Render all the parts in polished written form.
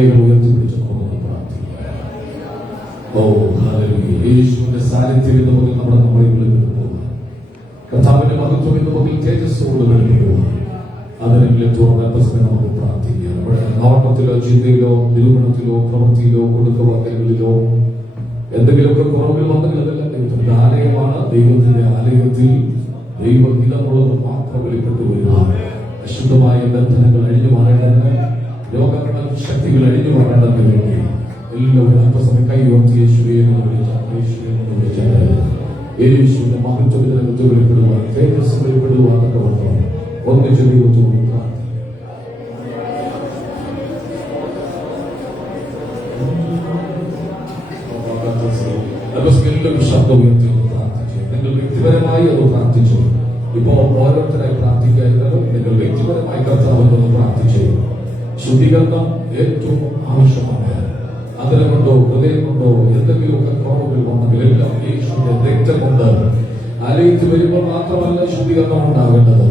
ഉയർത്തിപ്പിടിച്ച് നമുക്ക് പ്രാർത്ഥിക്കാം. ഓ ഹല്ലേലൂയ. യേശുവിന്റെ സാന്നിധ്യം എന്ന് പറഞ്ഞ് നമ്മുടെ നമ്മളിൽ പോകുക, കർത്താവിന്റെ മഹത്വം എന്ന് പറഞ്ഞ് തേജസ്സോട് വെളിപ്പെടുക. അതിനെങ്കിലും തുറന്ന പ്രശ്നം നമുക്ക് പ്രാർത്ഥിക്കാം. നമ്മുടെ നോട്ടത്തിലോ ചിന്തയിലോ നിരൂപണത്തിലോ പ്രവൃത്തിയിലോ കൊടുക്കവാക്കലുകളിലോ എന്തെങ്കിലുമൊക്കെ കുറവുകൾ വന്നെങ്കിൽ അതെല്ലാം ദൈവത്തിന്റെ ആലയമാണ്. ദൈവത്തിന്റെ ആലയത്തിൽ ദൈവഹിതമുള്ളത് മാത്രം വെളിപ്പെട്ടു വരിക. അശുദ്ധമായ ബന്ധനങ്ങൾ അഴിഞ്ഞു മാറേണ്ടതിന്, രോഗങ്ങൾ ശക്തികൾ അഴിഞ്ഞു മാറേണ്ടതിന് വേണ്ടി എല്ലാവരും അല്പസമയം കൈ ഉയർത്തി യേശുവേ എന്ന് വിളിച്ചാൽ യേശുവിന്റെ മഹത്വത്തിനകത്ത് വെളിപ്പെടുവാൻ, തേജസ് വെളിപ്പെടുവാൻ ഒന്നിച്ച് ദൈവത്തോട് ശബ്ദം ഉയർത്തി പ്രാർത്ഥിച്ചു. നിങ്ങൾ വ്യക്തിപരമായി അത് പ്രാർത്ഥിച്ചു. ഇപ്പോ ഓരോരുത്തരായി പ്രാർത്ഥിക്കായിരുന്നു. നിങ്ങൾ വ്യക്തിപരമായി കർത്താവിനൊന്ന് പ്രാർത്ഥിച്ചു. ശുദ്ധീകരണം ഏറ്റവും ആവശ്യമാണ്. അതിനെ കൊണ്ടോ ഹൃദയം കൊണ്ടോ എന്തെങ്കിലുമൊക്കെ കുറവുകൾ വന്നെങ്കിൽ എല്ലാം യേശുവിന്റെ രക്തം കൊണ്ട് ആലയത്തിൽ വരുമ്പോൾ മാത്രമല്ല ശുദ്ധീകരണം ഉണ്ടാകേണ്ടത്.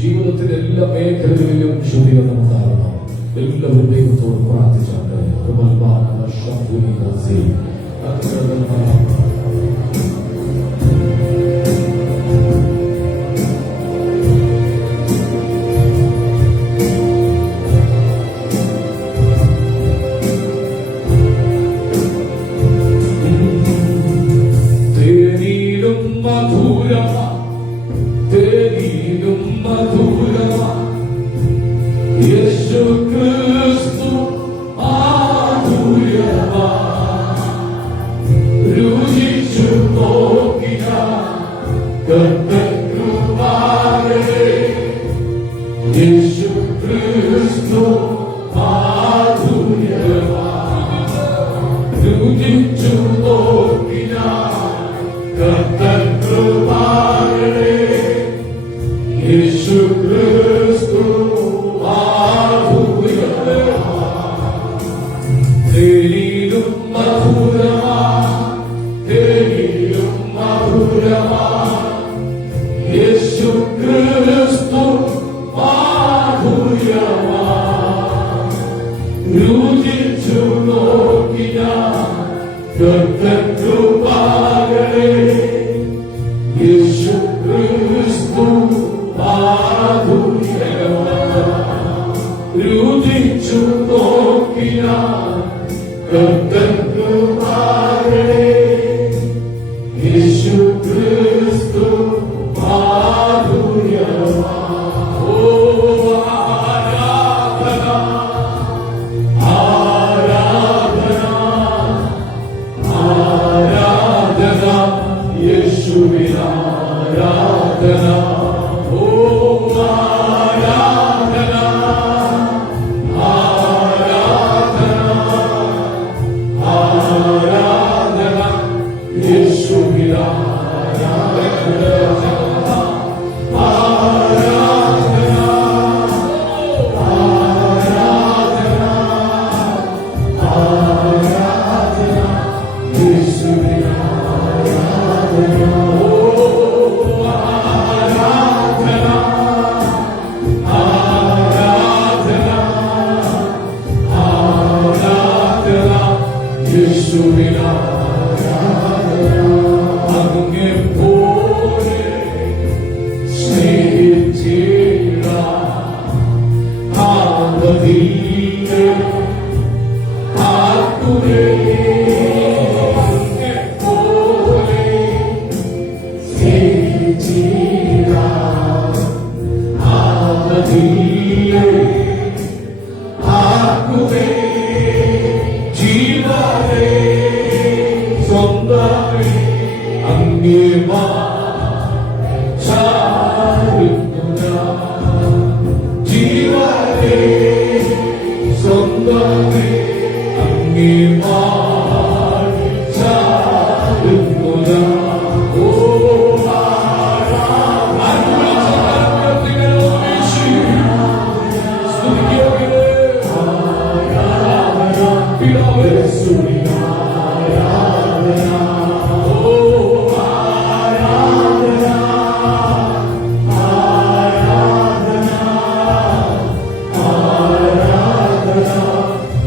ജീവിതത്തിന്റെ എല്ലാ മേഖലകളിലും ശുദ്ധീകരണം ഉണ്ടാകണം. എല്ലാവരും ദൈവത്തോട് പ്രാർത്ഥിച്ചാണ്.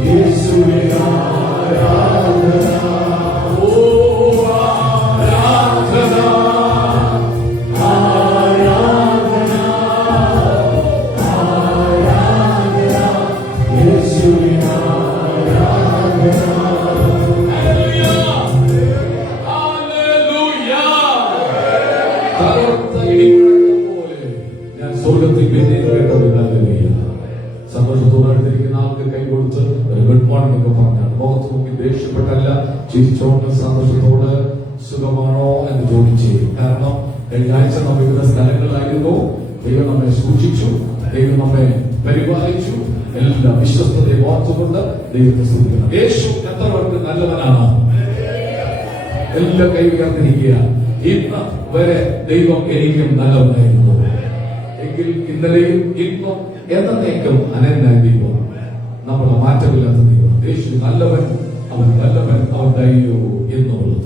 Yes. ഗുഡ് മോർണിംഗ് ഒക്കെ പറഞ്ഞാണ്. മുഖത്ത് നോക്കി ദേഷ്യപ്പെട്ടല്ല, ചിരിച്ചോണ്ട് സന്തോഷത്തോട് സുഖമാണോ എന്ന് ചോദിച്ചു. കാരണം കഴിഞ്ഞ ആഴ്ച നമ്മൾ വിവിധ സ്ഥലങ്ങളിലായിരുന്നു. ദൈവം നമ്മെ സൂക്ഷിച്ചു, ദൈവം നമ്മെ പരിപാലിച്ചു. എല്ലാ വിശ്വസ്തതയെ ഓർത്തുകൊണ്ട് ദൈവത്തെ സ്തുതിക്കണം. യേശു എത്രവർക്ക് നല്ലവനാണ്. എല്ലാ കൈ ഉയർന്നിരിക്കുക. ഇന്ന് വരെ ദൈവം എനിക്കും നല്ലവനായിരുന്നു എങ്കിൽ ഇന്നലെയും ഇന്നും എന്നേക്കും അനന്യായ ദൈവം, നമ്മുടെ മാറ്റമില്ലാത്ത ദൈവം. യേശു നല്ലവൻ, അവൻ നല്ലവൻ, അവൻ ദൈവോ എന്നുള്ളത്.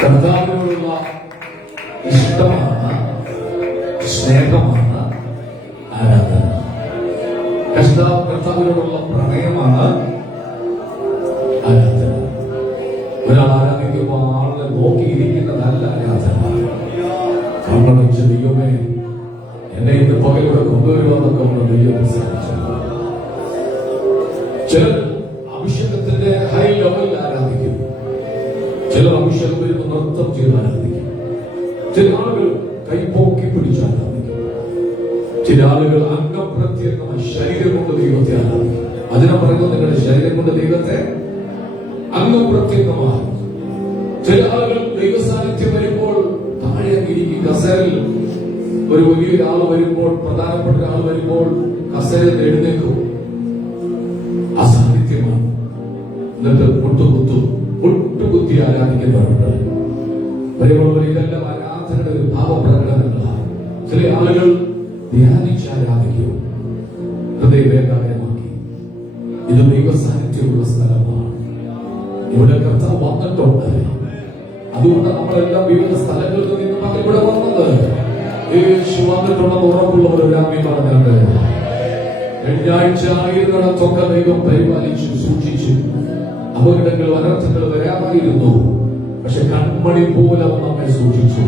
കർത്താവിനോടുള്ള ഇഷ്ടമാണ്, സ്നേഹമാണ് ആരാധന. കർത്താവിനോടുള്ള പ്രണയമാണ് ആരാധന. ഒരാൾ ആരാധിക്കുമ്പോൾ ആളെ നോക്കിയിരിക്കുന്നതല്ല ആരാധന. കണ്ണടച്ച് ദൈവമേ എന്നെ ഇന്ന് പകലൂടെ കൊണ്ടുവരുവാന്നൊക്കെ നമ്മൾ ദൈവത്തെ സാധിച്ചു. ചിലർ അഭിഷേകത്തിന്റെ ഹൈ ലെവലിൽ ആരാധിക്കും, ചിലർ അഭിഷേകം വരുമ്പോൾ നൃത്തം ചെയ്ത് ആരാധിക്കും, ചില ആളുകൾ കൈപോക്കി പിടിച്ച് ആരാധിക്കും, ചില ആളുകൾ അംഗപ്രത്യേകമായി ശരീരം കൊണ്ട് ദൈവത്തെ ആരാധിക്കും. അതിനെ പറയുന്നത് നിങ്ങളുടെ ശരീരം കൊണ്ട് ദൈവത്തെ അംഗപ്രത്യേകമായി. ചില ആളുകൾ ദൈവസാന്നിധ്യം വരുമ്പോൾ താഴെ ഇരിക്കും. കസേരയിൽ ഒരു വലിയൊരാൾ വരുമ്പോൾ, പ്രധാനപ്പെട്ട ഒരാൾ വരുമ്പോൾ കസേരയിൽ എഴുന്നേക്കും. അസാന്നിധ്യമാണ്. എന്നിട്ട് മുട്ടുകുത്തി ആരാധിക്കുന്നവരുണ്ട്. വരുമ്പോൾ ഇതെല്ലാം ആരാധനയുടെ ഒരു ഭാവപ്രകടനങ്ങളാണ്. ചില ആളുകൾ ധ്യാനിച്ച് ആരാധിക്കും, ഹൃദയവേദായമാക്കി. ഇത് ദൈവസാന്നിധ്യമുള്ള സ്ഥലമാണ്. ഇവിടെ കർത്താവ് വന്നിട്ടുണ്ട്. അതുകൊണ്ട് നമ്മളെല്ലാം വിവിധ സ്ഥലങ്ങളിൽ നിന്ന് ഇവിടെ വന്നത്. യേശു വന്നിട്ടുണ്ടെന്ന് ഉറപ്പുള്ളവരൊരാമി പറഞ്ഞത്. കഴിഞ്ഞ ആഴ്ച ആയിരുന്നിടത്തൊക്കെ ദൈവം പരിപാലിച്ചു, സൂക്ഷിച്ചു. അപകടങ്ങൾ, അനർത്ഥങ്ങൾ വരാമായിരുന്നു. പക്ഷെ കൺമണി പോലെ നമ്മെ സൂക്ഷിച്ചു.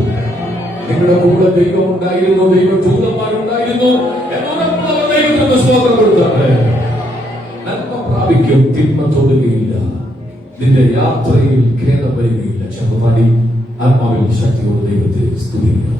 നിങ്ങളുടെ കൂടെ ദൈവം ഉണ്ടായിരുന്നു, ദൈവദൂതന്മാരുണ്ടായിരുന്നു. സ്തോത്രം കൊടുത്താട്ടെ. നന്മ പ്രാപിക്കും, തിന്മ തൊടുകയില്ല. നിന്റെ യാത്രയിൽ ഖേദം വരികയില്ല. ചെറുപാടി ആത്മാവിൽ ശക്തിയോട് ദൈവത്തെ സ്തുതിക്കുന്നു.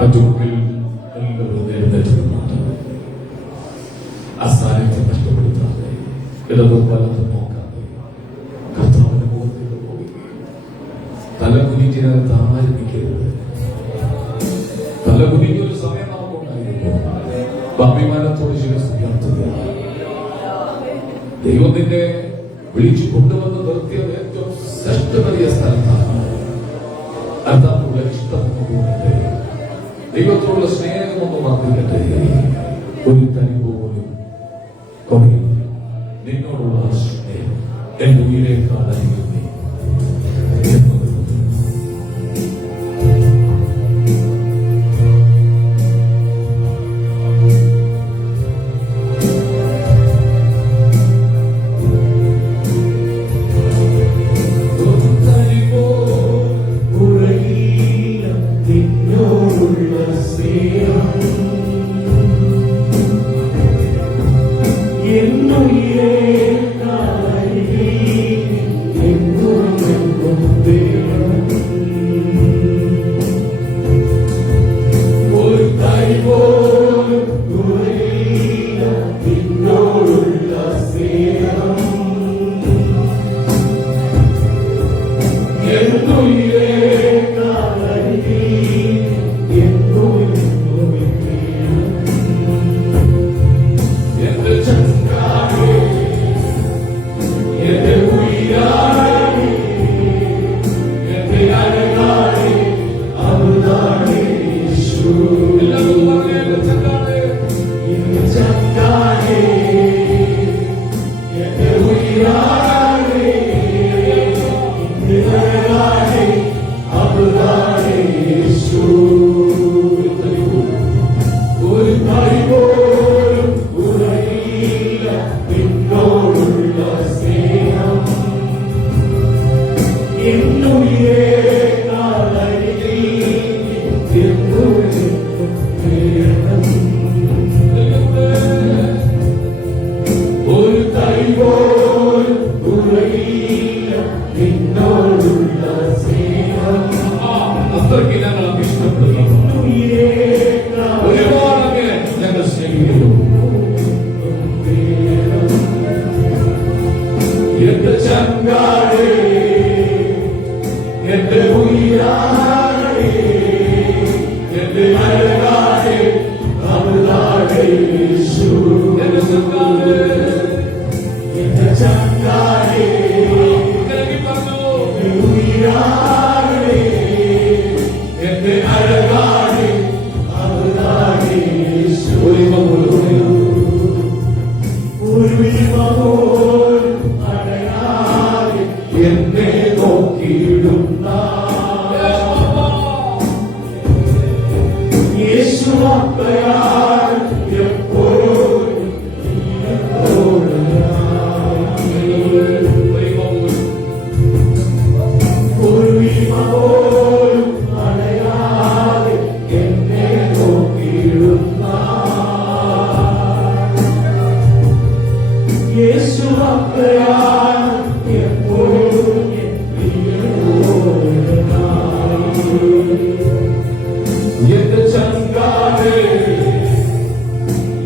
മറ്റുമുക്കിൽ എല്ലാവരും നേരിടുന്നുണ്ട്. ആ സാന്നിധ്യം നഷ്ടപ്പെടുത്താതെ ഇടതും വലതും നോക്കാതെ കർത്താവിന്റെ മുഖത്തേക്ക് പോയി തല കുനിക്കകത്ത് ആരംഭിക്കരുത്. തല കുനിക്കൊരു സമയം നമുക്കുണ്ടായിരുന്നു. അഭിമാനത്തോട് ശിരസ് ഉയർത്തുക. ദൈവത്തിന്റെ വിളിച്ചു കൊണ്ടുവന്ന് നിർത്തിയത് ഏറ്റവും ശ്രേഷ്ഠമേറിയ സ്ഥലത്താണ്. അർത്ഥമുള്ള ഇഷ്ടമൊന്നു കൂടട്ടെ, ദൈവത്തോടുള്ള സ്നേഹമൊന്നും വർദ്ധിക്കട്ടെ. ഒരു തനി പോലും കുറയില്ല. നിന്നോടുള്ള സ്നേഹം എന്റെ ഉയരേക്കാൾ അധികം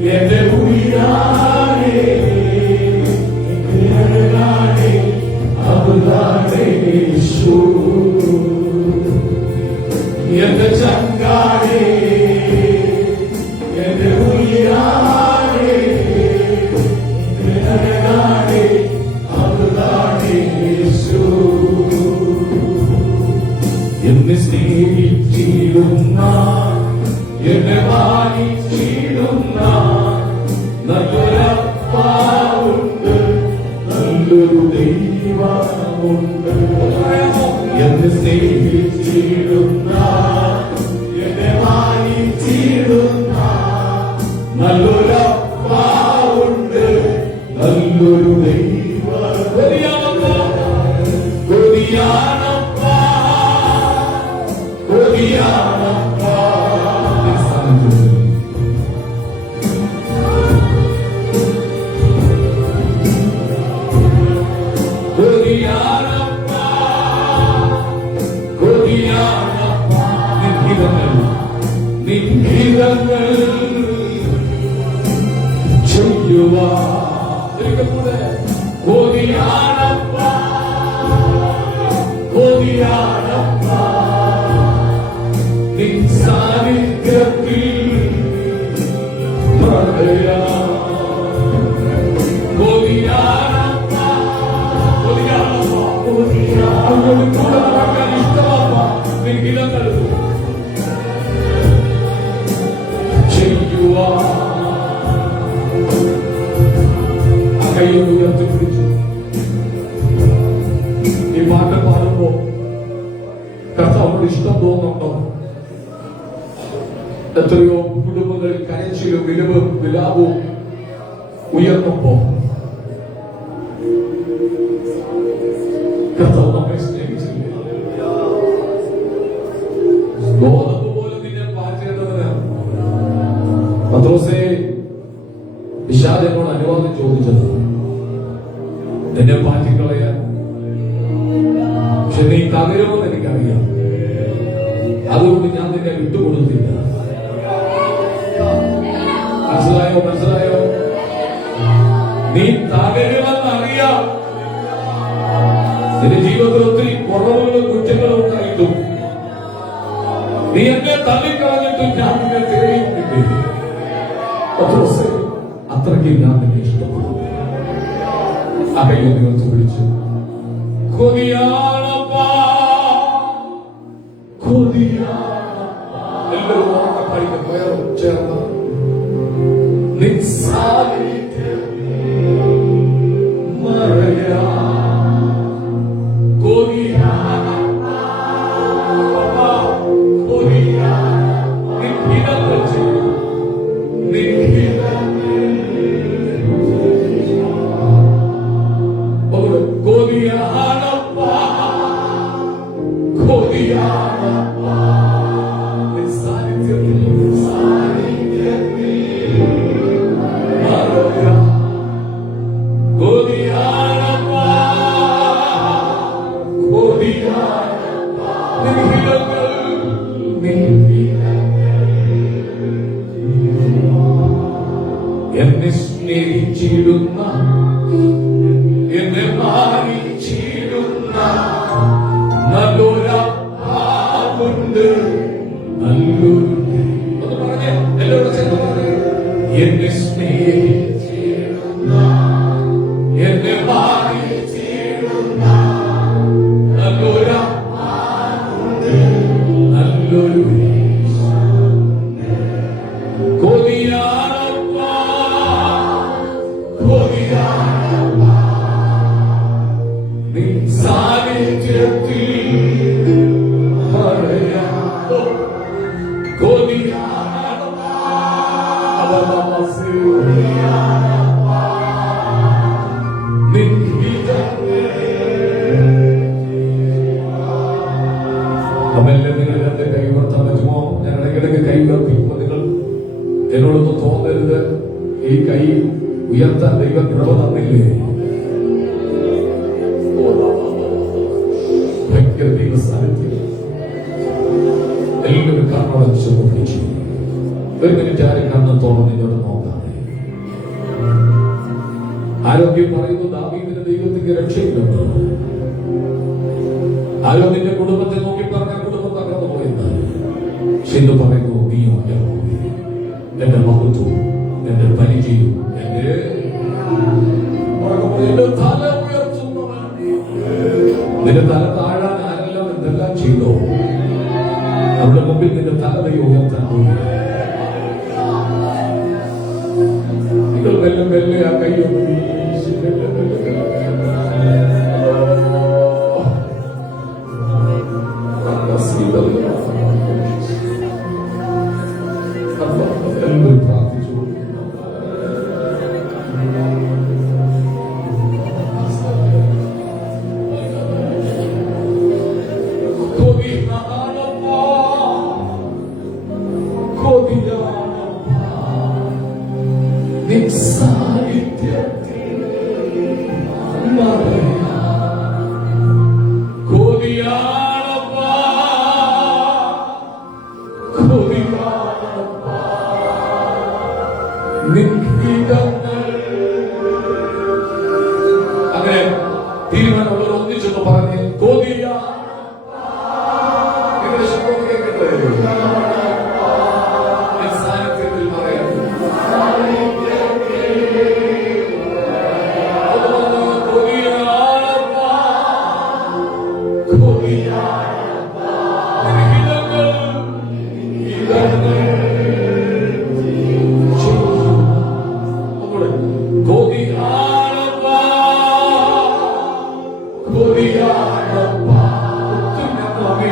Yende uyare നല്ലൊരു ദൈവമുണ്ട്. എന്നെ സ്നേഹിച്ചിടുന്ന, എന്നെ മാനിച്ചിടുന്ന നല്ലൊരപ്പാവുണ്ട്, നല്ലൊരു ദൈവം. കൊതിയാണപ്പാ, കൊതിയാണപ്പാ. കൊതിയാണപ്പാ, കൊതിയാണപ്പാ. നിൻഹിതങ്ങൾ ചെയ്യുവാ. കൊതിയാണപ്പാ, കൊതിയാണപ്പാ. നിൻ സാന്നിധ്യത്തിൽ കൊതിയാണപ്പാ, കൊതിയാണപ്പാ, അങ്ങോട്ട് കൂടെ നടക്കാൻ ഇഷ്ടമാപ്പാ. നിൻഹിതങ്ങൾ ചെയ്യുവാ. കൈയ്യിൽ ഉയർത്തിപ്പിടിച്ചു ഈ പാട്ട് പാടുമ്പോ കർത്താവിനോട് ഇഷ്ടം തോന്നുന്നുണ്ടോ? എത്രയോ കുടുംബങ്ങളിൽ കരച്ചിലും വിലാപവും ഉയർന്നപ്പോ കർത്താവ് നമ്മെ സ്നേഹിച്ചില്ലേ? ഗോതമ്പ് പോലെ നിന്നെ പാചേണ്ടതിന് പത്രോസേ വിശാലനോട് അനുവാദം ചോദിച്ചത് നിന്നെ പാറ്റിക്കളയാൻ. പക്ഷെ നീ തകരുമെന്ന് എനിക്കറിയാം, അതുകൊണ്ട് ഞാൻ നിന്നെ വിട്ടുകൊടുത്തില്ല. മനസ്സിലായോ? മനസ്സിലായോ? നീ തകരുമെന്നറിയാം. നിന്റെ ജീവിതത്തിൽ ഒത്തിരി കുറവുകളും കുറ്റങ്ങളും ഉണ്ടായിട്ടും നീ എന്നെ തള്ളിക്കളഞ്ഞിട്ടും ഞാൻ നിന്നെ തേടിയിട്ടില്ലേ? അത്രയ്ക്ക് ഞാൻ നിന്നെ ഇഷ്ടപ്പെടും. ആ കയ്യിൽ നിവർത്തി പിടിച്ചു. കൊതിയാണപ്പാ, കൊതിയാണപ്പാ. എല്ലാവരും ഉറക്കെ പഠിക്കും, വേറെ ചേർന്ന് മറയാ. കൊതിയാണപ്പാ, കൊതിയാണപ്പാ. നിൻഹിതങ്ങൾ ചെയ്യും, നിൻഹിതങ്ങൾ. കൊതിയാണപ്പാ, കൊതിയാണപ്പാ. കൊതിയാണപ്പാ, കൊതിയാണപ്പാ. നിൻഹിതങ്ങൾ, എന്നെ സ്നേഹിച്ചിടുന്ന, എന്നെ മാനിച്ചിടുന്ന നല്ലൊരപ്പാവുണ്ട്, നല്ലൊരു. ഒന്ന് പറഞ്ഞേ, എല്ലാവരും ചേർന്ന് പറഞ്ഞേ. എന്നെ സ്നേഹിച്ചിടുന്ന, എന്നെ മാനിച്ചിടുന്ന നല്ലൊരപ്പാവുണ്ട്, നല്ലൊരു. കൊതിയാണപ്പാ, കൊതിയാണപ്പാ. നിൻ സാന്നിധ്യത്തിൽ മറയാ. കൊതിയാണപ്പാ, കൊതിയാണപ്പാ. നിൻഹിതങ്ങൾ. അതെല്ലാം നിങ്ങൾ എന്റെ കൈവർത്താൻ പറ്റുമോ? ഞാൻ ഇടയ്ക്കിടയ്ക്ക് കൈ ഉയർത്തിക്കുമ്പോൾ നിങ്ങൾ എന്നോടൊന്നും തോന്നരുത്. ഈ കൈ ഉയർത്താൻ ദൈവം കൃപ തന്നില്ലേ? ഭയങ്കര ദൈവസാന്നിധ്യം. എല്ലാവരും കണ്ണടച്ച് പിടിച്ചു. ഒരു മിനിറ്റ് ആരും കണ്ണ് തുറന്ന് ഇങ്ങോട്ട് നോക്കാതെ. ആരോഗ്യം പറയുന്നു ദാവീദിന് ദൈവത്തിന്റെ രക്ഷയില്ലല്ലോ. ആരോ നിന്റെ കുടുംബത്തെ നോക്കി പറഞ്ഞ കുടുംബം തകർന്നു പോയെന്നാൽ എന്ന് പറയുന്നു. നീയോ എന്റെ മഹത്വവും എന്റെ പരിചയവും എന്റെ തല ഉയർത്തുന്നവൻ. നിന്റെ തല താഴാൻ ആരെല്ലാം എന്തെല്ലാം ചെയ്തോ നമ്മുടെ മുമ്പിൽ നിന്റെ തല ഉയർത്താൻ പോയി. നിങ്ങൾ മെല്ലെ മെല്ലെ കൈയൊന്ന് വീശി എല്ലാവരും പ്രാർത്ഥിച്ചു. അങ്ങനെ തീരുമാനമുള്ളവർ ഒന്നിച്ചൊന്ന് പറഞ്ഞ് കോതിയ നിങ്ങളുടെ ശബ്ദം കേൾക്കട്ടെ. സാന്നിധ്യത്തിൽ പറയാം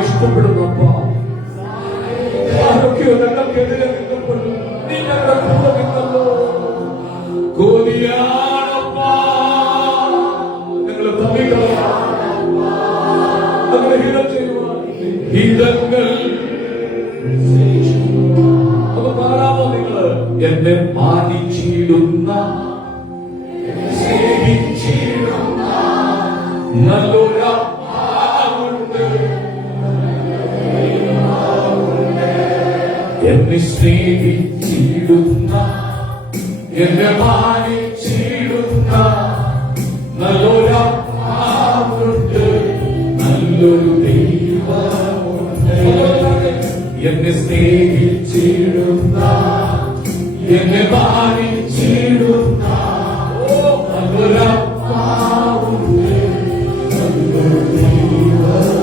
ഇഷ്ടപ്പെടുന്നപ്പ ആരൊക്കെയോ ഞങ്ങൾക്കെതിരെ നിന്നപ്പോൾ നീ ഞങ്ങളുടെ കൂടെ നിന്നല്ലോ. കോതിയാണപ്പ ഞങ്ങൾ അങ്ങനെ ഹിതം ചെയ്യുവാൻ ഹിതങ്ങൾ അത് പാടാമോ നിങ്ങള്? എന്നെ മാനിച്ചിടുന്ന സ്നേഹിച്ചിടുന്ന നല്ലൊരു എന്നെ സ്നേഹിച്ചിടുന്ന എന്നെ മാനിച്ചിടുന്ന നല്ലൊരപ്പാവുണ്ട്, നല്ലൊരു ദൈവമുണ്ട്. എന്നെ സ്നേഹിച്ചിടുന്ന എന്നെ മാനിച്ചിടുന്ന നല്ലൊരപ്പാവുണ്ട്, നല്ലൊരു ദൈവമുണ്ട്.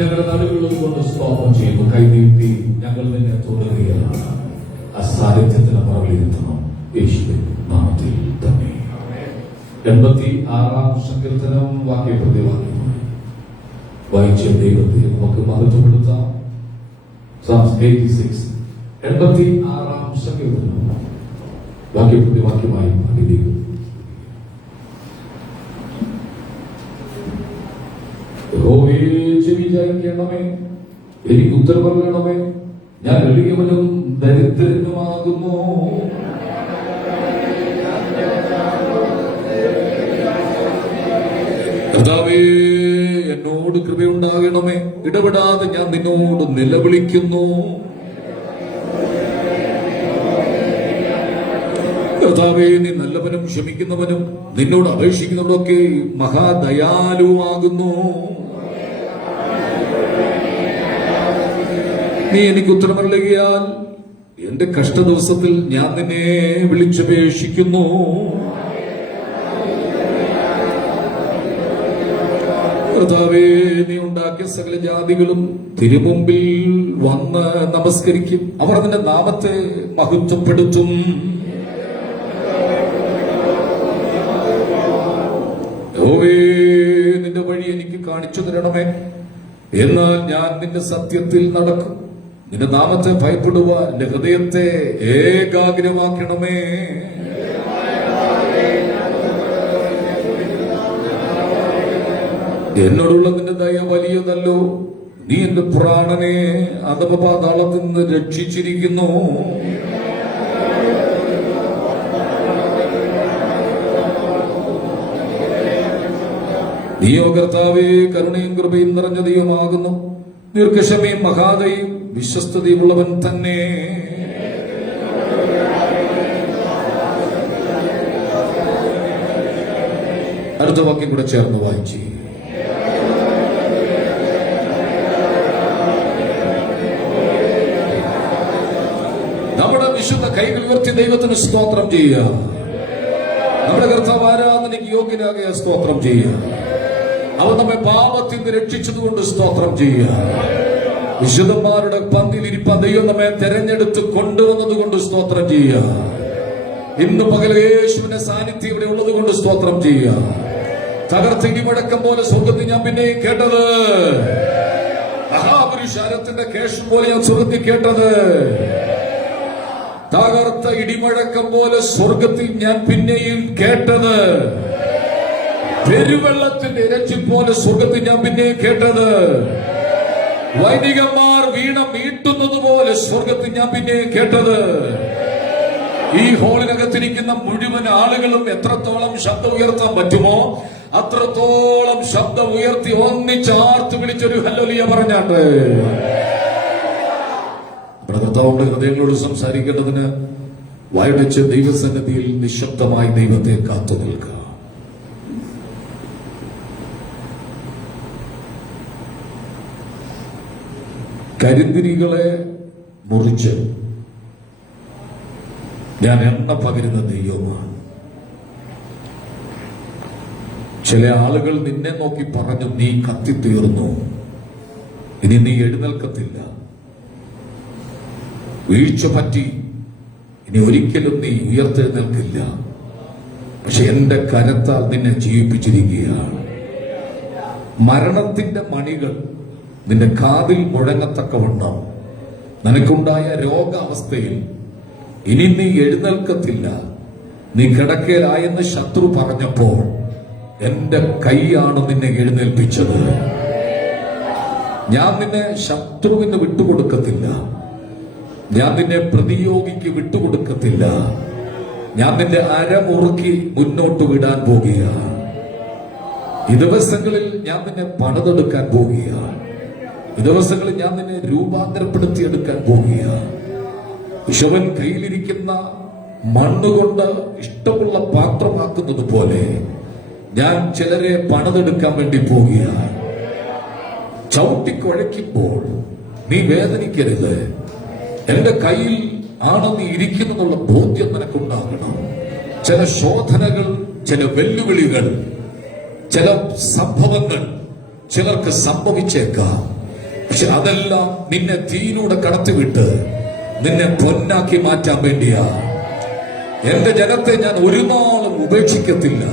ഞങ്ങളുടെ നടുവിലുള്ളത് കൊണ്ട് സ്തോത്രം ചെയ്യുന്നു. കൈനീട്ടി ഞങ്ങൾ നിന്നെ തുടരുകയാണ്. അസാന്നിധ്യത്തിന് പുറകിലിരുത്തണം യേശുവിൻ നാമത്തിൽ തന്നെ. 86 സങ്കീർത്തനം വാക്യപ്രതിവാക്യമായി വായിച്ച ദൈവത്തെ നമുക്ക് മഹത്വപ്പെടുത്താം. 86 സങ്കീർത്തനം വാക്യപ്രതിവാക്യമായി ദൈവം ചെവിചാരിക്കണമേ, എനിക്ക് ഉത്തരവരണമേ, ഞാൻ എളിയവനും ദരിദ്രനുമാകുന്നു. കർത്താവേ, എന്നോട് കൃപയുണ്ടാകണമേ, ഇടപെടാതെ ഞാൻ നിന്നോട് നിലവിളിക്കുന്നു. കർത്താവേ, നീ നല്ലവനും ക്ഷമിക്കുന്നവനും നിന്നോട് അപേക്ഷിക്കുന്നവരൊക്കെ മഹാദയാലുവാകുന്നു. നീ എനിക്ക് ഉത്തരമരുളിയാൽ എന്റെ കഷ്ടദിവസത്തിൽ ഞാൻ നിന്നെ വിളിച്ചപേക്ഷിക്കുന്നു. കർത്താവേ, നീ ഉണ്ടാക്കിയ സകല ജാതികളും തിരുമുമ്പിൽ വന്ന് നമസ്കരിക്കും. അവർ നിന്റെ നാമത്തെ മഹത്വപ്പെടുത്തും. യഹോവേ, നിന്റെ വഴി എനിക്ക് കാണിച്ചു തരണമേ. എന്നാൽ ഞാൻ നിന്റെ സത്യത്തിൽ നടക്കും. നിന്റെ നാമത്തെ ഭയപ്പെടുവാൻ എന്റെ ഹൃദയത്തെ ഏകാഗ്രമാക്കണമേ. എന്നോടുള്ള നിന്റെ ദയ വലിയതല്ലോ. നീ എന്റെ പ്രാണനെ അധമപാതാളത്തിൽ നിന്ന് രക്ഷിച്ചിരിക്കുന്നു. നീയോ കർത്താവേ, കരുണയും കൃപയും നിറഞ്ഞ ദൈവമാകുന്നു. ദീർഘക്ഷമയും മഹാദയും വിശ്വസ്തതയുമുള്ളവൻ തന്നെ. അടുത്ത വാക്യം കൂടെ ചേർന്ന് വായിച്ചു. നമ്മുടെ വിശുദ്ധ കൈകൾ ഉയർത്തി ദൈവത്തിന് സ്തോത്രം ചെയ്യുക. നമ്മുടെ കർത്താവ് ആരാധനയ്ക്ക് യോഗ്യനാകിയ സ്തോത്രം ചെയ്യുക. അവൻ നമ്മെ പാപത്തിൽ നിന്ന് രക്ഷിച്ചതുകൊണ്ട് സ്തോത്രം ചെയ്യുക. വിശുദ്ധന്മാരുടെ പന്തിയിലിരിപ്പാൻ ദൈവം നമ്മെ തെരഞ്ഞെടുത്ത് കൊണ്ടുവന്നത് കൊണ്ട് സ്തോത്രം ചെയ്യുക. ഇന്ന് പകൽ യേശുവിന്റെ സാന്നിധ്യം ഇവിടെ ഉള്ളത് കൊണ്ട് സ്തോത്രം ചെയ്യുക. തകർത്ത ഇടിമുഴക്കം പോലെ സ്വർഗത്തിൽ ഞാൻ പിന്നെയും കേട്ടത്, മഹാപുരുഷാരത്തിന്റെ കേശം പോലെ ഞാൻ സ്വർഗത്തിൽ കേട്ടത്. തകർത്ത ഇടിമുഴക്കം പോലെ സ്വർഗത്തിൽ ഞാൻ പിന്നെയും കേട്ടത്. പെരുവെള്ളത്തിന്റെ ഇരച്ചി പോലെ സ്വർഗത്തിൽ ഞാൻ പിന്നെയും കേട്ടത്. വൈദികന്മാർ വീണ മീട്ടുന്നത് പോലെ സ്വർഗത്തിൽ ഞാൻ പിന്നെയും കേട്ടത്. ഈ ഹോളിനകത്തിരിക്കുന്ന മുഴുവൻ ആളുകളും എത്രത്തോളം ശബ്ദം ഉയർത്താൻ പറ്റുമോ അത്രത്തോളം ശബ്ദം ഉയർത്തി ഒന്നിച്ചാർത്ത് വിളിച്ചൊരു ഹല്ലേലൂയ പറഞ്ഞാട്ട് കർത്താവിന്റെ ഹൃദയങ്ങളോട് സംസാരിക്കേണ്ടതിന് വായുടച്ച് ദൈവസന്നിധിയിൽ നിശബ്ദമായി ദൈവത്തെ കാത്തു നിൽക്കുക. കരിന്തിരികളെ മുറിച്ച് ഞാൻ എണ്ണ പകരുന്ന ദൈവമാണ്. ചില ആളുകൾ നിന്നെ നോക്കി പറഞ്ഞു, നീ കത്തിത്തീർന്നു, ഇനി നീ എഴുന്നേൽക്കത്തില്ല, വീഴ്ച പറ്റി, ഇനി ഒരിക്കലും നീ ഉയർത്തെഴുന്നേൽക്കില്ല. പക്ഷെ എന്റെ കരത്താൽ നിന്നെ ജീവിപ്പിച്ചിരിക്കുകയാണ്. മരണത്തിന്റെ മണികൾ നിന്റെ കാതിൽ മുഴങ്ങത്തക്കവണ്ണം നിനക്കുണ്ടായ രോഗാവസ്ഥയിൽ ഇനി നീ എഴുന്നേൽക്കത്തില്ല, നീ കിടക്കയിലായെന്ന് ശത്രു പറഞ്ഞപ്പോൾ എന്റെ കൈയാണ് നിന്നെ എഴുന്നേൽപ്പിച്ചത്. ഞാൻ നിന്നെ ശത്രുവിന് വിട്ടുകൊടുക്കത്തില്ല, ഞാൻ നിന്നെ പ്രതിയോഗിക്ക് വിട്ടുകൊടുക്കത്തില്ല. ഞാൻ നിന്റെ അരമുറുക്കി മുന്നോട്ട് വിടാൻ പോകുകയാണ്. ഈ ദിവസങ്ങളിൽ ഞാൻ നിന്നെ പണിതെടുക്കാൻ പോകുകയാണ്. ഈ ദിവസങ്ങളിൽ ഞാൻ നിന്നെ രൂപാന്തരപ്പെടുത്തിയെടുക്കാൻ പോകുകയാണ്. വിഷവൻ കയ്യിലിരിക്കുന്ന മണ്ണുകൊണ്ട് ഇഷ്ടമുള്ള പാത്രമാക്കുന്നത് പോലെ ഞാൻ ചിലരെ പണിതെടുക്കാൻ വേണ്ടി പോകുകയാണ്. ചവിട്ടിക്കുഴയ്ക്കുമ്പോൾ നീ വേദനിക്കരുത്. എന്റെ കയ്യിൽ ആണ് നീ ഇരിക്കുന്നെന്നുള്ള ബോധ്യം നിനക്കുണ്ടാകണം. ചില ശോധനകൾ, ചില വെല്ലുവിളികൾ, ചില സംഭവങ്ങൾ ചിലർക്ക് സംഭവിച്ചേക്കാം. പക്ഷെ അതെല്ലാം നിന്നെ തീയിലൂടെ കടത്തിവിട്ട് നിന്നെ പൊന്നാക്കി മാറ്റാൻ വേണ്ടിയാ. എന്റെ ജനത്തെ ഞാൻ ഒരു നാളും ഉപേക്ഷിക്കത്തില്ല,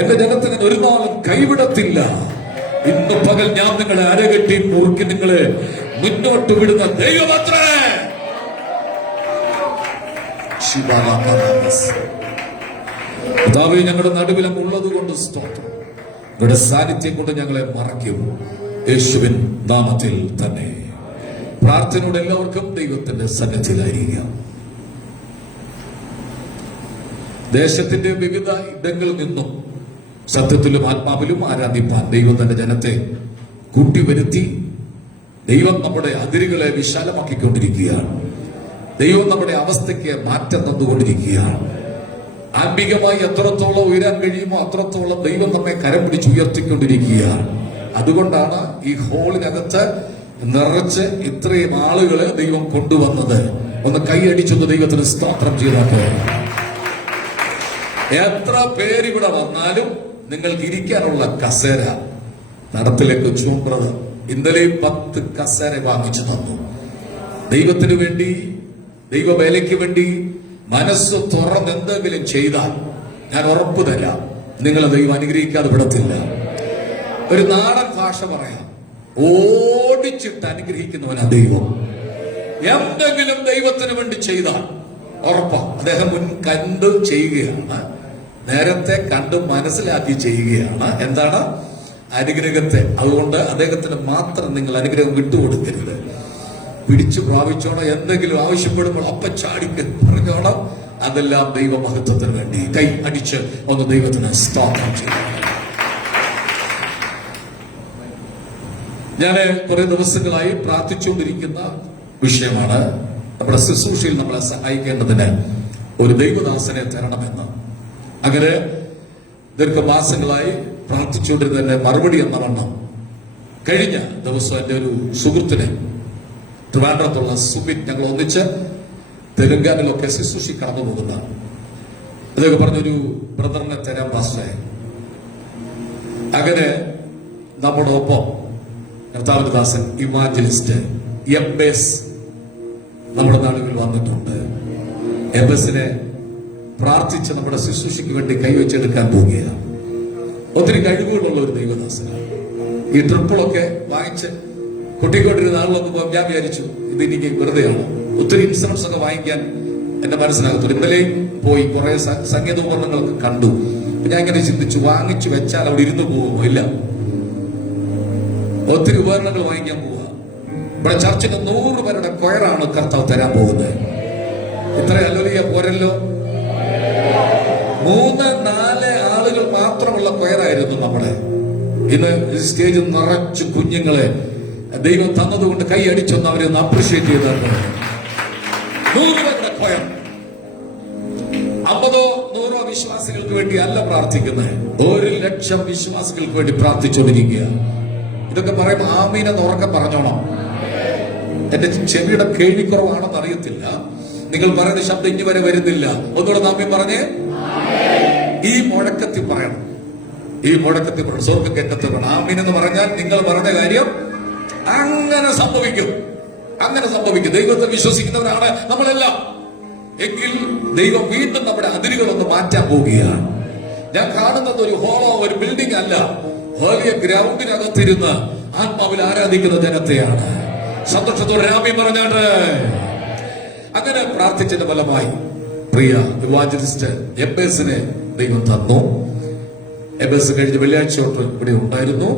എന്റെ ജനത്തെ ഞാൻ ഒരു നാളും കൈവിടത്തില്ല. ഇന്ന് പകൽ ഞാൻ നിങ്ങളെ അരകെട്ടി മുറുക്കി നിങ്ങളെ മുന്നോട്ട് വിടുന്ന ദൈവമത്രേ. കർത്താവേ, ഞങ്ങളുടെ നടുവിലും ഉള്ളത് കൊണ്ട് സ്തോത്രം. നിങ്ങളുടെ സാന്നിധ്യം കൊണ്ട് ഞങ്ങളെ മറയ്ക്കും. യേശുവിൻ നാമത്തിൽ തന്നെ പ്രാർത്ഥനയോടെ എല്ലാവർക്കും ദൈവത്തിന്റെ സന്നിധിയിലായിരിക്കാം. ദേശത്തിന്റെ വിവിധ ഇടങ്ങളിൽ നിന്നും സത്യത്തിലും ആത്മാവിലും ആരാധിപ്പാൻ ദൈവം തന്റെ ജനത്തെ കൂട്ടിവരുത്തി. ദൈവം നമ്മുടെ അതിരുകളെ വിശാലമാക്കിക്കൊണ്ടിരിക്കുകയാണ്. ദൈവം നമ്മുടെ അവസ്ഥയ്ക്ക് മാറ്റം തന്നുകൊണ്ടിരിക്കുകയാണ്. ആത്മീകമായി എത്രത്തോളം ഉയരാൻ കഴിയുമോ അത്രത്തോളം ദൈവം നമ്മെ കരം പിടിച്ച് ഉയർത്തിക്കൊണ്ടിരിക്കുകയാണ്. അതുകൊണ്ടാണ് ഈ ഹോളിനകത്ത് നിറച്ച് ഇത്രയും ആളുകളെ ദൈവം കൊണ്ടുവന്നത്. ഒന്ന് കൈയടിച്ചൊന്ന് ദൈവത്തിന് സ്തോത്രം ചെയ്താൽ എത്ര പേരിവിടെ വന്നാലും നിങ്ങൾക്ക് ഇരിക്കാനുള്ള കസേര നടത്തിലെ കൊച്ചും ബ്രദർ ഇന്നലെയും 10 കസേര വാങ്ങിച്ചു തന്നു. ദൈവത്തിന് വേണ്ടി, ദൈവവേലയ്ക്ക് വേണ്ടി മനസ്സ് തുറന്ന് എന്തെങ്കിലും ചെയ്താൽ ഞാൻ ഉറപ്പ് തരാം, നിങ്ങളെ ദൈവം അനുഗ്രഹിക്കാതെ വിടത്തില്ല. ഒരു നാടൻ ഭാഷ പറയാം, ഓടിച്ചിട്ട് അനുഗ്രഹിക്കുന്നവനാ ദൈവം. എന്തെങ്കിലും ദൈവത്തിന് വേണ്ടി ചെയ്താൽ ഉറപ്പാ. അദ്ദേഹം മുൻ കണ്ട് ചെയ്യുകയാണ്, നേരത്തെ കണ്ട് മനസ്സിലാക്കി ചെയ്യുകയാണ്. എന്താണ്? അനുഗ്രഹത്തെ. അതുകൊണ്ട് അദ്ദേഹത്തിന് മാത്രം നിങ്ങൾ അനുഗ്രഹം വിട്ടുകൊടുക്കരുത്. പിടിച്ചു പ്രാപിച്ചോണം. എന്തെങ്കിലും ആവശ്യപ്പെടുമ്പോൾ അപ്പ ചാടിക്ക് പറഞ്ഞോണം. അതെല്ലാം ദൈവമഹത്വത്തിന് വേണ്ടി. കൈ അടിച്ച് ഒന്ന് ദൈവത്തിന് സ്തോത്രം ചെയ്യണം. ഞാൻ കുറെ ദിവസങ്ങളായി പ്രാർത്ഥിച്ചുകൊണ്ടിരിക്കുന്ന വിഷയമാണ് നമ്മുടെ ശുശ്രൂഷയിൽ നമ്മളെ സഹായിക്കേണ്ടതിന് ഒരു ദൈവദാസനെ തരണമെന്ന്. അങ്ങനെ ദീർഘമാസങ്ങളായി പ്രാർത്ഥിച്ചുകൊണ്ടിരുന്നതിന്റെ മറുപടി എന്ന വണ്ണം കഴിഞ്ഞ ദിവസം എന്റെ ഒരു സുഹൃത്തിനെ, ട്രിവാൻഡ്രത്തുള്ള സുബിൻ, ഞങ്ങൾ ഒന്നിച്ച് തെലുങ്കാനയിലൊക്കെ ശുശ്രൂഷി കടന്നു പോകുന്ന അദ്ദേഹം പറഞ്ഞൊരു ബ്രദറിനെ തരാൻ പാസ്റ്ററെ. അങ്ങനെ നമ്മുടെ ഒപ്പം കർത്താവിന്റെ ദാസൻ ഇവാഞ്ചലിസ്റ്റ് എംബേസ് നമ്മുടെ നാടുകളിൽ വന്നിട്ടുണ്ട്. എംബസിനെ പ്രാർത്ഥിച്ച് നമ്മുടെ ശുശ്രൂഷയ്ക്ക് വേണ്ടി കൈവച്ചെടുക്കാൻ പോവുകയാണ്. ഒത്തിരി കഴിവുകളുള്ള ഒരു ദൈവദാസനാണ്. ഈ ട്രിപ്പിളൊക്കെ വാങ്ങിച്ച് കുട്ടിക്കൊണ്ടിരുന്ന ആളുകളൊക്കെ ഞാൻ വിചാരിച്ചു ഇത് എനിക്ക് വെറുതെയാണ്. ഒത്തിരി ഇൻഷുറൻസ് ഒക്കെ വാങ്ങിക്കാൻ എന്റെ മനസ്സിലാകത്തുള്ളൂ. ഇന്നലെ പോയി കുറെ സംഗീതോപകരണങ്ങളൊക്കെ കണ്ടു. ഞാൻ ഇങ്ങനെ ചിന്തിച്ചു, വാങ്ങിച്ചു വെച്ചാൽ അവിടെ ഇരുന്ന് പോകുമോ? ഇല്ല, ഒത്തിരി ഉപകരണങ്ങൾ വാങ്ങിക്കാൻ പോവുക. ഇവിടെ ചർച്ചിന് 100 പേരുടെ കൊയറാണ് കർത്താവ് തരാൻ പോകുന്നത്. ഇത്ര അല്ലെ പോരല്ലോ. 3-4 ആളുകൾ മാത്രമുള്ള കൊയറായിരുന്നു നമ്മളെ. ഇന്ന് സ്റ്റേജ് നിറച്ച് കുഞ്ഞുങ്ങളെ ദൈവം തന്നതുകൊണ്ട് കൈ അടിച്ചൊന്ന് അവരെ ഒന്ന് അപ്രീഷിയേറ്റ് ചെയ്തായിരുന്നു. 100 പേരുടെ കൊയർ. 50-100 വിശ്വാസികൾക്ക് വേണ്ടി അല്ല പ്രാർത്ഥിക്കുന്നത്, 1,00,000 വിശ്വാസികൾക്ക് വേണ്ടി പ്രാർത്ഥിച്ചുകൊണ്ടിരിക്കുക. ഇതൊക്കെ പറയുമ്പോൾ ആമീനെന്ന് ഉറക്കെ പറഞ്ഞോണം. എന്റെ ചെവിയുടെ കേൾവിക്കുറവാണെന്ന് അറിയത്തില്ല. നിങ്ങൾ പറയുന്ന ശബ്ദം ഇനി വരെ വരുന്നില്ല. ഒന്നുകൂടെ ആമീൻ പറഞ്ഞേ. ഈ മുഴക്കത്തിൽ പറയണം, ഈ മുഴക്കത്തിൽ പറയണം, സ്വർഗ്ഗം കേൾക്കത്തിൽ പറയണം. ആമീൻ എന്ന് പറഞ്ഞാൽ നിങ്ങൾ പറഞ്ഞ കാര്യം അങ്ങനെ സംഭവിക്കും, അങ്ങനെ സംഭവിക്കും. ദൈവത്തെ വിശ്വസിക്കുന്നവരാണ് നമ്മളെല്ലാം. എങ്കിൽ ദൈവം വീണ്ടും നമ്മുടെ അതിരുകളൊന്ന് മാറ്റാൻ പോവുകയാണ്. ഞാൻ കാണുന്നത് ഒരു ഹോളോ, ഒരു ബിൽഡിംഗ് അല്ല, വലിയ ഗ്രൗണ്ടിനകത്തിരുന്ന് ആത്മാവിൽ ആരാധിക്കുന്ന ജനത്തെയാണ്. സന്തോഷത്തോടെ ആമീൻ പറഞ്ഞാണ്. അങ്ങനെ പ്രാർത്ഥിച്ചതിന്റെ ഫലമായി പ്രിയ ഇവാഞ്ചലിസ്റ്റ് എംബേസിനെ ദൈവം തന്നു. എംബേസ് കഴിഞ്ഞ വെള്ളിയാഴ്ച തൊട്ട് ഇവിടെ ഉണ്ടായിരുന്നു.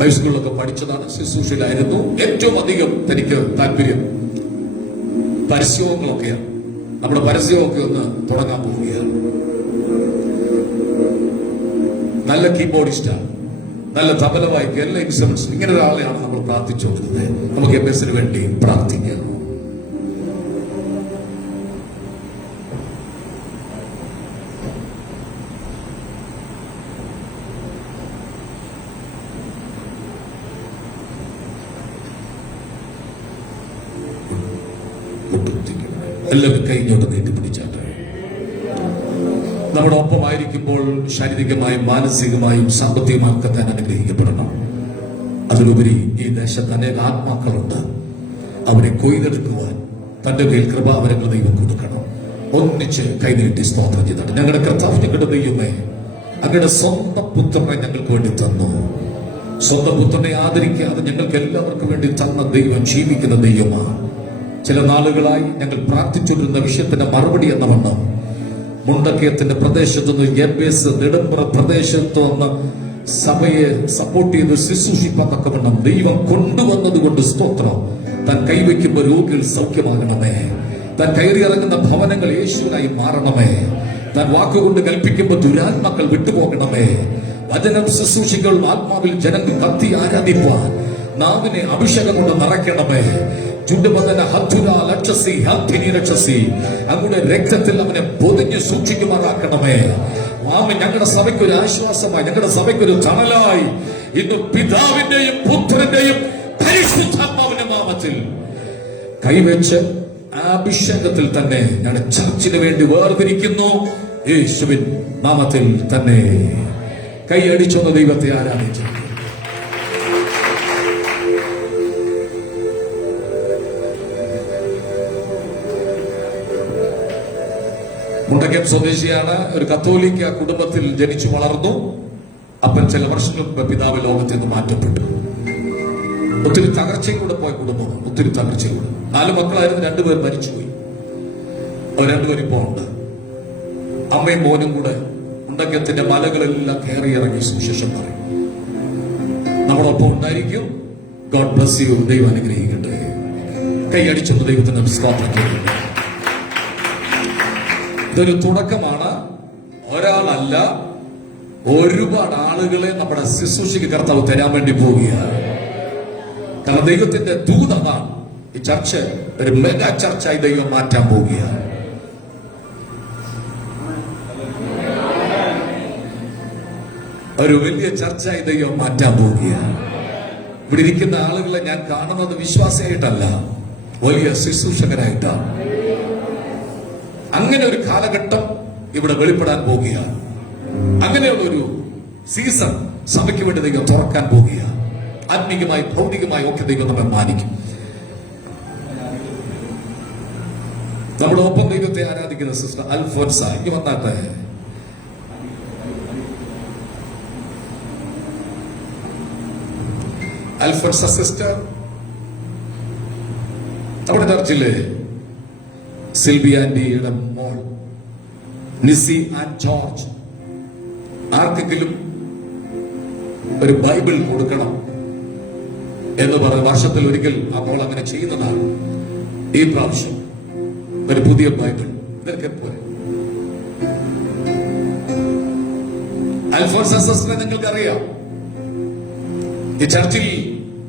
ഹൈസ്കൂളിലൊക്കെ പഠിച്ചതാണ്, ശുശ്രൂഷയിലായിരുന്നു. ഏറ്റവും അധികം തനിക്ക് താല്പര്യം പരസ്യങ്ങളൊക്കെയാണ്. നമ്മുടെ പരസ്യമൊക്കെ ഒന്ന് തുടങ്ങാൻ പോവുകയാണ്. നല്ല കീബോർഡിസ്റ്റാണ്, നല്ല തബല വായിക്കുക, എല്ലാ ഇൻസ്ട്രുമെന്റ്സും. ഇങ്ങനെ ഒരാളെയാണ് നമ്മൾ പ്രാർത്ഥിച്ചുകൊണ്ടിരുന്നത്. നമുക്ക് എംബസിന് വേണ്ടി പ്രാർത്ഥിക്കാം. എല്ലാവരും കൈഞ്ഞോട്ട് നീട്ടിപ്പിടിച്ചാട്ടെ. നമ്മുടെ ഒപ്പമായിരിക്കുമ്പോൾ ശാരീരികമായും മാനസികമായും സാമ്പത്തികമായും ഒക്കെ തന്നെ അനുഗ്രഹിക്കപ്പെടണം. അതിലുപരി ഈ ദേശത്ത് അനേക ആത്മാക്കളുണ്ട്. അവരെ കൊയ്തെടുക്കുവാൻ തന്റെ മേൽ കൃപാവരങ്ങൾ ദൈവം കൊടുക്കണം. ഒന്നിച്ച് കൈനീട്ടി സ്തോത്രം ചെയ്തിട്ട്, ഞങ്ങളുടെ കർത്താവ്, ഞങ്ങളുടെ ദൈവമേ, അങ്ങയുടെ സ്വന്തം പുത്രനെ ഞങ്ങൾക്ക് വേണ്ടി തന്നു. സ്വന്തം പുത്രനെ ആദരിക്കാതെ ഞങ്ങൾക്ക് എല്ലാവർക്കും വേണ്ടി തന്ന ദൈവം ജീവിക്കുന്ന ദൈവമാണ്. ചില നാളുകളായി ഞങ്ങൾ പ്രാർത്ഥിച്ചുകൊണ്ടിരുന്ന വിഷയത്തിന്റെ മറുപടി എന്ന വണ്ണം മുണ്ടക്കയത്തിന്റെ പ്രദേശത്തുനിന്ന് എംബേസ് നെടുമ്പുറ പ്രദേശത്ത് വന്ന് സഭയെ സപ്പോർട്ട് ചെയ്ത് ശുശ്രൂഷിപ്പത്തക്ക വണ്ണം ദൈവം കൊണ്ടുവന്നത് കൊണ്ട് സ്തോത്രം. താൻ കൈവയ്ക്കുമ്പോൾ രോഗികൾ സൗഖ്യമാകണമേ. താൻ കയറിയിറങ്ങുന്ന ഭവനങ്ങൾ യേശുവിനായി മാറണമേ. താൻ വാക്കുകൊണ്ട് കൽപ്പിക്കുമ്പോൾ ദുരാത്മാക്കൾ വിട്ടുപോകണമേ. വചനം ശുശ്രൂഷികൾ ആത്മാവിൽ ജനങ്ങൾ കത്തി ആരാധിപ്പാൻ നാവിനെ അഭിഷേകം കൊണ്ട് നിറയ്ക്കണമേ. അങ്ങയുടെ രക്തത്തിൽ അവനെ പൊതിഞ്ഞ് സൂക്ഷിക്കുമാറാക്കണമേ. ആമേൻ. ഞങ്ങളുടെ സഭയ്ക്ക് ഒരു ആശ്വാസമായി, ഞങ്ങളുടെ സഭയ്ക്ക് ഒരു തണലായി ഇന്ന് പിതാവിന്റെയും പുത്രന്റെയും പരിശുദ്ധാത്മാവിന്റെ നാമത്തിൽ കൈവച്ച് ആ അഭിഷേകത്തിൽ തന്നെ ഞങ്ങളുടെ ചർച്ചിന് വേണ്ടി വേർതിരിക്കുന്നു. യേശുവിൻ നാമത്തിൽ തന്നെ കൈയടിച്ചൊന്ന് ദൈവത്തെ ആരാധിച്ചു. മുണ്ടക്കയം സ്വദേശിയാണ്. ഒരു കത്തോലിക്ക കുടുംബത്തിൽ ജനിച്ചു വളർന്നു. അപ്പൻ ചില വർഷങ്ങൾക്ക് മുമ്പ് പിതാവ് ലോകത്തിൽ നിന്ന് മാറ്റപ്പെട്ടു. ഒത്തിരി തകർച്ചയിലൂടെ പോയ കുടുംബമാണ്. ഒത്തിരി തകർച്ചയിലൂടെ 4 മക്കളായിരുന്നു, 2 പേർ മരിച്ചുപോയി. അവർ 2 പേർ ഇപ്പോൾ ഉണ്ട്. അമ്മയും മോനും കൂടെ മുണ്ടക്കയത്തിന്റെ മലകളെല്ലാം കയറി ഇറങ്ങി സുവിശേഷം പറയും. നമ്മളൊപ്പം ഉണ്ടായിരിക്കും. God bless you. ദൈവം അനുഗ്രഹിക്കട്ടെ. കൈയടിച്ചൊന്ന് ദൈവത്തിന് സ്തോത്രം ചെയ്യുന്നു. ഇതൊരു തുടക്കമാണ്. ഒരാളല്ല, ഒരുപാട് ആളുകളെ നമ്മുടെ ശുശ്രൂഷയ്ക്ക് കർത്താവ് തരാൻ വേണ്ടി പോവുകയാണ്. കാരണം ദൈവത്തിന്റെ ദൂതമാണ്. ഈ ചർച്ച് ഒരു മെഗാ ചർച്ചായി ദൈവം മാറ്റാൻ പോവുകയാണ്. ഒരു വലിയ ചർച്ചായി ദൈവം മാറ്റാൻ പോവുകയാണ്. ഇവിടെ ഇരിക്കുന്ന ആളുകളെ ഞാൻ കാണുന്നത് വിശ്വാസിയായിട്ടല്ല, വലിയ ശുശ്രൂഷകരായിട്ടാണ്. അങ്ങനെ ഒരു കാലഘട്ടം ഇവിടെ വെളിപ്പെടാൻ പോവുകയാണ്. അങ്ങനെയുള്ള ഒരു സീസൺ സഭയ്ക്ക് വേണ്ടി ദൈവം തുറക്കാൻ പോവുകയാണ്. ആത്മീകമായി ഭൗതികമായി ഒക്കെ ദൈവം നമ്മെ മാനിക്കും. നമ്മുടെ ഒപ്പം ദൈവത്തെ ആരാധിക്കുന്ന സിസ്റ്റർ അൽഫോൻസ ഇനി വന്നാട്ടെ. അൽഫോൻസ സിസ്റ്റർ നമ്മുടെ ചർച്ചിലെ സിൽവി ആന്റിയുടെ മോൾ നിസി ആൻഡ് ജോർജ്. ആർക്കെങ്കിലും ഒരു ബൈബിൾ കൊടുക്കണം എന്ന് പറഞ്ഞ് വർഷത്തിൽ ഒരിക്കൽ ആ മോൾ അങ്ങനെ ചെയ്യുന്നതാണ്. ഈ പ്രാവശ്യം ഒരു പുതിയ ബൈബിൾ ഇതൊക്കെ പോലെ. അൽഫോൻസ സിസ്റ്ററെ നിങ്ങൾക്ക് അറിയാം. ഈ ചർച്ചിൽ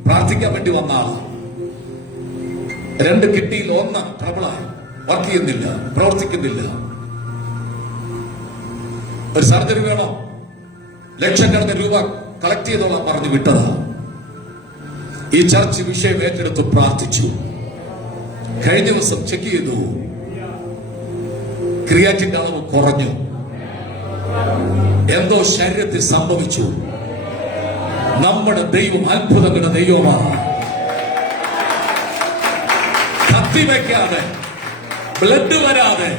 പ്രാർത്ഥിക്കാൻ വേണ്ടി വന്ന ആളാണ്. 2 കിഡ്നിയിൽ 1 ട്രബിളായി, വർക്ക് ചെയ്യുന്നില്ല, പ്രവർത്തിക്കുന്നില്ല. ഒരു സർജറി വേണം, ലക്ഷക്കണക്കിന് രൂപ കളക്ട് ചെയ്തോളാം പറഞ്ഞു വിട്ടതാ. ഈ ചർച്ച് വിഷയം ഏറ്റെടുത്ത് പ്രാർത്ഥിച്ചു. കഴിഞ്ഞ ദിവസം ചെക്ക് ചെയ്തു, ക്രിയാറ്റിന്റെ അളവ് കുറഞ്ഞു. എന്തോ ശരീരത്തിൽ സംഭവിച്ചു. നമ്മുടെ ദൈവം അത്ഭുതങ്ങളുടെ ദൈവമാണ്. കത്തിവെക്കാതെ, ബ്ലഡ് വരാതെ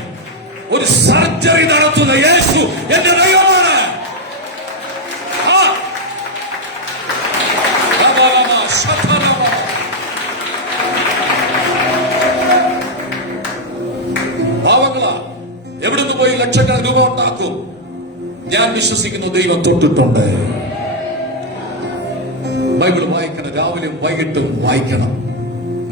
ഒരു സർജറി നടത്തുന്ന യേശു എന്റെ ദൈവമാണ്. പാവങ്ങളാ എവിടുന്ന് പോയി ലക്ഷക്കണക്കിന് രൂപ ഉണ്ടാക്കും. ഞാൻ വിശ്വസിക്കുന്നു ദൈവം തൊട്ടിട്ടുണ്ട്. ബൈബിൾ വായിക്കണം, രാവിലെയും വൈകിട്ടും വായിക്കണം.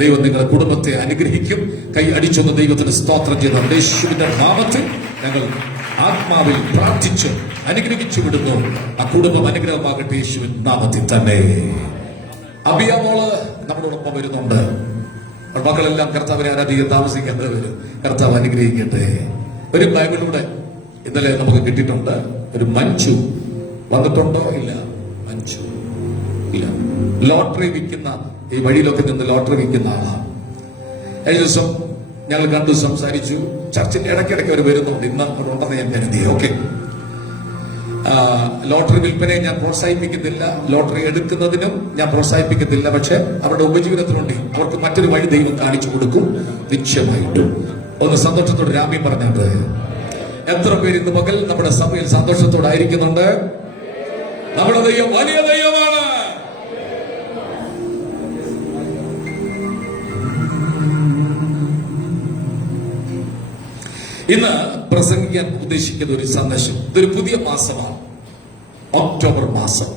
ദൈവം നിങ്ങളുടെ കുടുംബത്തെ അനുഗ്രഹിക്കും. കൈ അടിച്ചൊന്ന് ദൈവത്തിന് സ്തോത്രം ചെയ്ത യേശുവിന്റെ നാമത്തിൽ ഞങ്ങൾ ആത്മാവിൽ പ്രാർത്ഥിച്ചു അനുഗ്രഹിച്ചു വിടുന്നു. ആ കുടുംബം അനുഗ്രഹമാകട്ടെ യേശുവിൻ നാമത്തിൽ തന്നെ. അബിയാമോള് നമ്മളോടൊപ്പം വരുന്നുണ്ട്. മക്കളെല്ലാം കർത്താവിനെ ആരാധിക്കാൻ താമസിക്കേണ്ടവര് കർത്താവ് അനുഗ്രഹിക്കട്ടെ. ഒരു ബൈബിളിലൂടെ ഇന്നലെ നമുക്ക് കിട്ടിയിട്ടുണ്ട്. ഒരു മഞ്ജു വന്നിട്ടുണ്ടോ? ഇല്ല, മഞ്ജു ഇല്ല. ലോട്ടറി വിൽക്കുന്ന, ഈ വഴിയിലൊക്കെ നിന്ന് ലോട്ടറി വിൽക്കുന്ന ആളാണ്. കഴിഞ്ഞ ദിവസം ഞങ്ങൾ കണ്ടു, സംസാരിച്ചു. ചർച്ചിന്റെ ഇടയ്ക്കിടയ്ക്ക് അവർ വരുന്നുണ്ട്. ഇന്ന് ഉണ്ടെന്ന് ഞാൻ കരുതി. ഓക്കെ, ലോട്ടറി വിൽപ്പനയെ ഞാൻ പ്രോത്സാഹിപ്പിക്കുന്നില്ല, ലോട്ടറി എടുക്കുന്നതിനും ഞാൻ പ്രോത്സാഹിപ്പിക്കുന്നില്ല. പക്ഷെ അവരുടെ ഉപജീവനത്തിനുണ്ട്, അവർക്ക് മറ്റൊരു വഴി ദൈവം കാണിച്ചു കൊടുക്കും നിശ്ചയമായിട്ടും. ഒന്ന് സന്തോഷത്തോടെ രാമ്യം പറഞ്ഞാട്ട്. എത്ര പേര് ഇന്ന് പകൽ നമ്മുടെ സഭയിൽ സന്തോഷത്തോടായിരിക്കുന്നുണ്ട്? നമ്മുടെ ദൈവം വലിയ ദൈവമാണ്. ഇന്ന് പ്രസംഗിക്കാൻ ഉദ്ദേശിക്കുന്ന ഒരു സന്ദേശം, ഇതൊരു പുതിയ മാസമാണ്, ഒക്ടോബർ മാസം.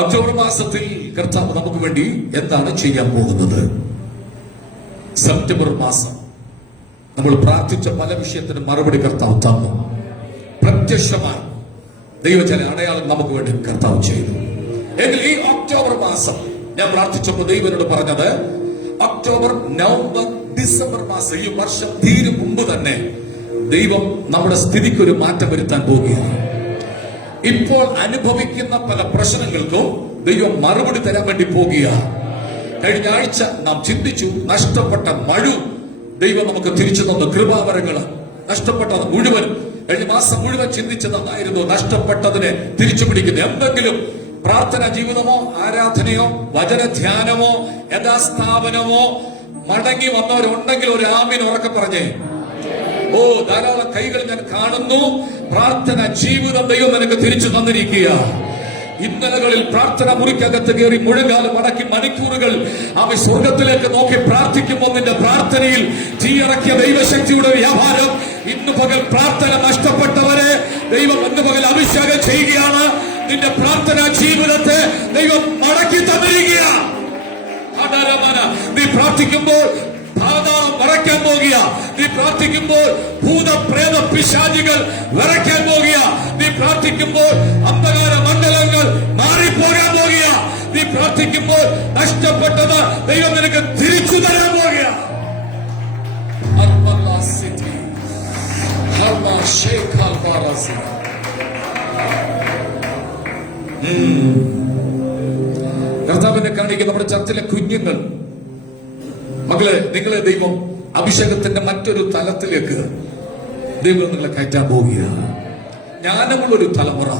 ഒക്ടോബർ മാസത്തിൽ കർത്താവ് നമുക്ക് വേണ്ടി എന്താണ് ചെയ്യാൻ പോകുന്നത്? സെപ്റ്റംബർ മാസം നമ്മൾ പ്രാർത്ഥിച്ച പല വിഷയത്തിനും മറുപടി കർത്താവ് തന്നു. പ്രത്യക്ഷമായി ദൈവം ചില അടയാളം നമുക്ക് വേണ്ടി കർത്താവ് ചെയ്തു. എങ്കിൽ ഈ ഒക്ടോബർ മാസം ഞാൻ പ്രാർത്ഥിച്ചപ്പോൾ ദൈവനോട് പറഞ്ഞത്, ഒക്ടോബർ, നവംബർ, ഡിസംബർ മാസം, ഈ വർഷം തീരും മുമ്പ് തന്നെ ദൈവം നമ്മുടെ സ്ഥിതിക്ക് ഒരു മാറ്റം വരുത്താൻ പോവുകയാണ്. ഇപ്പോൾ അനുഭവിക്കുന്ന പല പ്രശ്നങ്ങൾക്കും ദൈവം മറുപടി തരാൻ വേണ്ടി പോവുകയാണ്. കഴിഞ്ഞ ആഴ്ച നാം ചിന്തിച്ചു, നഷ്ടപ്പെട്ട മഴ ദൈവം നമുക്ക് തിരിച്ചു തന്ന കൃപാവരങ്ങള്, നഷ്ടപ്പെട്ടത് മുഴുവൻ കഴിഞ്ഞ മാസം മുഴുവൻ ചിന്തിച്ചത് അതായിരുന്നു, നഷ്ടപ്പെട്ടതിനെ തിരിച്ചു പിടിക്കുന്നു. എന്തെങ്കിലും പ്രാർത്ഥന ജീവിതമോ ആരാധനയോ വചനധ്യാനമോ യഥാസ്ഥാപനമോ മടങ്ങി വന്നവരുണ്ടെങ്കിൽ ഒരു ആമീൻ ഉറക്കെ പറഞ്ഞേ. ഓ, ധാരാളം കൈകൾ ഞാൻ കാണുന്നു. പ്രാർത്ഥന ജീവിതം ദൈവം നിനക്ക് തിരിച്ചു തന്നിരിക്കുക. ഇന്നലകളിൽ പ്രാർത്ഥന മുറിക്കകത്ത് കയറി മുഴങ്കാലം മടക്കി മണിക്കൂറുകൾ അവൻ സ്വർഗത്തിലേക്ക് നോക്കി പ്രാർത്ഥിക്കുമ്പോൾ നിന്റെ പ്രാർത്ഥനയിൽ തീയിറക്കിയ ദൈവശക്തിയുടെ വ്യാപാരം ഇന്ന് പകൽ പ്രാർത്ഥന നഷ്ടപ്പെട്ടവരെ ദൈവം ഇന്ന് പകൽ അഭിഷേകം ചെയ്യുകയാണ്. നിന്റെ പ്രാർത്ഥനാ ജീവിതത്തെ ദൈവം മടക്കി തന്നിരിക്കുക. നീ പ്രാർത്ഥിക്കുമ്പോൾ പാതാളം വിറയ്ക്കാൻ പോകുക. നീ പ്രാർത്ഥിക്കുമ്പോൾ ഭൂതപ്രേത പിശാചികൾ വിറയ്ക്കാൻ പോകുക. നീ പ്രാർത്ഥിക്കുമ്പോൾ അന്ധകാര മണ്ഡലങ്ങൾ മാറിപ്പോകാൻ പോകുക. നീ പ്രാർത്ഥിക്കുമ്പോൾ നഷ്ടപ്പെട്ടത് ദൈവം നിനക്ക് തിരിച്ചു തരാൻ പോകുക. കർത്താവിനെ കാണിക്കുന്ന നമ്മുടെ ചർച്ചിലെ കുഞ്ഞുങ്ങൾ, മകളെ, നിങ്ങളെ ദൈവം അഭിഷേകത്തിന്റെ മറ്റൊരു തലത്തിലേക്ക് ദൈവം നിങ്ങളെ കയറ്റാൻ പോവുകയാണ്. ജ്ഞാനമുള്ളൊരു തലമുറ,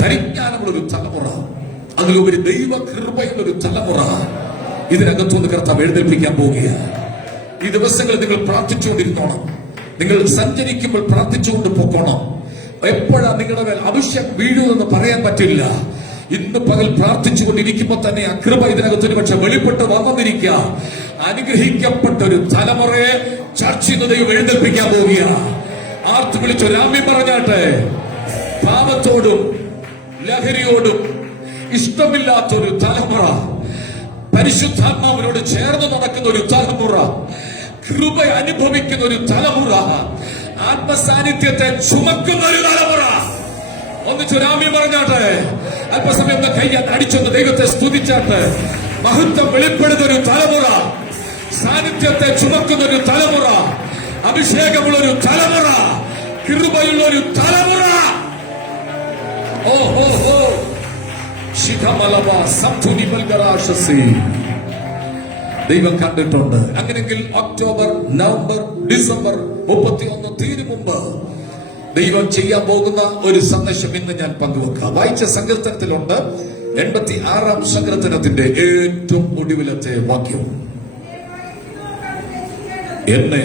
പരിജ്ഞാനമുള്ളൊരു തലമുറ, അതിലുപരി ദൈവ കൃപയുള്ളൊരു തലമുറ ഇതിനകത്തുനിന്ന് കർത്താവ് എഴുന്നേൽപ്പിക്കാൻ പോവുകയാണ്. ഈ ദിവസങ്ങളിൽ നിങ്ങൾ പ്രാർത്ഥിച്ചുകൊണ്ടിരുന്നോണം. നിങ്ങൾ സഞ്ചരിക്കുമ്പോൾ പ്രാർത്ഥിച്ചുകൊണ്ട് പോകണം. എപ്പോഴാണ് നിങ്ങളുടെ മേൽ അഭിഷേകം വീഴുമെന്ന് പറയാൻ പറ്റില്ല. ഇന്ന് പകൽ പ്രാർത്ഥിച്ചുകൊണ്ടിരിക്കുമ്പോൾ തന്നെ ആ കൃപ ഇതിനകത്തൊരു പക്ഷെ വെളിപ്പെട്ട് വന്നിരിക്കുക. അനുഗ്രഹിക്കപ്പെട്ട ഒരു തലമുറയെ ചർച്ചിന്ന് ദൈവം എഴുന്നേൽപ്പിക്കാൻ പോവുകയാണ്. ആർത്ത് വിളിച്ചൊരാമി പറഞ്ഞാട്ടെ. പാപത്തോടും ലഹരിയോടും ഇഷ്ടമില്ലാത്തൊരു തലമുറ, പരിശുദ്ധാത്മാവിനോട് ചേർന്ന് നടക്കുന്ന ഒരു തലമുറ, കൃപ അനുഭവിക്കുന്ന ഒരു തലമുറ, ആത്മസാന്നിധ്യത്തെ ചുമക്കുന്ന ഒരു തലമുറ. ഒന്നിച്ചൊരാമി പറഞ്ഞാട്ടെ. അല്പസമയം കയ്യാൻ അടിച്ചൊന്ന് ദൈവത്തെ സ്തുതിച്ചാട്ടെ. മഹത്വം വെളിപ്പെടുന്ന ഒരു തലമുറ, സാന്നിധ്യത്തെ ചുമക്കുന്ന ഒരു തലമുറ, അഭിഷേകമുള്ള ഒരു തലമുറ, കൃപയുള്ള ഒരു തലമുറ. ഓ ഹോ ഹോ ശിഖമലവ സന്ധുനി മൽഗരാശസി ദൈവം കണ്ടിട്ടുണ്ട്. അങ്ങനെയെങ്കിൽ ഒക്ടോബർ, നവംബർ, ഡിസംബർ 31 തീരും മുമ്പ് ദൈവം ചെയ്യാൻ പോകുന്ന ഒരു സന്ദേശം ഇന്ന് ഞാൻ പങ്കുവെക്കാം. വായിച്ച സങ്കീർത്തനത്തിലുണ്ട് 86-ാം സങ്കീർത്തനത്തിന്റെ ഏറ്റവും ഒടുവിലത്തെ വാക്യം, എന്നെ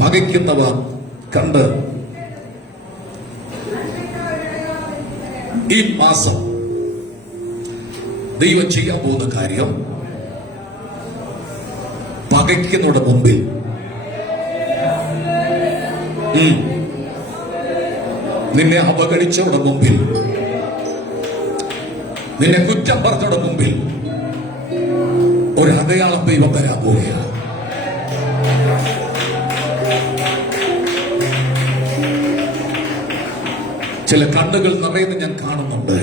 പകയ്ക്കുന്നവർ കണ്ട് ഈ മാസം ദൈവം ചെയ്യാൻ പോകുന്ന കാര്യം, പകയ്ക്കുന്നവരുടെ മുമ്പിൽ നിന്നെ അവഗണിച്ചവരുടെ മുമ്പിൽ, നിന്നെ കുറ്റം പറഞ്ഞവരുടെ മുമ്പിൽ ഒരു അടയാളം ദൈവം തരാൻ പോവുകയാണ്. ചില കണ്ണുകൾ നിറയുന്ന ഞാൻ കാണുന്നുണ്ട്.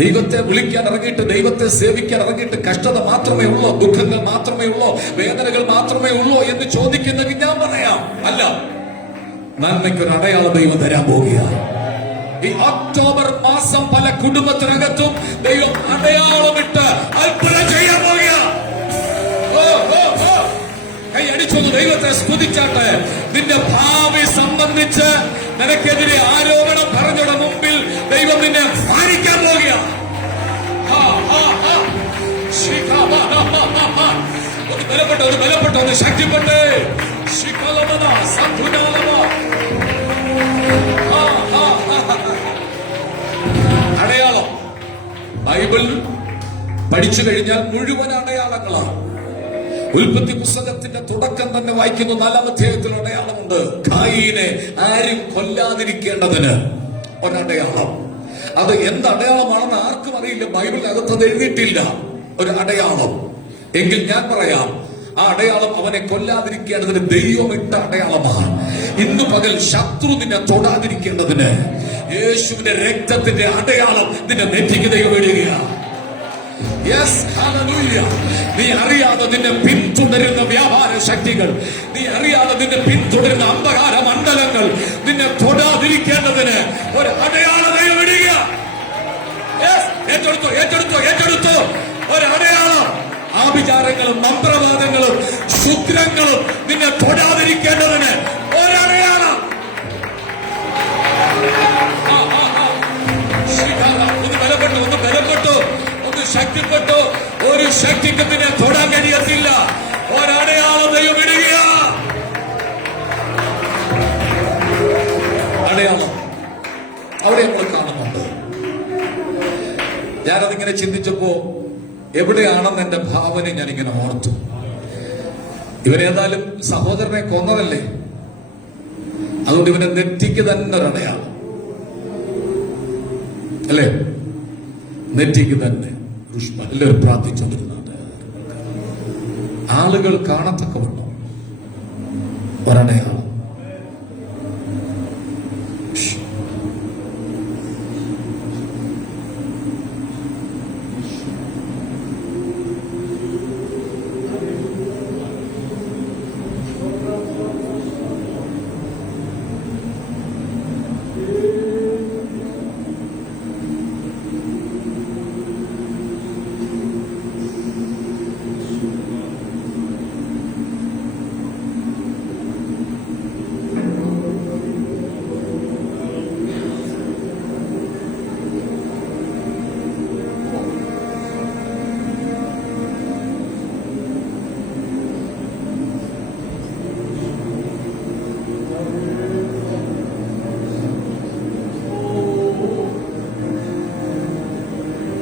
ദൈവത്തെ വിളിക്കാൻ ഇറങ്ങിയിട്ട്, ദൈവത്തെ സേവിക്കാൻ ഇറങ്ങിയിട്ട് കഷ്ടത മാത്രമേ ഉള്ളൂ, ദുഃഖങ്ങൾ മാത്രമേ ഉള്ളൂ, വേദനകൾ മാത്രമേ ഉള്ളൂ എന്ന് ചോദിക്കുന്നെങ്കിൽ ഞാൻ പറയാം, അല്ല, നന്മയ്ക്കൊരു അടയാളം ദൈവം തരാൻ പോവുകയാണ്. ഈ ഒക്ടോബർ മാസം പല കുടുംബത്തിനകത്തും ദൈവം അടയാളമിട്ട് അത്ഭുതം ചെയ്യാൻ പോവുകയാണ്. കൈ അടിച്ചൊന്ന് ദൈവത്തെ സ്തുതിച്ചാട്ടെ. നിന്റെ ഭാവി സംബന്ധിച്ച് നിനക്കെതിരെ ആരോപണം പറഞ്ഞയുടെ മുമ്പിൽ ദൈവം നിന്നെ മാനിക്കാൻ പോവുകയാണ്. ഒന്ന് ബലപ്പെട്ട ഒന്ന് ശക്തിപ്പെട്ടേ. അടയാളം ബൈബിൾ പഠിച്ചു കഴിഞ്ഞാൽ മുഴുവൻ അടയാളങ്ങളാണ്. ഉൽപ്പത്തി പുസ്തകത്തിന്റെ തുടക്കം തന്നെ വായിക്കുന്നു. 4-ാം അധ്യായത്തിൽ അടയാളമുണ്ട്. ഖായീനെ ആരും കൊല്ലാതിരിക്കേണ്ടതിന് ഒരടയാളം. അത് എന്ത് അടയാളമാണെന്ന് ആർക്കും അറിയില്ല. ബൈബിളിനകത്ത് അത് എഴുതിയിട്ടില്ല. ഒരു അടയാളം. എങ്കിൽ ഞാൻ പറയാം, ആ അടയാളം അവനെ കൊല്ലാതിരിക്കേണ്ടതിന് ദൈവം ഇട്ട അടയാളമാണ്. ഇന്ന് പകൽ ശത്രു നിന്നെ തൊടാതിരിക്കേണ്ടതിന് യേശുവിന്റെ രക്തത്തിന്റെ അടയാളം നിന്റെ നെറ്റിക്ക് ദൈവം ഇടുകയാണ്. നീ അറിയാതെ നിന്നെ പിന്തുടരുന്ന വ്യാപാര ശക്തികൾ, നീ അറിയാതെ നിന്നെ പിന്തുടരുന്ന അന്ധകാര മണ്ഡലങ്ങൾ നിന്നെ തൊടാതിരിക്കേണ്ടതിന് ഒരു അടയാളം ദൈവം ഇടുക. ഏറ്റെടുത്തോ ഏറ്റെടുത്തോ ഏറ്റെടുത്തോ ഒരു അടയാളം. ആഭിചാരങ്ങളും മന്ത്രവാദങ്ങളും ശുദ്രങ്ങളും നിന്നെ തൊടാതിരിക്കേണ്ടതിന് ഒരടയാളം. ഒരു ശക്തിക്ക് നിന്നെ തൊടാൻ കഴിയത്തില്ല. ഒരടയാളം ദൈവം ഇടുക. അടയാളം അവിടെ നമ്മൾ കാണുന്നുണ്ട്. ഞാനതിങ്ങനെ ചിന്തിച്ചപ്പോ എവിടെയാണെന്ന് എന്റെ ഭാവന ഞാനിങ്ങനെ ഓർത്തു. ഇവനേതായാലും സഹോദരനെ കൊന്നതല്ലേ, അതുകൊണ്ട് ഇവനെ നെറ്റിക്ക് തന്നെ ഒരടയാളം അല്ലേ, നെറ്റിക്ക് തന്നെ. എല്ലാവരും പ്രാർത്ഥിച്ചുകൊണ്ടിരുന്നുണ്ട്. ആളുകൾ കാണത്തക്കവണ്ണം ഒരടയാളം.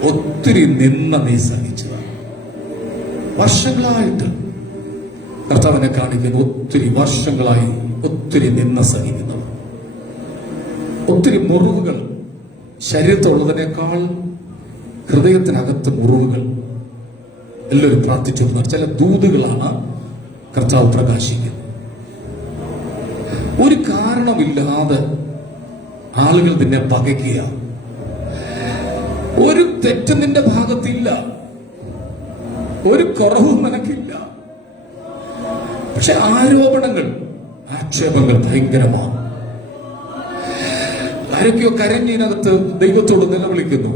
ഒത്തിരി നിന്ന നീ സഹിച്ചതാണ്. വർഷങ്ങളായിട്ട് കർത്താവിനെ കാണിക്കുന്ന ഒത്തിരി വർഷങ്ങളായി ഒത്തിരി നിന്ന സഹിക്കുന്നത്, ഒത്തിരി മുറിവുകൾ, ശരീരത്തുള്ളതിനേക്കാൾ ഹൃദയത്തിനകത്ത് മുറിവുകൾ. എല്ലാവരും പ്രാർത്ഥിച്ചു. ചില ദൂതുകളാണ് കർത്താവ് പ്രകാശിക്കുന്നത്. ഒരു കാരണമില്ലാതെ ആളുകൾ നിന്നെ പകയ്ക്കുക. ഒരു തെറ്റും നിന്റെ ഭാഗത്തില്ല, ഒരു കുറവും നിനക്കില്ല. പക്ഷെ ആരോപണങ്ങൾ, ആക്ഷേപങ്ങൾ ഭയങ്കരമാണ്. ആരൊക്കെയോ കരഞ്ഞതിനകത്ത് ദൈവത്തോട് നിലവിളിക്കുന്നു.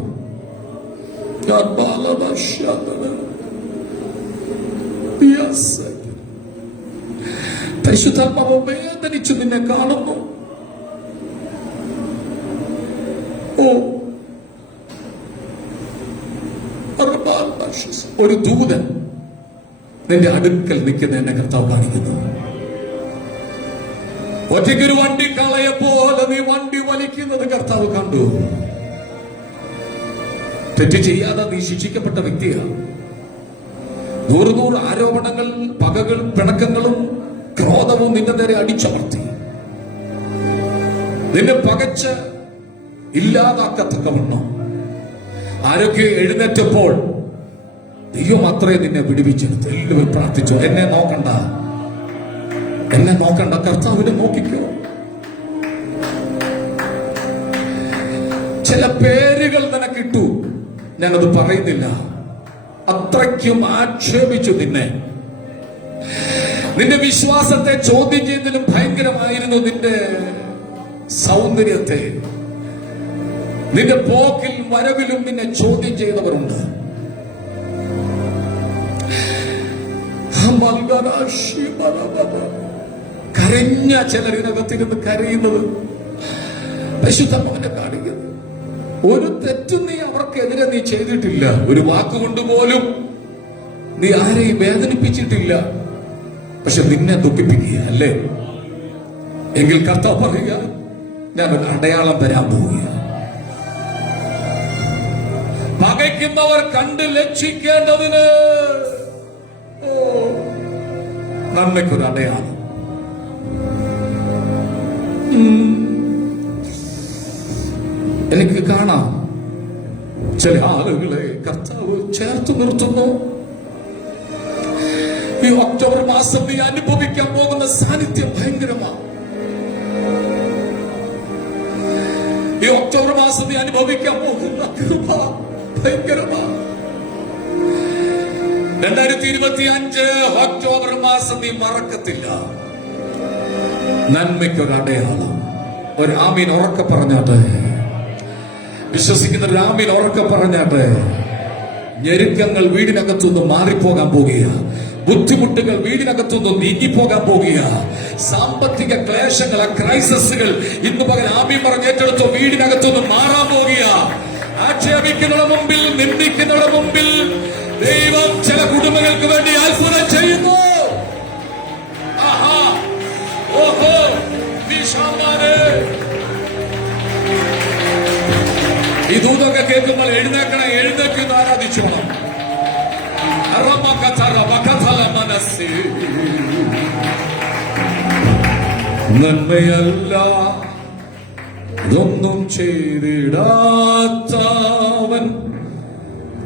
പരിശുദ്ധാത്മാവ് വേദനിച്ചു നിന്നെ കാണുന്നു. ഒരു ദൂതൻ നിന്റെ അടുക്കൽ നിൽക്കുന്ന എന്നെ കർത്താവ് കാണിക്കുന്നു. ഒറ്റയ്ക്കൊരു വണ്ടി കളയെ പോലെ നീ വണ്ടി വലിക്കുന്നത് കർത്താവ് കണ്ടു. തെറ്റ് ചെയ്യാതെ നീ ശിക്ഷിക്കപ്പെട്ട വ്യക്തിയാണ്. 100 ആരോപണങ്ങൾ, പകകൾ, പിണക്കങ്ങളും ക്രോധവും നിന്റെ നേരെ അടിച്ചമർത്തി നിന്നെ പകച്ച് ഇല്ലാതാക്കത്തക്കവണ്ണം ആരൊക്കെ എഴുന്നേറ്റപ്പോൾ ദൈവം അത്രേ നിന്നെ വിടുവിച്ചെടുത്ത്. എല്ലാവരും പ്രാർത്ഥിച്ചു. എന്നെ നോക്കണ്ട, എന്നെ നോക്കണ്ട, കർത്താവിനെ നോക്കിക്കോ. ചില പേരുകൾ നിനക്കിട്ടു, ഞാനത് പറയുന്നില്ല. അത്രയ്ക്കും ആക്ഷേപിച്ചു നിന്നെ. നിന്റെ വിശ്വാസത്തെ ചോദ്യം ചെയ്യുന്നതിലും ഭയങ്കരമായിരുന്നു നിന്റെ സൗന്ദര്യത്തെ. നിന്റെ പോക്കിൽ വരവിലും നിന്നെ ചോദ്യം ചെയ്തവരുണ്ട്. കരഞ്ഞ ചിലരിനകത്തിരുന്ന് കരയുന്നത് പരിശുദ്ധനെ കാണിക്കുന്നു. ഒരു തെറ്റും നീ അവർക്കെതിരെ നീ ചെയ്തിട്ടില്ല. ഒരു വാക്കുകൊണ്ട് പോലും നീ ആരെയും വേദനിപ്പിച്ചിട്ടില്ല. പക്ഷെ നിന്നെ ദുഃഖിപ്പിക്കുക അല്ലേ? എങ്കിൽ കർത്താവ് പറയുക, ഞാനൊരു അടയാളം തരാൻ പോവുക. പകയ്ക്കുന്നവർ കണ്ട് ലക്ഷിക്കേണ്ടതിന് നന്മയ്ക്കൊരു അടയാളം. എനിക്ക് കാണാം ചില ആളുകളെ കർത്താവ് ചേർത്ത് നിർത്തുന്നു. ഈ ഒക്ടോബർ മാസം നീ അനുഭവിക്കാൻ പോകുന്ന സാന്നിധ്യം ഭയങ്കരമാണ്. ഈ ഒക്ടോബർ മാസം നീ അനുഭവിക്കാൻ പോകുന്ന കൃപ ഭയങ്കരമാണ്. 2025 ഒക്ടോബർ മാസം നീ മറക്കത്തില്ല. നന്മയ്ക്കൊരു അടയാളം. ഒരു ആമീൻ ഉറക്കെ പറഞ്ഞാട്ടെ. വിശ്വസിക്കുന്ന ഒരു ആമീൻ ഉറക്കെ പറഞ്ഞാട്ടെ. ഞെരുക്കങ്ങൾ വീടിനകത്തുനിന്ന് മാറിപ്പോകാൻ പോകുക. ബുദ്ധിമുട്ടുകൾ വീടിനകത്തുനിന്ന് നീങ്ങിപ്പോകാൻ പോകുക. സാമ്പത്തിക ക്ലേശങ്ങൾ, ക്രൈസിസുകൾ ഇന്ന് പകൽ ആമീൻ പറഞ്ഞ് ഏറ്റെടുത്തോ വീടിനകത്തുനിന്ന് മാറാൻ പോകുക. ആക്ഷേപിക്കുന്നവരുടെ മുമ്പിൽ, നിന്ദിക്കുന്നവരുടെ മുമ്പിൽ ദൈവ വേണ്ടി അത്ഭുതം ചെയ്യുന്നു. ആഹാ, ഓഹോ, ഈ ദൂതൊക്കെ കേൾക്കുമ്പോൾ എഴുന്നേക്കണം, എഴുന്നേക്കുന്ന ആരാധിച്ചോണം. നന്മയല്ല ഒന്നും ചെയ്തിടാത്തവൻ,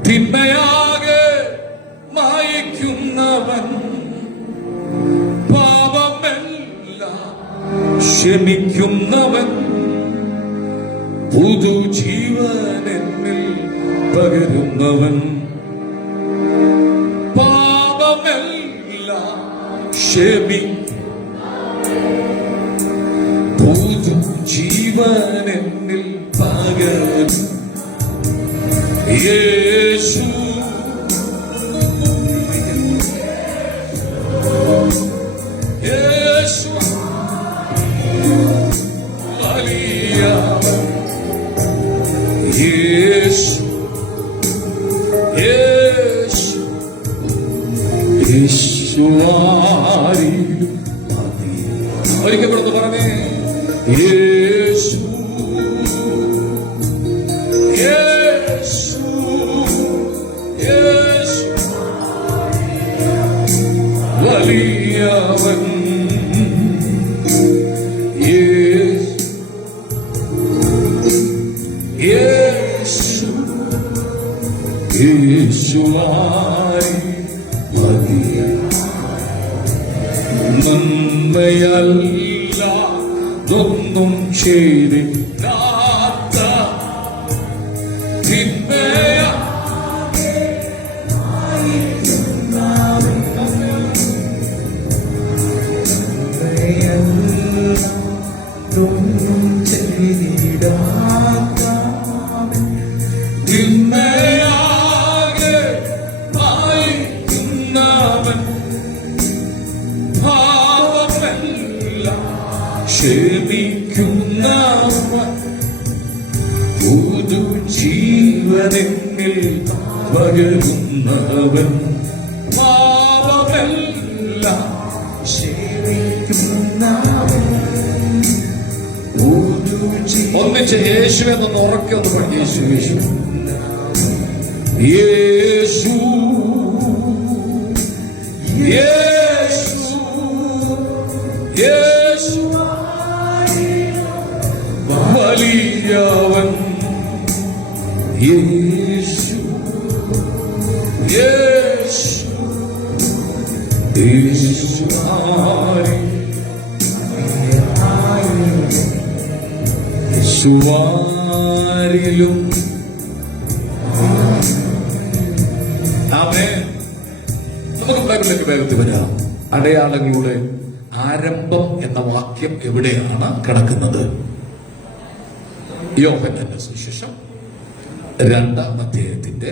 തിന്മയാകെ മായിക്കുന്നവൻ, പാപമെല്ലാം ക്ഷമിക്കുന്നവൻ, പുതുജീവൻ എന്നിൽ പകരുന്നവൻ, പാപമെല്ലാം പുതുജീവൻ എന്നിൽ പകരും യേശു. യേശു വലിയ യേശു, യേശു, യേശുവാരിലും ഒരിക്കൽ കൂടെ പറഞ്ഞേ, യേശു, യേശു, യേശു വലിയവൻ, യേശു, യേശു, യേശുവായി വലിയ. നന്മയല്ല ഒന്നും ചെയ്തിടാത്ത, തിന്മയ ഒന്നും ചെയ്തിടാത്ത, തിന്മയാകെ മായിക്കുന്നവൻ, പാപമെല്ലാം ക്ഷമിക്കുന്നവൻ, പുതുജീവനെന്നിൽ പകരുന്നവൻ, പാപമെല്ലാം ക്ഷമിക്കുന്നവൻ. ഒന്നിച്ച് യേശു എന്നൊന്ന് ഉറക്കെ ഒന്ന് പറഞ്ഞു. യേശു, യേശു, യേശു, യേശു, യേശു വലിയവൻ, യേശു, യേശു, യേശുവാരിലും. ആമേൻ. നമുക്ക് ബൈബിളിലേക്ക് വേഗത്തിൽ വരാം. അടയാളങ്ങളുടെ ആരംഭം എന്ന വാക്യം എവിടെയാണ് കിടക്കുന്നത്? യോഹന്നാന്റെ സുവിശേഷം 2-ാം അധ്യായത്തിന്റെ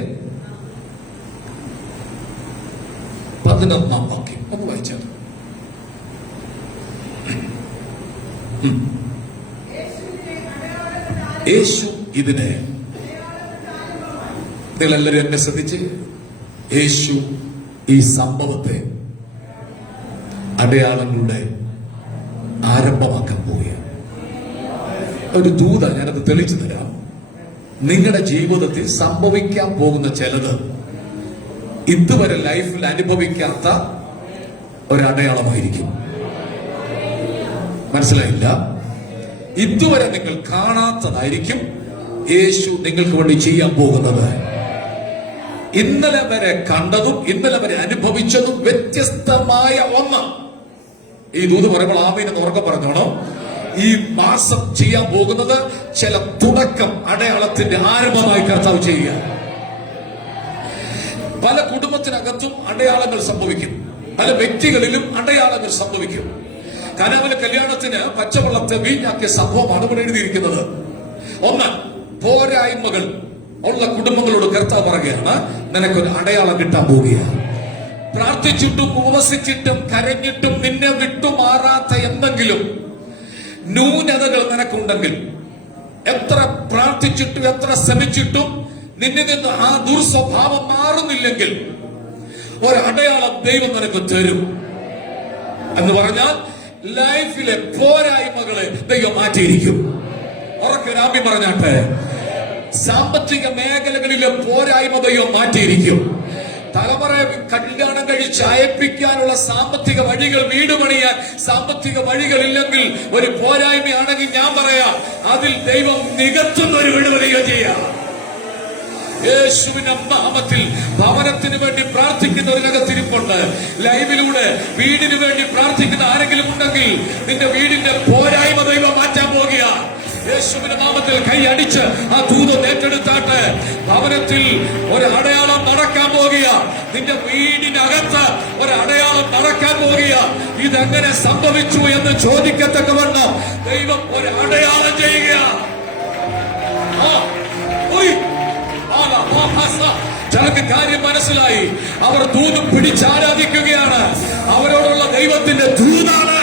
11-ാം വാക്യം ഒന്ന് വായിച്ചാൽ. യേശു ഇതിനെ, നിങ്ങളെല്ലാവരും എന്നെ ശ്രദ്ധിച്ച്, യേശു ഈ സംഭവത്തെ അടയാളങ്ങളുടെ ആരംഭമാക്കാൻ പോവുകയാണ്. ഒരു ദൂത, ഞാനത് തെളിച്ചു തരാം. നിങ്ങളുടെ ജീവിതത്തിൽ സംഭവിക്കാൻ പോകുന്ന ചിലത് ഇതുവരെ ലൈഫിൽ അനുഭവിക്കാത്ത ഒരടയാളമായിരിക്കും. മനസ്സിലായില്ല? ഇതുവരെ നിങ്ങൾ കാണാത്തതായിരിക്കും യേശു നിങ്ങൾക്ക് വേണ്ടി ചെയ്യാൻ പോകുന്നത്. ഇന്നലെ വരെ കണ്ടതും ഇന്നലെ വരെ അനുഭവിച്ചതും വ്യത്യസ്തമായ ഒന്ന്. ഈ ദൂത് പറയുമ്പോൾ ആമീൻ എന്ന് ഉറക്കെ പറഞ്ഞോണം. ഈ മാസം ചെയ്യാൻ പോകുന്നത് ചില തുടക്കം, അടയാളത്തിന്റെ ആരംഭമായി കർത്താവ് ചെയ്യുക. പല കുടുംബത്തിനകത്തും അടയാളങ്ങൾ സംഭവിക്കും, പല വ്യക്തികളിലും അടയാളങ്ങൾ സംഭവിക്കും. കനാവിലെ കല്യാണത്തിന് പച്ചവെള്ളത്തെ വീഞ്ഞാക്കിയ സംഭവമാണ് ഇവിടെ എഴുതിയിരിക്കുന്നത്. ഒന്ന്, പോരായ്മകൾ ഉള്ള കുടുംബങ്ങളോട് കർത്താവ് പറയുകയാണ്, നിനക്കൊരു അടയാളം കിട്ടാൻ പോവുകയാണ്. പ്രാർത്ഥിച്ചിട്ടും ഉപവസിച്ചിട്ടും കരഞ്ഞിട്ടും നിന്നെ വിട്ടുമാറാത്ത എന്തെങ്കിലും ന്യൂനതകൾ നിനക്കുണ്ടെങ്കിൽ, എത്ര പ്രാർത്ഥിച്ചിട്ടും എത്ര ശ്രമിച്ചിട്ടും നിന്നിൽ നിന്ന് ആ ദുർസ്വഭാവം മാറുന്നില്ലെങ്കിൽ, ഒരടയാളം ദൈവം നിനക്ക് തരും. എന്ന് പറഞ്ഞാൽ ലൈഫിലെ പോരായ്മകളെ ദൈവം മാറ്റിയിരിക്കും. ഉറക്കെ ആമേൻ പറഞ്ഞാട്ടെ. സാമ്പത്തിക മേഖലകളിലെ പോരായ്മ ദൈവം മാറ്റിയിരിക്കും. തലമുറയെ കല്യാണം കഴിച്ച് അയപ്പിക്കാനുള്ള സാമ്പത്തിക വഴികൾ, വീട് പണിയാൻ സാമ്പത്തിക വഴികളില്ലെങ്കിൽ ഒരു പോരായ്മയാണെങ്കിൽ ഞാൻ പറയാം, അതിൽ ദൈവം നികത്തുന്ന ഒരു വിടുതലുക ചെയ്യാം. യേശുവിന്റെ നാമത്തിൽ ഭവനത്തിന് വേണ്ടി പ്രാർത്ഥിക്കുന്നവരിനകത്തിരിപ്പുണ്ട്. ലൈവിലൂടെ വീടിന് വേണ്ടി പ്രാർത്ഥിക്കുന്ന ആരെങ്കിലും ഉണ്ടെങ്കിൽ നിന്റെ വീടിന്റെ പോരായ്മ ദൈവം മാറ്റാൻ പോകുക. യേശുവിന്റെ നാമത്തിൽ കൈ അടിച്ച് ആ ദൂതം ഏറ്റെടുത്താട്ട് ഭവനത്തിൽ ഒരു അടയാളം നടക്കാൻ പോകുക. നിന്റെ വീടിനകത്ത് ഒരു അടയാളം നടക്കാൻ പോകുക. ഇതെങ്ങനെ സംഭവിച്ചു എന്ന് ചോദിക്കത്തക്കവണ്ണം ദൈവം ഒരു അടയാളം ചെയ്യുക. ചിലക്ക് കാര്യം മനസ്സിലായി. അവർ ദൂതം പിടിച്ചാരാധിക്കുകയാണ്. അവരോടുള്ള ദൈവത്തിന്റെ ദൂതാണ്.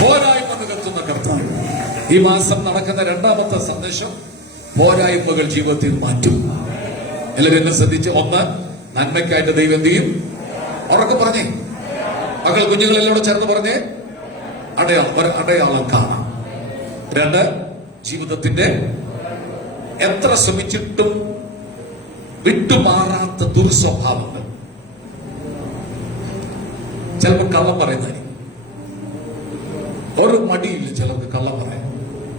പോരായ്മ നികത്തുന്ന കർത്താവ്. ഈ മാസം നടക്കുന്ന രണ്ടാമത്തെ സന്ദേശം, പോരായ്മകൾ ജീവിതത്തിൽ മാറ്റും. എല്ലാവരും എന്നെ ശ്രദ്ധിച്ച്. ഒന്ന്, നന്മയ്ക്കായിട്ട് ദൈവം എന്ത് ചെയ്യും? ഉറക്കെ പറഞ്ഞേ. മക്കൾ കുഞ്ഞുങ്ങളെല്ലാം ചേർന്ന് പറഞ്ഞേ. അടയാളം കാണാം. രണ്ട്, ജീവിതത്തിന്റെ എത്ര ശ്രമിച്ചിട്ടും വിട്ടുമാറാത്ത ദുർസ്വഭാവങ്ങൾ. ചിലപ്പോൾ കള്ളം പറയുന്നതായിരിക്കും. ഒരു മടിയില്ല ചിലർക്ക് കള്ളം പറയാം.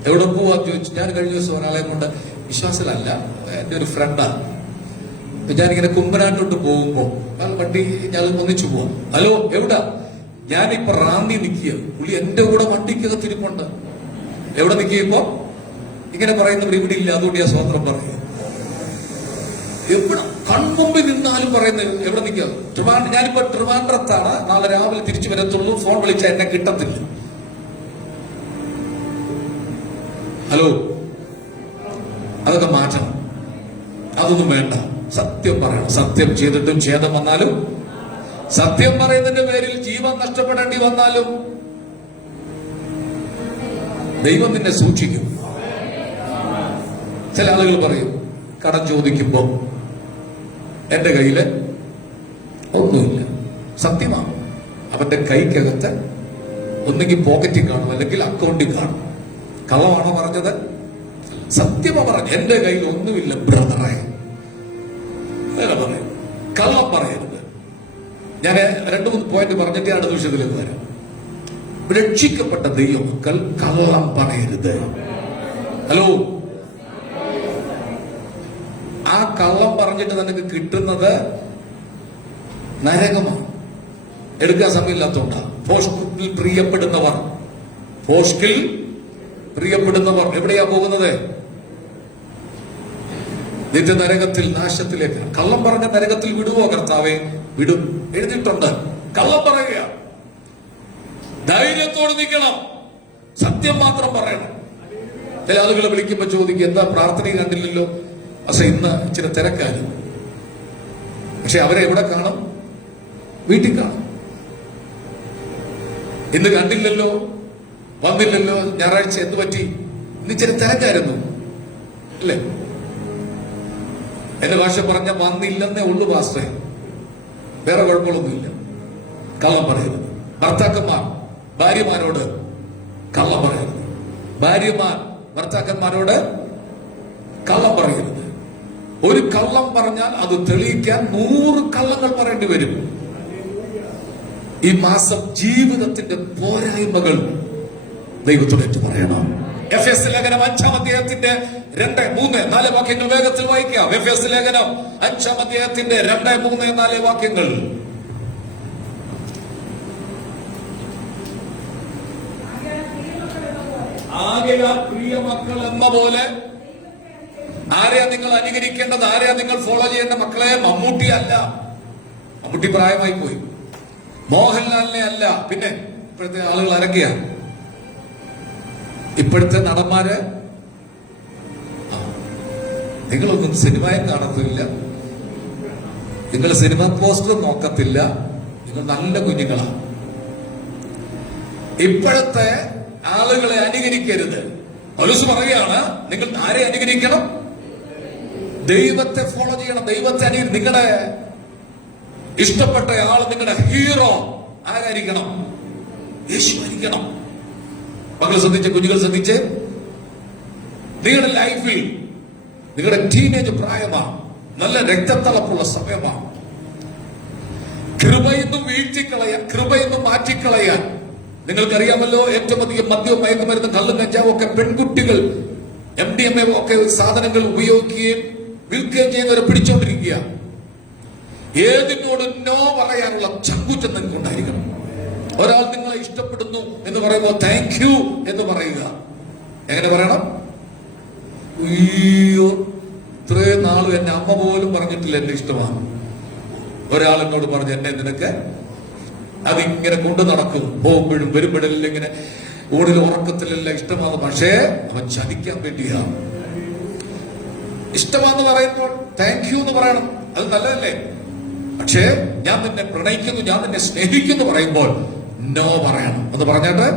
എവിടെ പോവാന്ന് ചോദിച്ചു. ഞാൻ കഴിഞ്ഞ ദിവസം ഒരാളെ കൊണ്ട്, വിശ്വാസമല്ല, എന്റെ ഒരു ഫ്രണ്ടാണ്, ഞാനിങ്ങനെ കുമ്പനാട്ടോട്ട് പോകുമ്പോ വണ്ടി ഞാൻ ഒന്നിച്ചു പോവാം. ഹലോ, എവിടാ? ഞാനിപ്പോ റാന്നി നിൽക്കുക. പുള്ളി എന്റെ കൂടെ വണ്ടിക്കകത്തിരിപ്പുണ്ട്. എവിടെ നിൽക്കിയപ്പോ ഇങ്ങനെ പറയുന്നവർ ഇവിടെ ഇല്ല, അതുകൊണ്ട് ഞാൻ സ്വതന്ത്രം പറയുക. എവിടെ കൺമുമ്പിൽ നിന്നാലും പറയുന്നത് എവിടെ നിൽക്കുക? ഞാനിപ്പോ ട്രിവാൻഡ്രത്താണ്, നാളെ രാവിലെ തിരിച്ചു വരത്തുള്ളൂ, ഫോൺ വിളിച്ചാൽ എന്നെ കിട്ടത്തില്ല. ഹലോ, അതൊക്കെ മാറ്റണം. അതൊന്നും വേണ്ട. സത്യം പറയണം. സത്യം ചെയ്തിട്ടും ഛേദം വന്നാലും, സത്യം പറയുന്നതിന്റെ പേരിൽ ജീവൻ നഷ്ടപ്പെടേണ്ടി വന്നാലും ദൈവം നിന്നെ സൂക്ഷിക്കും. ചില ആളുകൾ പറയും, കടം ചോദിക്കുമ്പോ എന്റെ കയ്യില് ഒന്നുമില്ല. സത്യമാണ്. അവന്റെ കൈക്കകത്ത് ഒന്നുകിൽ പോക്കറ്റിൽ കാണും, അല്ലെങ്കിൽ അക്കൗണ്ടിൽ കാണും. കള്ളമാണോ പറഞ്ഞത്? സത്യമോ പറഞ്ഞു? എന്റെ കയ്യിൽ ഒന്നുമില്ല ബ്രദറെ. പറയും, കള്ളം പറയരുത്. ഞാൻ 2-3 പോയിന്റ് പറഞ്ഞിട്ട് അടുത്ത വിഷയത്തിലേക്ക് വരാം. രക്ഷിക്കപ്പെട്ട ദൈവമക്കൾ കള്ളം പറയരുത്. ഹലോ, ആ കള്ളം പറഞ്ഞിട്ട് നിനക്ക് കിട്ടുന്നത് നരകമാണ്. എടുക്കാൻ സമയമില്ലാത്തോണ്ടാണ്. പോസ്റ്റിൽ പ്രിയപ്പെടുന്നവർ എവിടെയാ പോകുന്നത്? നിത്യ നരകത്തിൽ, നാശത്തിലേക്ക്. കള്ളം പറഞ്ഞ നരകത്തിൽ വിടുവോ കർത്താവെ? വിടും. എഴുതിയിട്ടുണ്ട്. കള്ളം പറയുക. ധൈര്യത്തോട് നിൽക്കണം. സത്യം മാത്രം പറയണം. ചില ആളുകളെ വിളിക്കുമ്പോ ചോദിക്കും, എന്താ പ്രാർത്ഥനയും കണ്ടില്ലല്ലോ? പക്ഷെ ഇന്ന് ഇച്ചിരി തിരക്കായിരുന്നു. പക്ഷെ അവരെ എവിടെ കാണും? വീട്ടിൽ കാണും. ഇന്ന് കണ്ടില്ലല്ലോ, വന്നില്ലല്ലോ, ഞായറാഴ്ച എന്ത് പറ്റി? ഇന്ന് ഇച്ചിരി തിരക്കായിരുന്നു അല്ലേ? എന്റെ ഭാഷ പറഞ്ഞ വന്നില്ലെന്നേ ഉള്ളു പാസ്റ്റേ, വേറെ കുഴപ്പങ്ങളൊന്നുമില്ല. കള്ളം പറയരുത്. ഭർത്താക്കന്മാർ ഭാര്യമാരോട് കള്ളം പറയരുത്. ഭാര്യമാർ ഭർത്താക്കന്മാരോട് കള്ളം പറയരുത്. ഒരു കള്ളം പറഞ്ഞാൽ അത് തെളിയിക്കാൻ 100 കള്ളങ്ങൾ പറയേണ്ടി വരും. ഈ മാസം ജീവിതത്തിന്റെ പോരായ്മകൾ ദൈവത്തോടേറ്റ് പറയണം. എഫെസ്യ ലേഖനം 5-ാം അധ്യായത്തിന്റെ 2, 3, 4 വാക്യങ്ങൾ വേഗത്തിൽ വായിക്കാം. എഫെസ്യ ലേഖനം 5-ാം അധ്യായത്തിന്റെ 2, 3, 4 വാക്യങ്ങൾ. ആകയാൽ പ്രിയ മക്കൾ എന്ന പോലെ ആരെയാ നിങ്ങൾ അനുകരിക്കേണ്ടത്? ആരെയാ നിങ്ങൾ ഫോളോ ചെയ്യേണ്ട? മക്കളെ, മമ്മൂട്ടി അല്ല. മമ്മൂട്ടി പ്രായമായി പോയി. മോഹൻലാലിനെ അല്ല. പിന്നെ ഇപ്പോഴത്തെ ആളുകൾ ആരൊക്കെയാ? ഇപ്പോഴത്തെ നടന്മാര്. നിങ്ങളൊന്നും സിനിമയും കാണത്തില്ല, നിങ്ങൾ സിനിമ പോസ്റ്റർ നോക്കത്തില്ല. നിങ്ങൾ നല്ല കുഞ്ഞുങ്ങളാണ്. ഇപ്പോഴത്തെ ആളുകളെ അനുകരിക്കരുത്. പൗലോസ് പറയുകയാണ്, നിങ്ങൾ ആരെ അനുകരിക്കണം? ദൈവത്തെ ഫോളോ ചെയ്യണം. ദൈവത്തെ നിങ്ങളുടെ ഇഷ്ടപ്പെട്ട ആൾ, നിങ്ങളുടെ ഹീറോ ആരായിരിക്കണം? യേശു ആയിരിക്കണം. മക്കൾ ശ്രദ്ധിച്ച്, കുഞ്ഞുങ്ങൾ ശ്രദ്ധിച്ച്, നിങ്ങളുടെ ലൈഫിൽ നിങ്ങളുടെ ടീനേജ് പ്രായമാണ്, നല്ല രക്തത്തിളപ്പുള്ള സമയമാണ്. കൃപയെന്നും വീഴ്ത്തിക്കളയാൻ, കൃപയെന്നും മാറ്റിക്കളയാൻ നിങ്ങൾക്കറിയാമല്ലോ, ഏറ്റവും അധികം മദ്യവും മയക്കുമരുന്നും കള്ളും കഞ്ചാവും ഒക്കെ പെൺകുട്ടികൾ MDMA ഒക്കെ സാധനങ്ങൾ ഉപയോഗിക്കുകയും വിൽക്കുകയും ചെയ്യുന്നവരെ പിടിച്ചോണ്ടിരിക്കുക. ഏതിനോട് നോ പറയാനുള്ള ചങ്കൂറ്റം നിങ്ങൾക്ക് ഉണ്ടായിരിക്കണം. ഒരാൾ നിങ്ങളെ ഇഷ്ടപ്പെടുന്നു എന്ന് പറയുമ്പോൾ താങ്ക് യു എന്ന് പറയുക. എങ്ങനെ പറയണം? അയ്യോ, ഇത്രയും നാളും എന്നെ അമ്മ പോലും പറഞ്ഞിട്ടില്ല എന്നെ ഇഷ്ടമാണ്. ഒരാൾ എന്നോട് പറഞ്ഞു, എന്നെ നിനക്ക് അതിങ്ങനെ കൊണ്ടു നടക്കും, പോകുമ്പോഴും വരുമ്പോഴെല്ലാം ഇങ്ങനെ ഊണിൽ ഉറക്കത്തിലെല്ലാം ഇഷ്ടമാണ്. പക്ഷേ അവൻ ചതിക്കാൻ വേണ്ടിയാ. ഇഷ്ടമാന്ന് പറയുമ്പോൾ താങ്ക് യു എന്ന് പറയണം, അത് നല്ലതല്ലേ? പക്ഷേ ഞാൻ നിന്നെ പ്രണയിക്കുന്നു, ഞാൻ നിന്നെ സ്നേഹിക്കുന്നു പറയുമ്പോൾ നോ പറയണം. എന്ന് പറഞ്ഞിട്ട്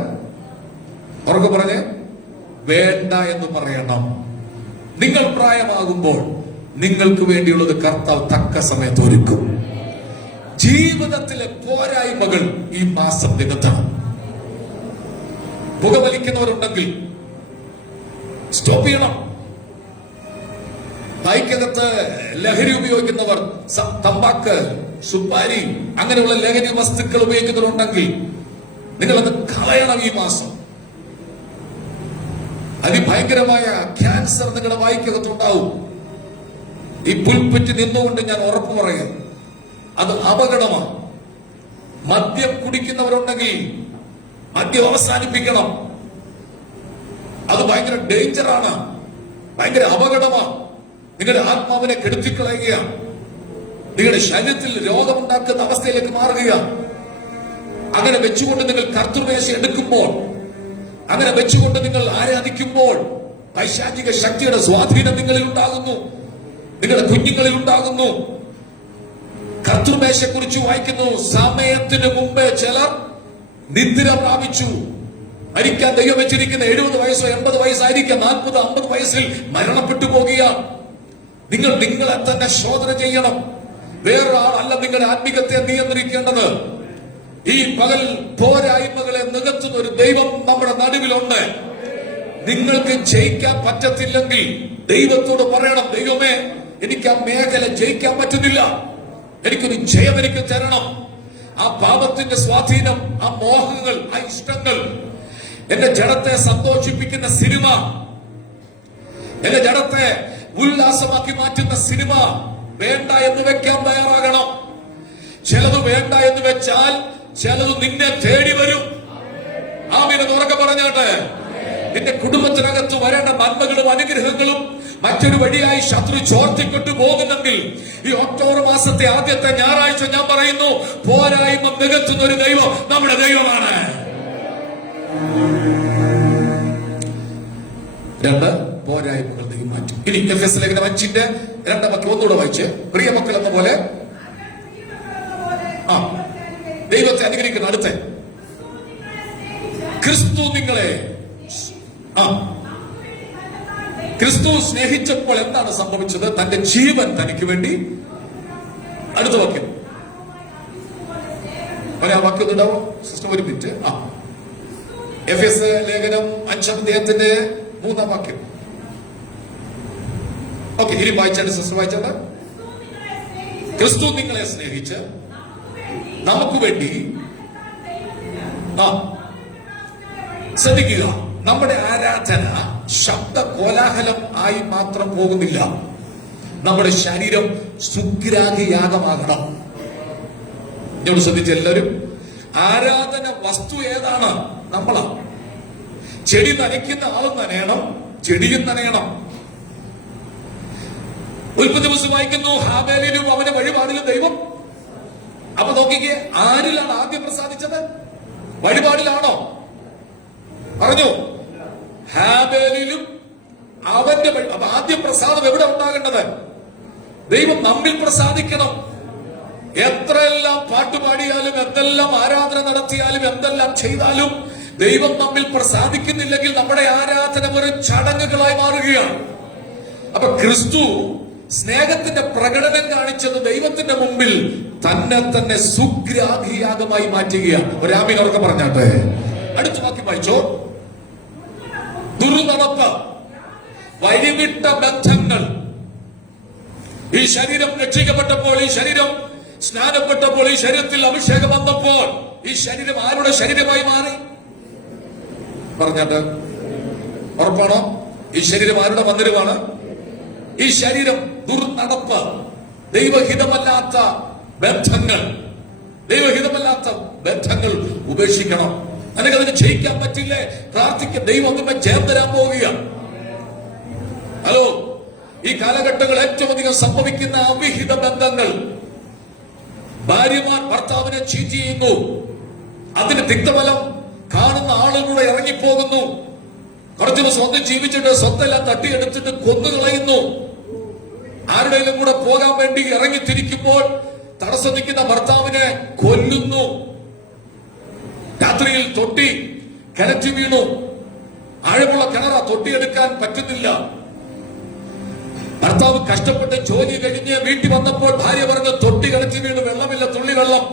ഉറക്കെ പറഞ്ഞ് വേണ്ട എന്ന് പറയണം. നിങ്ങൾ പ്രായമാകുമ്പോൾ നിങ്ങൾക്ക് വേണ്ടിയുള്ളത് കർത്താവ് തക്ക സമയത്ത് ഒരുക്കും. ജീവിതത്തിലെ പോരായ്മകൾ ഈ മാസം നികത്തണം. പുകവലിക്കുന്നവരുണ്ടെങ്കിൽ സ്റ്റോപ്പ് ചെയ്യണം. ബൈക്കകത്ത് ലഹരി ഉപയോഗിക്കുന്നവർ, തമ്പാക്ക്, സുപ്പാരി, അങ്ങനെയുള്ള ലഹരി വസ്തുക്കൾ ഉപയോഗിക്കുന്നവരുണ്ടെങ്കിൽ നിങ്ങളത് കളയണം. ഈ മാസം അതിഭയങ്കരമായ ക്യാൻസർ നിങ്ങളുടെ വായിക്കകത്തുണ്ടാവും. ഈ പുൽപ്പറ്റി നിന്നുകൊണ്ട് ഞാൻ ഉറപ്പു പറയുക, അത് അപകടമാണ്. മദ്യം കുടിക്കുന്നവരുണ്ടെങ്കിൽ മദ്യം അവസാനിപ്പിക്കണം. അത് ഭയങ്കര ഡേഞ്ചറാണ്, ഭയങ്കര അപകടമാണ്. നിങ്ങളുടെ ആത്മാവിനെ കെടുത്തിക്കളയുകയാണ്. നിങ്ങളുടെ ശരീരത്തിൽ രോഗമുണ്ടാക്കുന്ന അവസ്ഥയിലേക്ക് മാറുക. അങ്ങനെ വെച്ചുകൊണ്ട് നിങ്ങൾ കർത്തൃമേശ എടുക്കുമ്പോൾ, അങ്ങനെ വെച്ചുകൊണ്ട് നിങ്ങൾ ആരാധിക്കുമ്പോൾ പൈശാചിക ശക്തിയുടെ സ്വാധീനം നിങ്ങളിൽ ഉണ്ടാകുന്നു, നിങ്ങളുടെ കുഞ്ഞുങ്ങളിൽ ഉണ്ടാകുന്നു. കർത്തൃമേശയെ കുറിച്ച് വായിക്കുന്നു, സമയത്തിന് മുമ്പേ ചിലർ നിദ്ര പ്രാപിച്ചു. മരിക്കാൻ ദൈവം വെച്ചിരിക്കുന്ന 70 വയസ്സോ 80 വയസ്സായിരിക്കാം, 40, 50 വയസ്സിൽ മരണപ്പെട്ടു പോകുക. നിങ്ങൾ നിങ്ങളെ തന്നെ ശോധന ചെയ്യണം. വേറൊരാളല്ല നിങ്ങളുടെ ആത്മീകത്തെ നിയന്ത്രിക്കേണ്ടത്. ഈ പകൽ പോരായ്മകളെ നികത്തുന്ന ഒരു ദൈവം നമ്മുടെ നടുവിലുണ്ട്. നിങ്ങൾക്ക് ജയിക്കാൻ പറ്റത്തില്ലെങ്കിൽ ദൈവത്തോട് പറയണം, ദൈവമേ, എനിക്ക് ആ മേഖല ജയിക്കാൻ പറ്റുന്നില്ല, എനിക്കൊരു ജയം എനിക്ക് തരണം. ആ പാപത്തിന്റെ സ്വാധീനം, ആ മോഹങ്ങൾ, ആ ഇഷ്ടങ്ങൾ, എന്റെ ജഡത്തെ സന്തോഷിപ്പിക്കുന്ന സിനിമ, എന്റെ ജഡത്തെ ഉല്ലാസമാക്കി മാറ്റുന്ന സിനിമ വേണ്ട എന്ന് വെക്കാൻ തയ്യാറാകണം. ചിലത് വേണ്ട എന്ന് വെച്ചാൽ ചിലത് നിന്നെ തേടി വരും. ആമീൻ എന്ന് ഉറക്കെ പറഞ്ഞാട്ടെ. നിന്റെ കുടുംബത്തിനകത്ത് വരേണ്ട നന്മകളും അനുഗ്രഹങ്ങളും മറ്റൊരു വഴിയായി ശത്രു ചോർത്തിക്കൊണ്ടു പോകുന്നെങ്കിൽ ഈ ഒക്ടോബർ മാസത്തെ ആദ്യത്തെ ഞായറാഴ്ച ഞാൻ പറയുന്നു, പോരായ്മ നികത്തുന്ന ഒരു ദൈവം നമ്മുടെ ദൈവമാണ്. 2 പോരായ്മകൾ ദൈവം മാറ്റും. ഇനി എഫെസ്യ ലേഖനം 5:2 ഒന്നുകൂടെ വായിച്ച്, പ്രിയ മക്കൾ എന്ന പോലെ ദൈവത്തെ അനുഗ്രഹിക്കുന്ന അടുത്ത ക്രിസ്തു നിങ്ങളെ ക്രിസ്തു സ്നേഹിച്ചപ്പോൾ എന്താണ് സംഭവിച്ചത്? തന്റെ ജീവൻ തനിക്ക് വേണ്ടി. അടുത്ത വാക്യം, ആ വാക്യം ഉണ്ടാവും സിസ്റ്റം, ഒരു മിനിറ്റ്. എഫെസ്യ ലേഖനം 5:3 വാക്യം. ഓക്കെ, ഇനി വായിച്ചാണ് സിസ്റ്റർ വായിച്ചാണ്. ക്രിസ്തു നിങ്ങളെ സ്നേഹിച്ച് നമുക്ക് വേണ്ടി. ശ്രദ്ധിക്കുക, നമ്മുടെ ആരാധന ശബ്ദ കോലാഹലം ആയി മാത്രം പോകുന്നില്ല. നമ്മുടെ ശരീരം സുഗ്രാഹിയാഗമാകണം. എന്നോട് ശ്രദ്ധിച്ച എല്ലാവരും, ആരാധന വസ്തു ഏതാണ്? നമ്മളാണ്. ചെടി നനയ്ക്കുന്ന ആളും നനയണം, ചെടിയും നനയണം. ഉൽപ്പത്തി പുസ്തകം വായിക്കുന്നു, ഹാബേലിലും അവന്റെ വഴിപാടിലും ദൈവം. അപ്പൊ നോക്കിക്കേ, ആരിലാണ് ആദ്യം പ്രസാദിച്ചത്? വഴിപാടിലാണോ? പറഞ്ഞു, ഹാബേലിലും അവന്റെ വഴി. അപ്പൊ ആദ്യം പ്രസാദം എവിടെ ഉണ്ടാകേണ്ടത്? ദൈവം നമ്മിൽ പ്രസാദിക്കണം. എത്രയെല്ലാം പാട്ടുപാടിയാലും, എന്തെല്ലാം ആരാധന നടത്തിയാലും, എന്തെല്ലാം ചെയ്താലും ദൈവം നമ്മിൽ പ്രസാദിക്കുന്നില്ലെങ്കിൽ നമ്മുടെ ആരാധന വെറും ചടങ്ങുകളായി മാറുകയാണ്. അപ്പൊ ക്രിസ്തു സ്നേഹത്തിന്റെ പ്രകടനം കാണിച്ചത് ദൈവത്തിന്റെ മുമ്പിൽ തന്നെ സുഗ്രാഹിയാഗമായി മാറ്റുകയാണ്. ഒരാമീൻ ഉറക്കെ പറഞ്ഞാട്ടെ. അടുത്ത വാക്യം വായിച്ചോ. ദുർനടപ്പ്, വഴിവിട്ട ബന്ധങ്ങൾ. ഈ ശരീരം രക്ഷിക്കപ്പെട്ടപ്പോൾ, ഈ ശരീരം സ്നാനപ്പെട്ടപ്പോൾ, ഈ ശരീരത്തിൽ അഭിഷേകം വന്നപ്പോൾ ഈ ശരീരം ആരുടെ ശരീരമായി മാറി? പറഞ്ഞാട്ട് ഉറപ്പാണോ? ഈ ശരീരം ആരുടെ മന്ദിരമാണ്? ഈ ശരീരം ദുർനടപ്പ്, ദൈവഹിതമല്ലാത്ത ബന്ധങ്ങൾ, ദൈവഹിതമല്ലാത്ത ബന്ധങ്ങൾ ഉപേക്ഷിക്കണം. അതിന് ജയിക്കാൻ പറ്റില്ലേ? പ്രാർത്ഥിക്കാൻ. ദൈവം നമ്മെ ജയം തരാൻ പോവുകയാണ്. ഹലോ, ഈ കാലഘട്ടങ്ങൾ ഏറ്റവും അധികം സംഭവിക്കുന്ന അവിഹിത ബന്ധങ്ങൾ. ഭാര്യമാർ ഭർത്താവിനെ ചീറ്റ് ചെയ്യുന്നു. അതിന് തിക്തഫലം കാണുന്ന ആളുകളുടെ ഇറങ്ങിപ്പോകുന്നു. കുറച്ചു ദിവസം ഒന്നും ജീവിച്ചിട്ട് സ്വത്തെല്ലാം തട്ടിയെടുത്തിട്ട് കൊന്നുകളയുന്നു. ആരുടെയും കൂടെ പോകാൻ വേണ്ടി ഇറങ്ങിത്തിരിക്കുമ്പോൾ തടസ്സം നിൽക്കുന്ന ഭർത്താവിനെ കൊല്ലുന്നു. രാത്രിയിൽ തൊട്ടി കിണറ്റി വീണു. ആഴമുള്ള കിണറ, തൊട്ടിയെടുക്കാൻ പറ്റുന്നില്ല. ഭർത്താവ് കഷ്ടപ്പെട്ട് ജോലി കഴിഞ്ഞ് വീട്ടിൽ വന്നപ്പോൾ ഭാര്യ പറഞ്ഞ് തൊട്ടി കിണറ്റി വീണു, വെള്ളമില്ല, തുള്ളി വെള്ളം.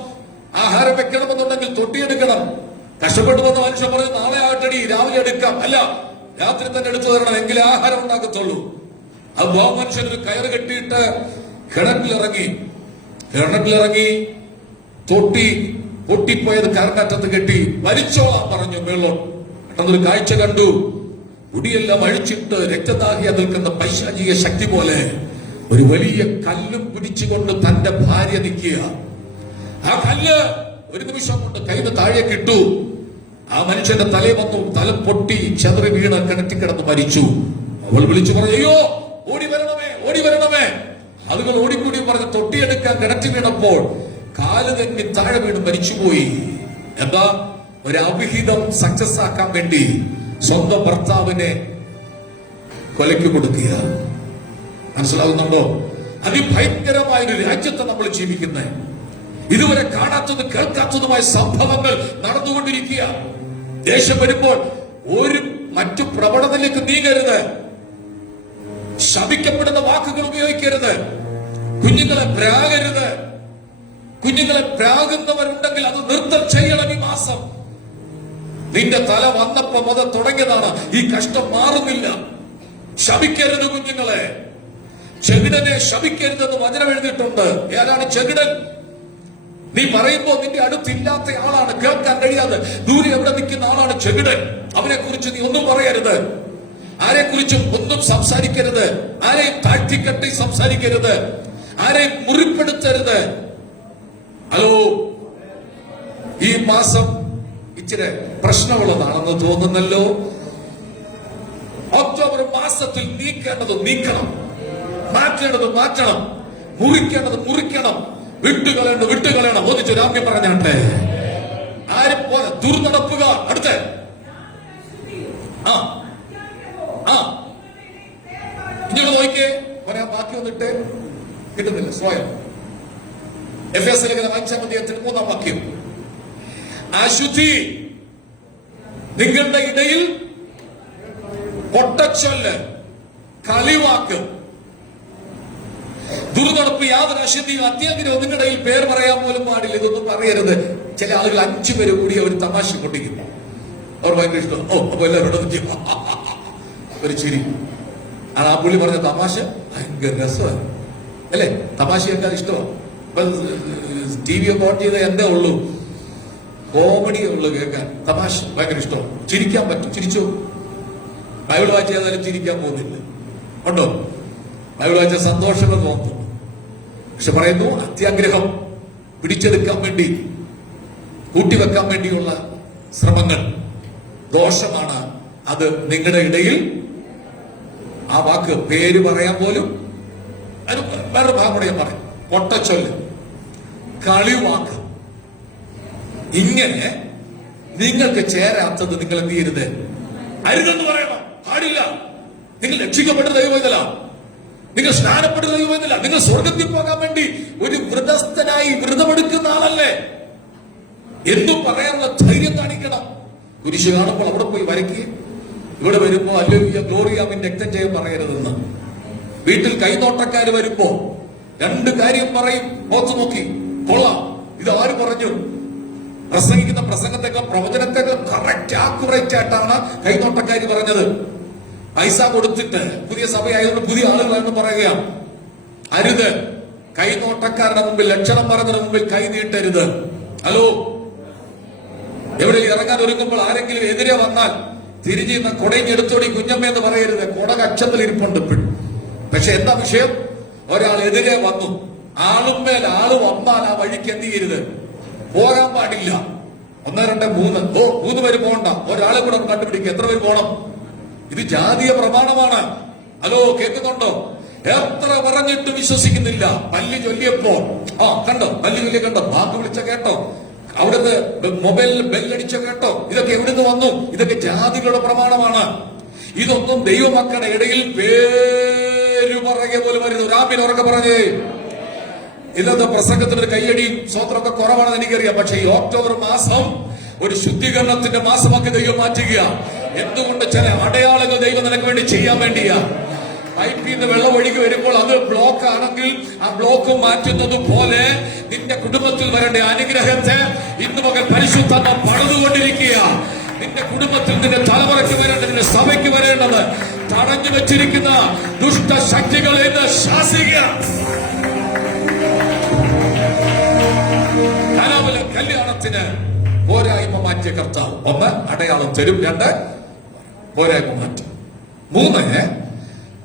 ആഹാരം വെക്കണമെന്നുണ്ടെങ്കിൽ തൊട്ടിയെടുക്കണം. കഷ്ടപ്പെട്ടു വന്ന മനുഷ്യൻ പറഞ്ഞ് നാളെ ആകട്ടടി, രാവിലെ എടുക്കാം. അല്ല, രാത്രി തന്നെ എടുത്തു തരണം, എങ്കിലേ ആഹാരം ഉണ്ടാക്കത്തുള്ളൂ. അത് ആ മനുഷ്യൻ ഒരു കയറ് കെട്ടിയിട്ട് കിണറ്റിലിറങ്ങി തൊട്ടി പൊട്ടിപ്പോയത് കരക്കറ്റത്ത് കെട്ടി വലിച്ചോളാൻ പറഞ്ഞു മേളോട്ട്. പെട്ടെന്നൊരു കാഴ്ച കണ്ടു. മുടിയെല്ലാം അഴിച്ചിട്ട് രക്തദാഹിയാ നിൽക്കുന്ന പൈശാചിക ശക്തി പോലെ ഒരു വലിയ കല്ലും പിടിച്ചുകൊണ്ട് തന്റെ ഭാര്യ നിൽക്കുക. ആ കല്ല് ഒരു നിമിഷം കൊണ്ട് കയ്യിൽ താഴേക്ക് ഇട്ടു. ആ മനുഷ്യന്റെ തല വന്നു, തല പൊട്ടി ചെതറി വീണ് കിണറ്റിക്കിടന്ന് മരിച്ചു. അവൾ വിളിച്ചു പറഞ്ഞു, അയ്യോ ഓടി വരണമേ, ഓടി വരണമേ. അതുകൾ ഓടിക്കൂടി പറഞ്ഞ് തൊട്ടിയെടുക്കാൻ കിണറ്റി വീണപ്പോൾ കാല് തന്നെ താഴെ വീണ് മരിച്ചുപോയി. എന്താ? ഒരു അവിഹിതം സക്സസ് ആക്കാൻ വേണ്ടി സ്വന്തം ഭർത്താവിനെ കൊലയ്ക്ക് കൊടുക്കുക. മനസ്സിലാകുന്നുണ്ടോ? അതിഭയങ്കരമായൊരു രാജ്യത്തെ നമ്മൾ ജീവിക്കുന്നത്. ഇതുവരെ കാണാത്തതും കേൾക്കാത്തതുമായ സംഭവങ്ങൾ നടന്നുകൊണ്ടിരിക്കുക. ദേഷ്യം വരുമ്പോൾ ഒരു മറ്റു പ്രവണതയിലേക്ക് നീങ്ങരുത്. ശപിക്കപ്പെടുന്ന വാക്കുകൾ ഉപയോഗിക്കരുത്. കുഞ്ഞുങ്ങളെ പ്രാകരുത്. കുഞ്ഞുങ്ങളെ പ്രാകുന്നവരുണ്ടെങ്കിൽ അത് നൃത്തം ചെയ്യണം. ഈ മാസം നിന്റെ തല വന്നപ്പോ മുതൽ തുടങ്ങിയതാണ്. ഈ കഷ്ടം മാറുന്നില്ല. ശപിക്കരുത് കുഞ്ഞുങ്ങളെ. ചെകിടനെ ശപിക്കരുതെന്ന് വചനം എഴുതിയിട്ടുണ്ട്. ആരാണ് ചെകിടൻ? നീ പറയുമ്പോ നിന്റെ അടുത്തില്ലാത്ത ആളാണ്, കേൾക്കാൻ കഴിയാതെ ദൂരെ എവിടെ നിൽക്കുന്ന ആളാണ് ചെകിടൻ. അവനെ കുറിച്ച് നീ ഒന്നും പറയരുത്. ആരെക്കുറിച്ചും ഒന്നും സംസാരിക്കരുത്. ആരെയും താഴ്ത്തിക്കെട്ടി സംസാരിക്കരുത്. ആരെയും മുറിപ്പെടുത്തരുത്. ഹലോ, ഈ മാസം ഇച്ചിരി പ്രശ്നമുള്ളതാണെന്ന് തോന്നുന്നല്ലോ. ഒക്ടോബർ മാസത്തിൽ നീക്കേണ്ടത് നീക്കണം, മാറ്റേണ്ടത് മാറ്റണം, മുറിക്കേണ്ടത് മുറിക്കണം, വിട്ടുകളയണം വിട്ടുകളയണം. ഒന്നിച്ചു രാമ്യം പറഞ്ഞാട്ടെ. ആരും പോലെ ദുർനടപ്പുക. അടുത്ത ഇങ്ങനെ നോക്കിയേ. പറയാൻ ബാക്കി വന്നിട്ട് കിട്ടുന്നില്ല. സ്വയം എഫേസ്യ ലേഖനം 5-ാം അധ്യായത്തിൽ 3-ാം വാക്യം. അശുദ്ധി നിങ്ങളുടെ ഇടയിൽ പൊട്ടച്ചൊല്ല്, കളിവാക്ക്, ദുർനടപ്പ്, യാതൊരു അശുദ്ധിയും അത്യാഗ്രഹവും നിങ്ങളുടെ ഇടയിൽ പേർ പറയാൻ പോലും പാടില്ല. ഇതൊന്നും പറയരുത്. ചില ആളുകൾ 5 പേര് കൂടി ഒരു തമാശ പൊട്ടിക്കുന്നു. അവർ ഭയങ്കര ഇഷ്ടം. അപ്പൊ എല്ലാവരോടും ഒരു ചിരി. ആ പുള്ളി പറഞ്ഞ തമാശ ഭയങ്കര രസമാണ് അല്ലേ? തമാശ കേൾക്കാൻ ഇഷ്ടമാണ്. TV ഒക്കെ ഓൺ ചെയ്ത് എന്തേ ഉള്ളൂ, കോമഡിയേ ഉള്ളു കേൾക്കാൻ. തമാശ ഭയങ്കര ഇഷ്ടമാണ്. ചിരിക്കാൻ പറ്റും, ചിരിച്ചോ. ബൈബിൾ വായിച്ച് ചെയ്താലും ചിരിക്കാൻ പോകുന്നില്ല. ഉണ്ടോ? ബൈബിൾ വായിച്ച സന്തോഷങ്ങൾ തോന്നുന്നു. പക്ഷെ പറയുന്നു, അത്യാഗ്രഹം പിടിച്ചെടുക്കാൻ വേണ്ടി, കൂട്ടിവെക്കാൻ വേണ്ടിയുള്ള ശ്രമങ്ങൾ ദോഷമാണ്. അത് നിങ്ങളുടെ ഇടയിൽ, ആ വാക്ക് പേര് പറയാൻ പോലും, വേറെ ഭാഗം കൂടെ ഞാൻ പറയും, പൊട്ടച്ചൊല്ല്, കളിവാക്ക്. ഇങ്ങനെ നിങ്ങൾക്ക് ചേരാത്തത് നിങ്ങൾ എന്ത് ചെയ്യരുത്? അരുതെന്ന് പറയണം. പാടില്ല. നിങ്ങൾ രക്ഷിക്കപ്പെട്ട ദൈവമല്ല, നിങ്ങൾ സ്നാനപ്പെട്ട ദൈവമല്ല, നിങ്ങൾ സ്വർഗത്തിൽ പോകാൻ വേണ്ടി ഒരു വ്രതസ്ഥനായി വ്രതമെടുക്കുന്ന ആളല്ലേ. എന്തും പറയാനുള്ള ധൈര്യം കാണിക്കണം. കുരിശ് കാണുമ്പോൾ അവിടെ പോയി വരയ്ക്കുകയും ഇവിടെ വരുമ്പോ ഹല്ലേലൂയ ഗ്ലോറിയാമിൻ രക്തം ജയം പറയരുതെന്ന്. വീട്ടിൽ കൈനോട്ടക്കാര് വരുമ്പോ രണ്ട് കാര്യം പറയും, മുഖത്ത് നോക്കി കൊള്ളാം, ഇത് ആര് പറഞ്ഞു. പ്രസംഗിക്കുന്ന പ്രസംഗത്തെക്കാൾ പ്രവചനത്തെക്കാൾ കറക്റ്റ് ആക്യുറേറ്റ് ആയിട്ടാണ് കൈനോട്ടക്കാര് പറഞ്ഞത്. പൈസ കൊടുത്തിട്ട് പുതിയ സഭയായതുകൊണ്ട് പുതിയ ആളുകളാണെന്ന് പറയുകയാണ്. അരുത്. കൈനോട്ടക്കാരുടെ മുമ്പിൽ, ലക്ഷണം പറഞ്ഞതിന് മുമ്പിൽ കൈ നീട്ടരുത്. ഹലോ, എവിടെ ഇറങ്ങാൻ ഒരുങ്ങുമ്പോൾ ആരെങ്കിലും എതിരെ വന്നാൽ തിരിഞ്ഞ് കൊടയിഞ്ഞെടുത്തോടി കുഞ്ഞമ്മയെന്ന് പറയരുത്. കൊട കക്ഷത്തിൽ ഇരിപ്പുണ്ട്. പക്ഷെ എന്താ വിഷയം? ഒരാൾ എതിരെ വന്നു, ആളുമേൽ ആള് വന്നാൽ ആ വഴിക്ക് എന്ത് ചെയ്യരുത്, പോകാൻ പാടില്ല. 1, 2, 3 3 പേര് പോകണ്ട, ഒരാളെ കൂടെ കണ്ടുപിടിക്കുക. എത്ര പേര് പോകണം? ഇത് ജാതീയ പ്രമാണമാണ്. ഹലോ, കേൾക്കുന്നുണ്ടോ? എത്ര പറഞ്ഞിട്ട് വിശ്വസിക്കുന്നില്ല. പല്ല് ചൊല്ലിയപ്പോ കണ്ടോ, പല്ല് ചൊല്ലിയ കണ്ടോ, വാക്ക് വിളിച്ച കേട്ടോ, അവിടുന്ന് മൊബൈലിൽ ബെല്ലടിച്ച കേട്ടോ, ഇതൊക്കെ എവിടുന്ന് വന്നു? ഇതൊക്കെ ജാതികളുടെ പ്രമാണമാണ്. ഇതൊന്നും ദൈവമക്കളുടെ ഇടയിൽ പേര് പറയുക പോലും വരുന്നു. രാവിലെ ഉറക്കെ പറഞ്ഞേ. ഇന്നത്തെ പ്രസംഗത്തിനൊരു കയ്യടിയും സ്വത്രമൊക്കെ കുറവാണെന്ന് എനിക്കറിയാം. പക്ഷെ ഈ ഒക്ടോബർ മാസം ഒരു ശുദ്ധീകരണത്തിന്റെ മാസമാക്കി ദൈവം മാറ്റുക. എന്തുകൊണ്ട്? ചില അടയാളങ്ങൾ ദൈവം നിനക്ക് വേണ്ടി ചെയ്യാൻ വേണ്ടിയാ. പൈപ്പിൽ നിന്ന് വെള്ളം ഒഴുകി വരുമ്പോൾ അത് ബ്ലോക്ക് ആണെങ്കിൽ ആ ബ്ലോക്ക് മാറ്റുന്നത് പോലെ നിന്റെ കുടുംബത്തിൽ വരേണ്ട അനുഗ്രഹത്തെ ഇന്ന് മകൻ പരിശുദ്ധത പണിതുകൊണ്ടിരിക്കുക. നിന്റെ കുടുംബത്തിൽ, നിന്റെ തലമുറയ്ക്ക് വരേണ്ടത്, നിന്റെ സഭയ്ക്ക് വരേണ്ടത് തടഞ്ഞു വെച്ചിരിക്കുന്ന ദുഷ്ടശക്തികളെ ഇന്ന് ശാസിക്കുക. കല്യാണത്തിന് പോരായ്മ മാറ്റിയ കർത്താവ് 1 അടയാളം തരും, 2 പോരായ്മ മാറ്റും, 3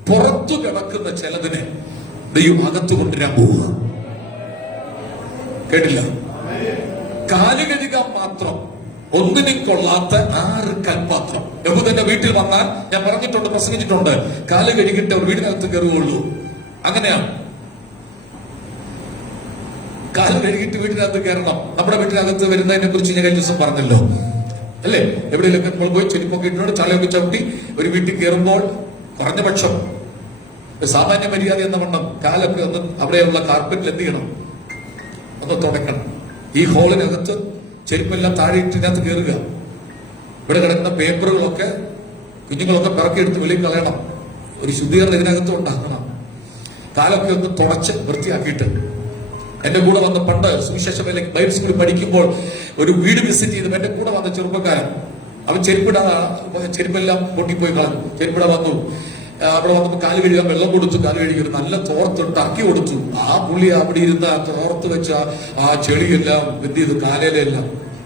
പുറത്തു കിടക്കുന്ന ചിലതിനെ ദൈവം അകത്തു കൊണ്ടുവരാൻ പോവുക. കേട്ടില്ല? കാല് കഴുകാൻ മാത്രം ഒന്നിനും കൊള്ളാത്ത 6 കൽപാത്രം യഹൂദന്റെ വീട്ടിൽ വന്നാൽ, ഞാൻ പറഞ്ഞിട്ടുണ്ട്, പ്രസംഗിച്ചിട്ടുണ്ട്, കാല് കഴുകിട്ട് അവർ വീടിനകത്ത് കയറുകയുള്ളൂ. അങ്ങനെയാണ്. കാല് കഴുകിട്ട് വീട്ടിനകത്ത് കയറണം. നമ്മുടെ വീട്ടിനകത്ത് വരുന്നതിനെ കുറിച്ച് ഞാൻ കഴിഞ്ഞ ദിവസം പറഞ്ഞല്ലോ, അല്ലേ? എവിടെയെങ്കിലും നമ്മൾ പോയി ചെരുപ്പൊക്കെ ഇട്ടോണ്ട് ചളയൊക്കെ ചവിട്ടി ഒരു വീട്ടിൽ കയറുമ്പോൾ കുറഞ്ഞ പക്ഷം സാമാന്യ മര്യാദ എന്ന വണ്ണം കാലൊക്കെ ഒന്ന് അവിടെയുള്ള കാർപ്പറ്റിൽ എന്ത് ചെയ്യണം, ഒന്ന് തുടക്കണം. ഈ ഹോളിനകത്ത് ചെരുപ്പെല്ലാം താഴെ ഇട്ടിനകത്ത് കയറുക. ഇവിടെ കിടക്കുന്ന പേപ്പറുകളൊക്കെ കുഞ്ഞുങ്ങളൊക്കെ പിറക്കിയെടുത്ത് വെളിയിൽ കളയണം. ഒരു ശുദ്ധീകരണം ഇതിനകത്ത് ഉണ്ടാക്കണം. കാലൊക്കെ ഒന്ന് തുടച്ച് വൃത്തിയാക്കിയിട്ട്. എന്റെ കൂടെ വന്ന പണ്ട് സുവിശേഷ ബൈബിൾ സ്കൂളിൽ പഠിക്കുമ്പോൾ ഒരു വീട് വിസിറ്റ് ചെയ്തു. എന്റെ കൂടെ വന്ന ചെറുപ്പക്കാരൻ, അവൻ ചെരുപ്പെല്ലാം പൊട്ടിപ്പോയി കളഞ്ഞു. ചെരുപ്പിട വന്നു. അവിടെ വന്നപ്പോൾ കാല് കഴുകാൻ വെള്ളം കൊടുത്തു, കാല് കഴുകി ഒരു നല്ല തോർത്ത് ടർക്കി കൊടുത്തു. ആ പുള്ളി അവിടെ ഇരുന്ന തോർത്ത് വെച്ച ആ ചെളിയെല്ലാം എന്ത് ചെയ്തു, കാലയിലെല്ലാം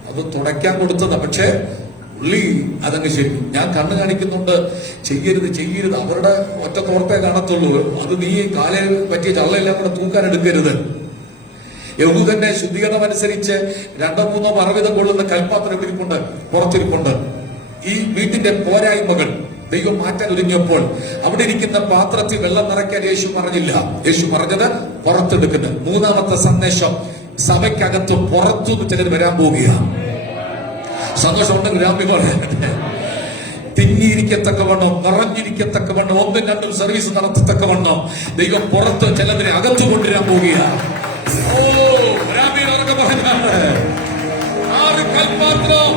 അത് തുടയ്ക്കാൻ കൊടുത്തതാ. പക്ഷെ പുള്ളി അതങ്ങ് ശരി. ഞാൻ കണ്ണ് കാണിക്കുന്നുണ്ട്, ചെയ്യരുത് ചെയ്യരുത്, അവരുടെ ഒറ്റ തോർത്തേ കാണത്തുള്ളൂ, അത് നീ കാലയിൽ പറ്റിയ ചള്ളയെല്ലാം കൂടെ തൂക്കാൻ എടുക്കരുത്. യഹൂദന്റെ ശുദ്ധീകരണം അനുസരിച്ച് 2, 3 പറവിധം കൊള്ളുന്ന കൽപ്പാത്രം ഇരിപ്പുണ്ട്, പുറത്തിരിപ്പുണ്ട്. ഈ വീട്ടിന്റെ പോരായ്മകൾ ദൈവം മാറ്റാൻ ഒരുങ്ങിയപ്പോൾ അവിടെ ഇരിക്കുന്ന പാത്രത്തിൽ വെള്ളം നിറയ്ക്കാൻ യേശു പറഞ്ഞില്ല. യേശു പറഞ്ഞത് പുറത്തെടുക്കുന്നത്. 3ാമത്തെ സന്ദേശം, സഭയ്ക്കകത്ത് പുറത്തുനിന്ന് ചിലർ വരാൻ പോവുകയാണ്. സന്തോഷമുണ്ടെങ്കിൽ രാമി പറയാൻ തിങ്ങിയിരിക്കത്തക്കവണ്ണം, നിറഞ്ഞിരിക്കത്തക്കവണ്ണം, 1, 2 സർവീസ് നടത്തത്തക്കവണ്ണം ദൈവം പുറത്ത് ചിലതിനെ അകത്തു കൊണ്ടുവരാൻ പോവുകയാണ്. പറഞ്ഞാണ് 6 കൽപാത്രം.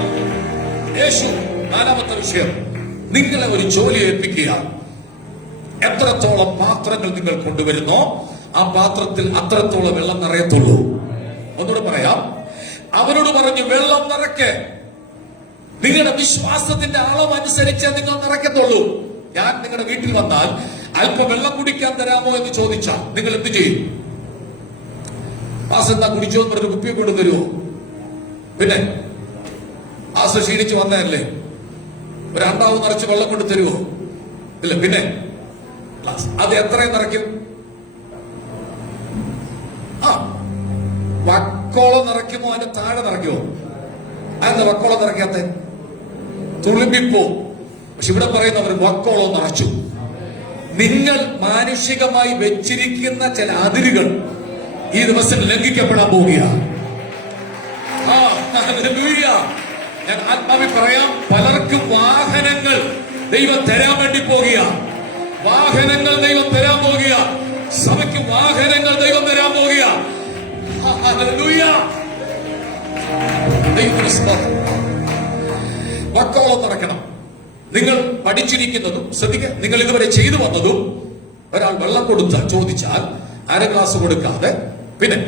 യേശു 4ാമത്തെ വിഷയം, നിങ്ങളെ ഒരു ജോലി ഏൽപ്പിക്കുക. എത്രത്തോളം പാത്രങ്ങൾ നിങ്ങൾ കൊണ്ടുവരുന്നോ ആ പാത്രത്തിൽ അത്രത്തോളം വെള്ളം നിറയത്തുള്ളൂ. ഒന്നുകൂടെ പറയാം, അവരോട് പറഞ്ഞു വെള്ളം നിറയ്ക്ക്. നിങ്ങളുടെ വിശ്വാസത്തിന്റെ അളവ് അനുസരിച്ച് നിങ്ങൾ നിറയ്ക്കത്തുള്ളൂ. ഞാൻ നിങ്ങളുടെ വീട്ടിൽ വന്നാൽ അല്പം വെള്ളം കുടിക്കാൻ തരാമോ എന്ന് ചോദിച്ചാൽ നിങ്ങൾ എന്ത് ചെയ്യും? ആസ് എന്നാ കുടിച്ചോ എന്ന് പറഞ്ഞ് കുപ്പിയെ കൊണ്ട് തരുമോ? പിന്നെ ആസ് ക്ഷീണിച്ച് വന്നതല്ലേ, ഒരു അണ്ടാവ് നിറച്ച് വെള്ളം കൊണ്ട് തരുമോ? ഇല്ല. പിന്നെ അത് എത്രയും നിറയ്ക്കും? വക്കോളം നിറയ്ക്കുമോ അതിന്റെ താഴെ നിറയ്ക്കുമോ? അതെന്താ വക്കോളം നിറയ്ക്കാത്ത? തുളുമ്പിപ്പോ. പക്ഷെ ഇവിടെ പറയുന്നവർ വക്കോളം നിറച്ചു. നിങ്ങൾ മാനുഷികമായി വെച്ചിരിക്കുന്ന ചില അതിരുകൾ ഈ ദിവസം ലംഘിക്കപ്പെടാൻ പോവുകയാണ്. ഞാൻ ആത്മാവിൽ പറയാം, പലർക്കും വാഹനങ്ങൾ ദൈവം തരാൻ വേണ്ടി പോകുക. വാഹനങ്ങൾ ദൈവം തരാൻ പോകുക. സഭയ്ക്ക് വാഹനങ്ങൾ ദൈവം തരാൻ പോകുക. വക്കോളം നടക്കണം. നിങ്ങൾ പഠിച്ചിരിക്കുന്നതും ശ്രദ്ധിക്കുക, നിങ്ങൾ ഇതുവരെ ചെയ്തു വന്നതും ഒരാൾ വെള്ളം ചോദിച്ചാൽ അര ഗ്ലാസ് കൊടുക്കാതെ, പിന്നെ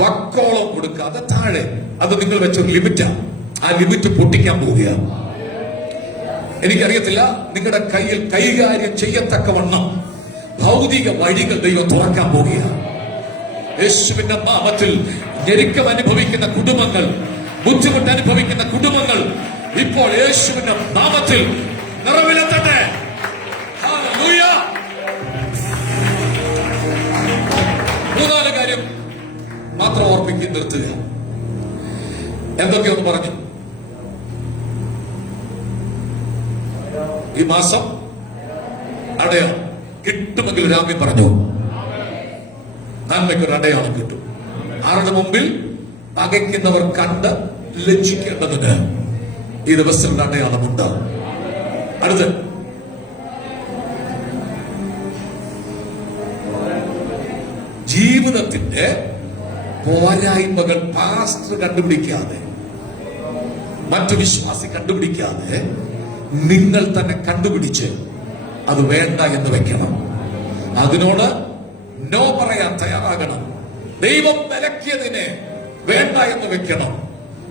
വക്കോളം കൊടുക്കാതെ താഴെ, അത് നിങ്ങൾ വെച്ചൊരു ലിമിറ്റാണ്. ആ ലിമിറ്റ് പൊട്ടിക്കാൻ പോവുകയാണ്. എനിക്കറിയത്തില്ല, നിങ്ങളുടെ കയ്യിൽ കൈകാര്യം ചെയ്യത്തക്കവണ്ണം ഭൗതിക വഴികൾ ദൈവം തുറക്കാൻ പോവുകയാണ്. യേശുവിന്റെ നാമത്തിൽ ഞെരുക്കം അനുഭവിക്കുന്ന കുടുംബങ്ങൾ, ബുദ്ധിമുട്ട് അനുഭവിക്കുന്ന കുടുംബങ്ങൾ ഇപ്പോൾ യേശുവിന്റെ നാമത്തിൽ നിറവിലെത്തട്ടെ. ഹല്ലേലൂയ. മൂന്നാല് കാര്യം മാത്രം ഓർപ്പിക്കും, നിർത്തുക. എന്തൊക്കെയൊന്ന് പറഞ്ഞു. ഈ മാസം അടയാളം കിട്ടുമെങ്കിൽ രാമി പറഞ്ഞു, നന്മയ്ക്കൊരു അടയാളം കിട്ടും. ആരുടെ മുമ്പിൽ? പകയ്ക്കുന്നവർ കണ്ട് ലജ്ജിക്കേണ്ടതിന് ഈ ദിവസങ്ങളുടെ അടയാളമുണ്ട്. അടുത്ത് ജീവിതത്തിന്റെ പോരായ്മകൾ പാസ്റ്റർ കണ്ടുപിടിക്കാതെ, മറ്റു വിശ്വാസി കണ്ടുപിടിക്കാതെ, നിങ്ങൾ തന്നെ കണ്ടുപിടിച്ച് അത് വേണ്ട എന്ന് വെക്കണം. അതിനോട് നോ പറയാൻ തയ്യാറാകണം. ദൈവം വിലക്കിയതിനെ വേണ്ട എന്ന് വെക്കണം.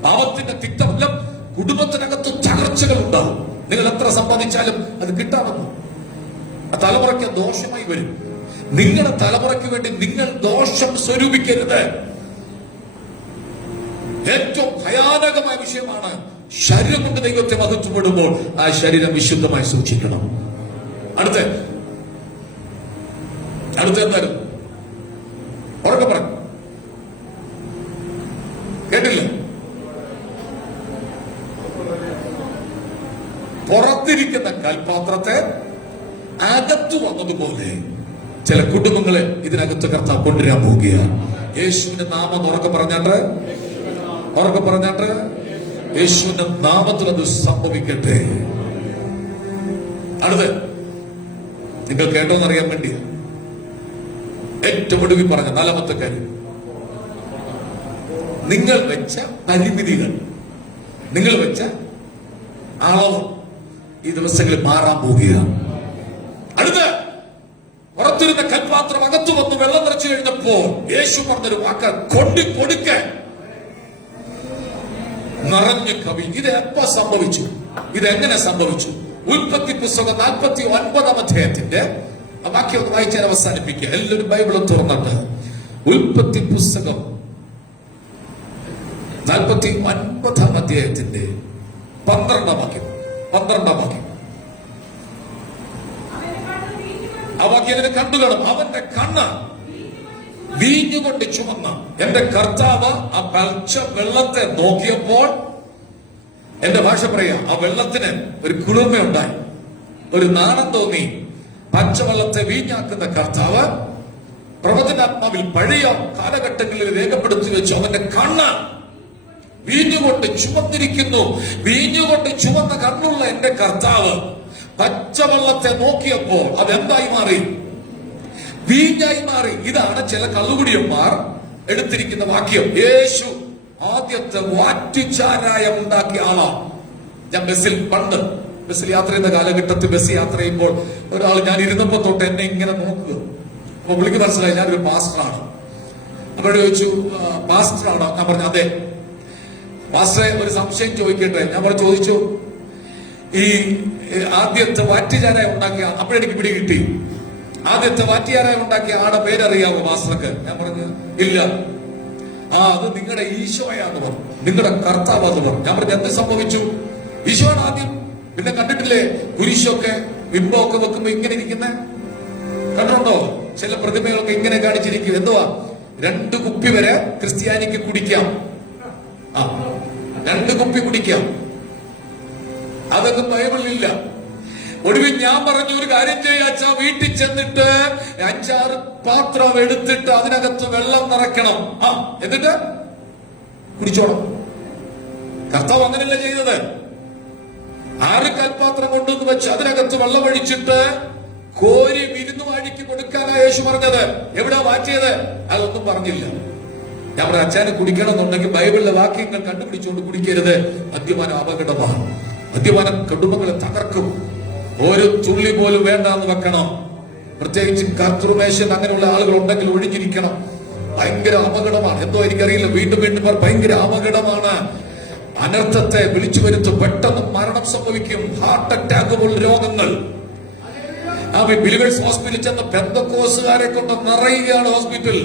പാപത്തിന്റെ തിക്തഫലം കുടുംബത്തിനകത്ത് തകർച്ചകൾ ഉണ്ടാവും. നിങ്ങൾ എത്ര സമ്പാദിച്ചാലും അത് കിട്ടാമെന്ന് ആ തലമുറയ്ക്ക് ദോഷമായി വരും. നിങ്ങളുടെ തലമുറയ്ക്ക് വേണ്ടി നിങ്ങൾ ദോഷം സ്വരൂപിക്കരുത്. ഏറ്റവും ഭയാനകമായ വിഷയമാണ് ശരീരം കൊണ്ട് ദൈവത്തെ മഹത്വപ്പെടുമ്പോൾ ആ ശരീരം വിശുദ്ധമായി സൂക്ഷിക്കണം. അടുത്ത എന്തായാലും ഉറക്കെ പറഞ്ഞു, കേട്ടില്ല? പുറത്തിരിക്കുന്ന കൽപാത്രത്തെ അകത്തു വന്നതുപോലെ ചില കുടുംബങ്ങളെ ഇതിനകത്ത് കർത്താവ് കൊണ്ടുവരാൻ പോവുകയാണ്. യേശുവിന്റെ നാമം ഉറക്കെ പറഞ്ഞാട്ട് യേശുവിന്റെ നാമത്തിൽ അത് സംഭവിക്കട്ടെ. അടുത്ത് നിങ്ങൾ കേട്ടോന്നറിയാൻ വേണ്ടിയാ ഏറ്റവും ഒടുവിൽ പറഞ്ഞ നാലാമത്തെ കാര്യം, നിങ്ങൾ വെച്ച പരിമിതികൾ, നിങ്ങൾ വെച്ച അളവ് ഈ ദിവസങ്ങളിൽ മാറാൻ പോവുകയാണ്. അടുത്ത് പുറത്തിരുന്ന കൽപാത്രം അകത്തു വന്ന് വെള്ളം നിറച്ചു കഴിഞ്ഞപ്പോൾ യേശു പറഞ്ഞൊരു വാക്ക്, കൊണ്ടി കൊടുക്കാൻ നിറഞ്ഞു കവി. ഇത് എപ്പോ സംഭവിച്ചു? ഇതെങ്ങനെ സംഭവിച്ചു? ഉൽപ്പത്തി പുസ്തകം 49 അധ്യായത്തിന്റെ വാക്യം ഒന്ന് വായിച്ചാൽ അവസാനിപ്പിക്കുക. എല്ലാവരും ബൈബിളും തുറന്നിട്ട് ഉൽപ്പത്തി പുസ്തകം 49 അധ്യായത്തിന്റെ 12 വാക്യം. ആ വാക്യം കണ്ടു കാണും. അവന്റെ കണ്ണ് വീഞ്ഞുകൊണ്ട് ചുമന്ന എന്റെ കർത്താവ് ആ പച്ച വെള്ളത്തെ നോക്കിയപ്പോൾ, എന്റെ ഭാഷ പറയാ, ആ വെള്ളത്തിന് ഒരു കുളിർമയുണ്ടായി, ഒരു നാണം തോന്നി. പച്ചവെള്ളത്തെ വീഞ്ഞാക്കുന്ന കർത്താവ് പ്രവചനാത്മാവിൽ പഴയ കാലഘട്ടങ്ങളിൽ രേഖപ്പെടുത്തി വെച്ചു. അവന്റെ കണ്ണ് വീഞ്ഞുകൊണ്ട് ചുമന്നിരിക്കുന്നു. വീഞ്ഞുകൊണ്ട് ചുമന്ന കണ്ണുള്ള എന്റെ കർത്താവ് പച്ചവെള്ളത്തെ നോക്കിയപ്പോൾ അതെന്തായി മാറി? വീഞ്ഞായി മാറി. ഇതാണ് ചില കള്ളുകുടിയന്മാർ എടുത്തിരിക്കുന്ന വാക്യം. യേശു ആദ്യത്തെ വാറ്റിച്ചാരായം ഉണ്ടാക്കിയ ആളാണ്. ഞാൻ പണ്ട് ബസ്സിൽ യാത്ര ചെയ്യുന്ന കാലഘട്ടത്തിൽ ബസ് യാത്ര ചെയ്യുമ്പോൾ ഒരാൾ, ഞാൻ ഇരുന്നപ്പോ തൊട്ട് എന്നെ ഇങ്ങനെ നോക്കുക. അപ്പൊ പുള്ളിക്ക് മനസ്സിലായി ഞാനൊരു പാസ്റ്ററാണ്. അവരോട് ചോദിച്ചു, പാസ്റ്ററാണോ? ഞാൻ പറഞ്ഞു അതെ. പാസ്റ്ററെ, ഒരു സംശയം ചോദിക്കട്ടെ? ഞാൻ ചോദിച്ചു, ഈ ആദ്യത്തെ വാറ്റിച്ചാരായം ഉണ്ടാക്കിയ, അപ്പോഴെനിക്ക് പിടി കിട്ടി, ആദ്യത്തെ വാറ്റിയാരായം ഉണ്ടാക്കിയ ആടെ പേരറിയാവോ പാസ്റ്റർക്ക്? ഞാൻ പറഞ്ഞു ഇല്ല. അത് നിങ്ങളുടെ ഈശോയാന്ന് പറഞ്ഞു, നിങ്ങളുടെ കർത്താവാന്ന് പറഞ്ഞു. ഞാൻ പറഞ്ഞു എന്ത് സംഭവിച്ചു? ഈശോയാണ് ആദ്യം. പിന്നെ കണ്ടിട്ടില്ലേ കുരിശൊക്കെ ബിംബമൊക്കെ വെക്കുമ്പോ ഇങ്ങനെ ഇരിക്കുന്ന കണ്ടിട്ടുണ്ടോ? ചില പ്രതിമകളൊക്കെ ഇങ്ങനെ കാണിച്ചിരിക്കും. എന്തുവാ? 2 കുപ്പി വരെ ക്രിസ്ത്യാനിക്ക് കുടിക്കാം. 2 കുപ്പി കുടിക്കാം. അതൊന്നും ബൈബിളിലില്ല. ഒടുവിൽ ഞാൻ പറഞ്ഞു, ഒരു കാര്യം ചെയ്യാച്ചാ, വീട്ടിൽ ചെന്നിട്ട് 5-6 പാത്രം എടുത്തിട്ട് അതിനകത്ത് വെള്ളം നിറയ്ക്കണം. എന്നിട്ട് കുടിച്ചോണം. കർത്താവ് അങ്ങനെയല്ല ചെയ്തത്. 6 കൽപാത്രം കൊണ്ടുവന്ന് വെച്ച് അതിനകത്ത് വെള്ളം ഒഴിച്ചിട്ട് കോരി വിരുന്നുവാഴിക്ക് കൊടുക്കാനാ യേശു പറഞ്ഞത്. എവിടാ മാറ്റിയത്? അതൊന്നും പറഞ്ഞില്ല. ഞാൻ പറഞ്ഞ അച്ഛനെ കുടിക്കണമെന്നുണ്ടെങ്കിൽ ബൈബിളിലെ വാക്യങ്ങൾ കണ്ടുപിടിച്ചുകൊണ്ട് കുടിക്കരുത്. മദ്യപാനം അപകടമാണ്. മദ്യപാനം കുടുംബങ്ങളെ തകർക്കും. ഒരു തുള്ളി പോലും വേണ്ടാന്ന് വെക്കണം. പ്രത്യേകിച്ച് കർത്തൃമേശൻ അങ്ങനെയുള്ള ആളുകൾ ഉണ്ടെങ്കിൽ ഒഴിഞ്ഞിരിക്കണം. ഭയങ്കര അപകടമാണ്. എന്തോ എനിക്കറിയില്ല, വീണ്ടും വീണ്ടും ഭയങ്കര അപകടമാണ്. അനർത്ഥത്തെ വിളിച്ചു വരുത്തും. പെട്ടെന്ന് മരണം സംഭവിക്കും. ഹാർട്ട് അറ്റാക്ക് പോലുള്ള രോഗങ്ങൾ. ആ ബിലിവേഴ്സ് ഹോസ്പിറ്റലിൽ ചെന്ന പെന്തക്കോസുകാരെ കൊണ്ട് നിറയുകയാണ് ഹോസ്പിറ്റൽ.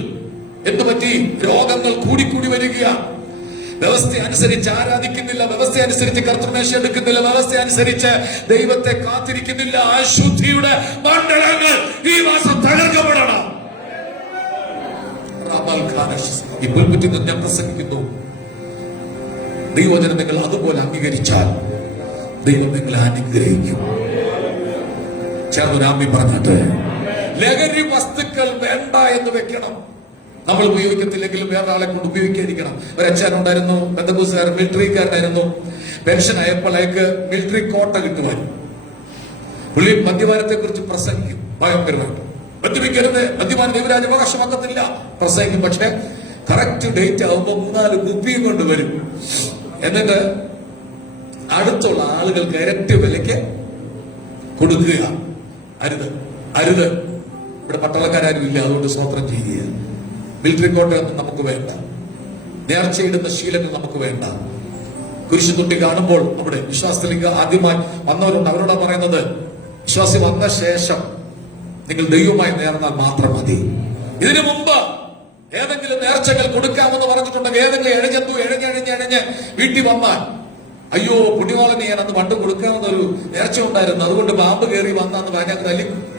എന്ത് പറ്റി? രോഗങ്ങൾ കൂടിക്കൂടി വരികയാണ്. വ്യവസ്ഥ അനുസരിച്ച് ആരാധിക്കുന്നില്ല, വ്യവസ്ഥ അനുസരിച്ച് കർത്തൃമേശ എടുക്കുന്നില്ല, വ്യവസ്ഥ അനുസരിച്ച് ദൈവത്തെ കാത്തിരിക്കുന്നില്ല. അശുദ്ധിയുടെ മണ്ഡലങ്ങൾ ഈ മാസം തകർക്കപ്പെടണം. ഈ പുൽപ്പറ്റിൽ നിന്ന് ഞാൻ പ്രസംഗിക്കുന്നു. ദൈവവചനം നിങ്ങൾ അതുപോലെ അംഗീകരിച്ചാൽ ദൈവം നിങ്ങളെ അനുഗ്രഹിക്കും. ചേർന്നൊരാമി പറഞ്ഞിട്ട് ലഹരി വസ്തുക്കൾ വേണ്ട എന്ന് വെക്കണം. നമ്മൾ ഉപയോഗിക്കത്തില്ലെങ്കിലും വേറെ ആളെ കൊണ്ട് ഉപയോഗിക്കാതിരിക്കണം. ഒരു അച്ഛനുണ്ടായിരുന്നു, പെന്തക്കോസ്തുകാരൻ, മിലിറ്ററിക്കാരനായിരുന്നു. പെൻഷൻ ആയപ്പോൾ അയാൾക്ക് മിലിറ്ററി കോട്ട കിട്ടുമായിരുന്നു. പുള്ളി മദ്യപാനത്തെ കുറിച്ച് പ്രസംഗിക്കും ഭയങ്കരമായിട്ട്. മദ്യപിക്കരുത്, മദ്യപാനം ദൈവരാജ്യാവകാശമാക്കത്തില്ല പ്രസംഗിക്കും. പക്ഷെ കറക്റ്റ് ഡേറ്റ് ആവുമ്പോൾ 3-4 കുപ്പിയും കൊണ്ട് വരും. എന്നിട്ട് അടുത്തുള്ള ആളുകൾക്ക് ഇരട്ടി വിലയ്ക്ക് കൊടുക്കുക. അരുത്, അരുത്. ഇവിടെ പട്ടാളക്കാരും ഇല്ല, അതുകൊണ്ട് സ്വോത്രം ചെയ്യുക. മിലിറ്ററി കോട്ടയൊന്നും നമുക്ക് വേണ്ട. നേർച്ചയിടുന്ന ശീലങ്ങൾ നമുക്ക് വേണ്ട. കുരിശുതൊട്ടി കാണുമ്പോൾ നമ്മുടെ വിശ്വാസത്തിലേക്ക് ആദ്യമായി വന്നവരുണ്ട്. അവരോടാ പറയുന്നത്, വിശ്വാസി വന്ന ശേഷം നിങ്ങൾ ദൈവമായി നേർന്നാൽ മാത്രം മതി. ഇതിനു മുമ്പ് ഏതെങ്കിലും നേർച്ചകൾ കൊടുക്കാമെന്ന് പറഞ്ഞിട്ടുണ്ടെങ്കിൽ ഏതെങ്കിലും എഴഞ്ഞ് വീട്ടിൽ വന്നാൽ, അയ്യോ പുണ്യവാളന് ഞാൻ അന്ന് പണ്ട് കൊടുക്കാമെന്നൊരു നേർച്ച ഉണ്ടായിരുന്നു, അതുകൊണ്ട് പാമ്പ് കയറി വന്നാന്ന് പറഞ്ഞാൽ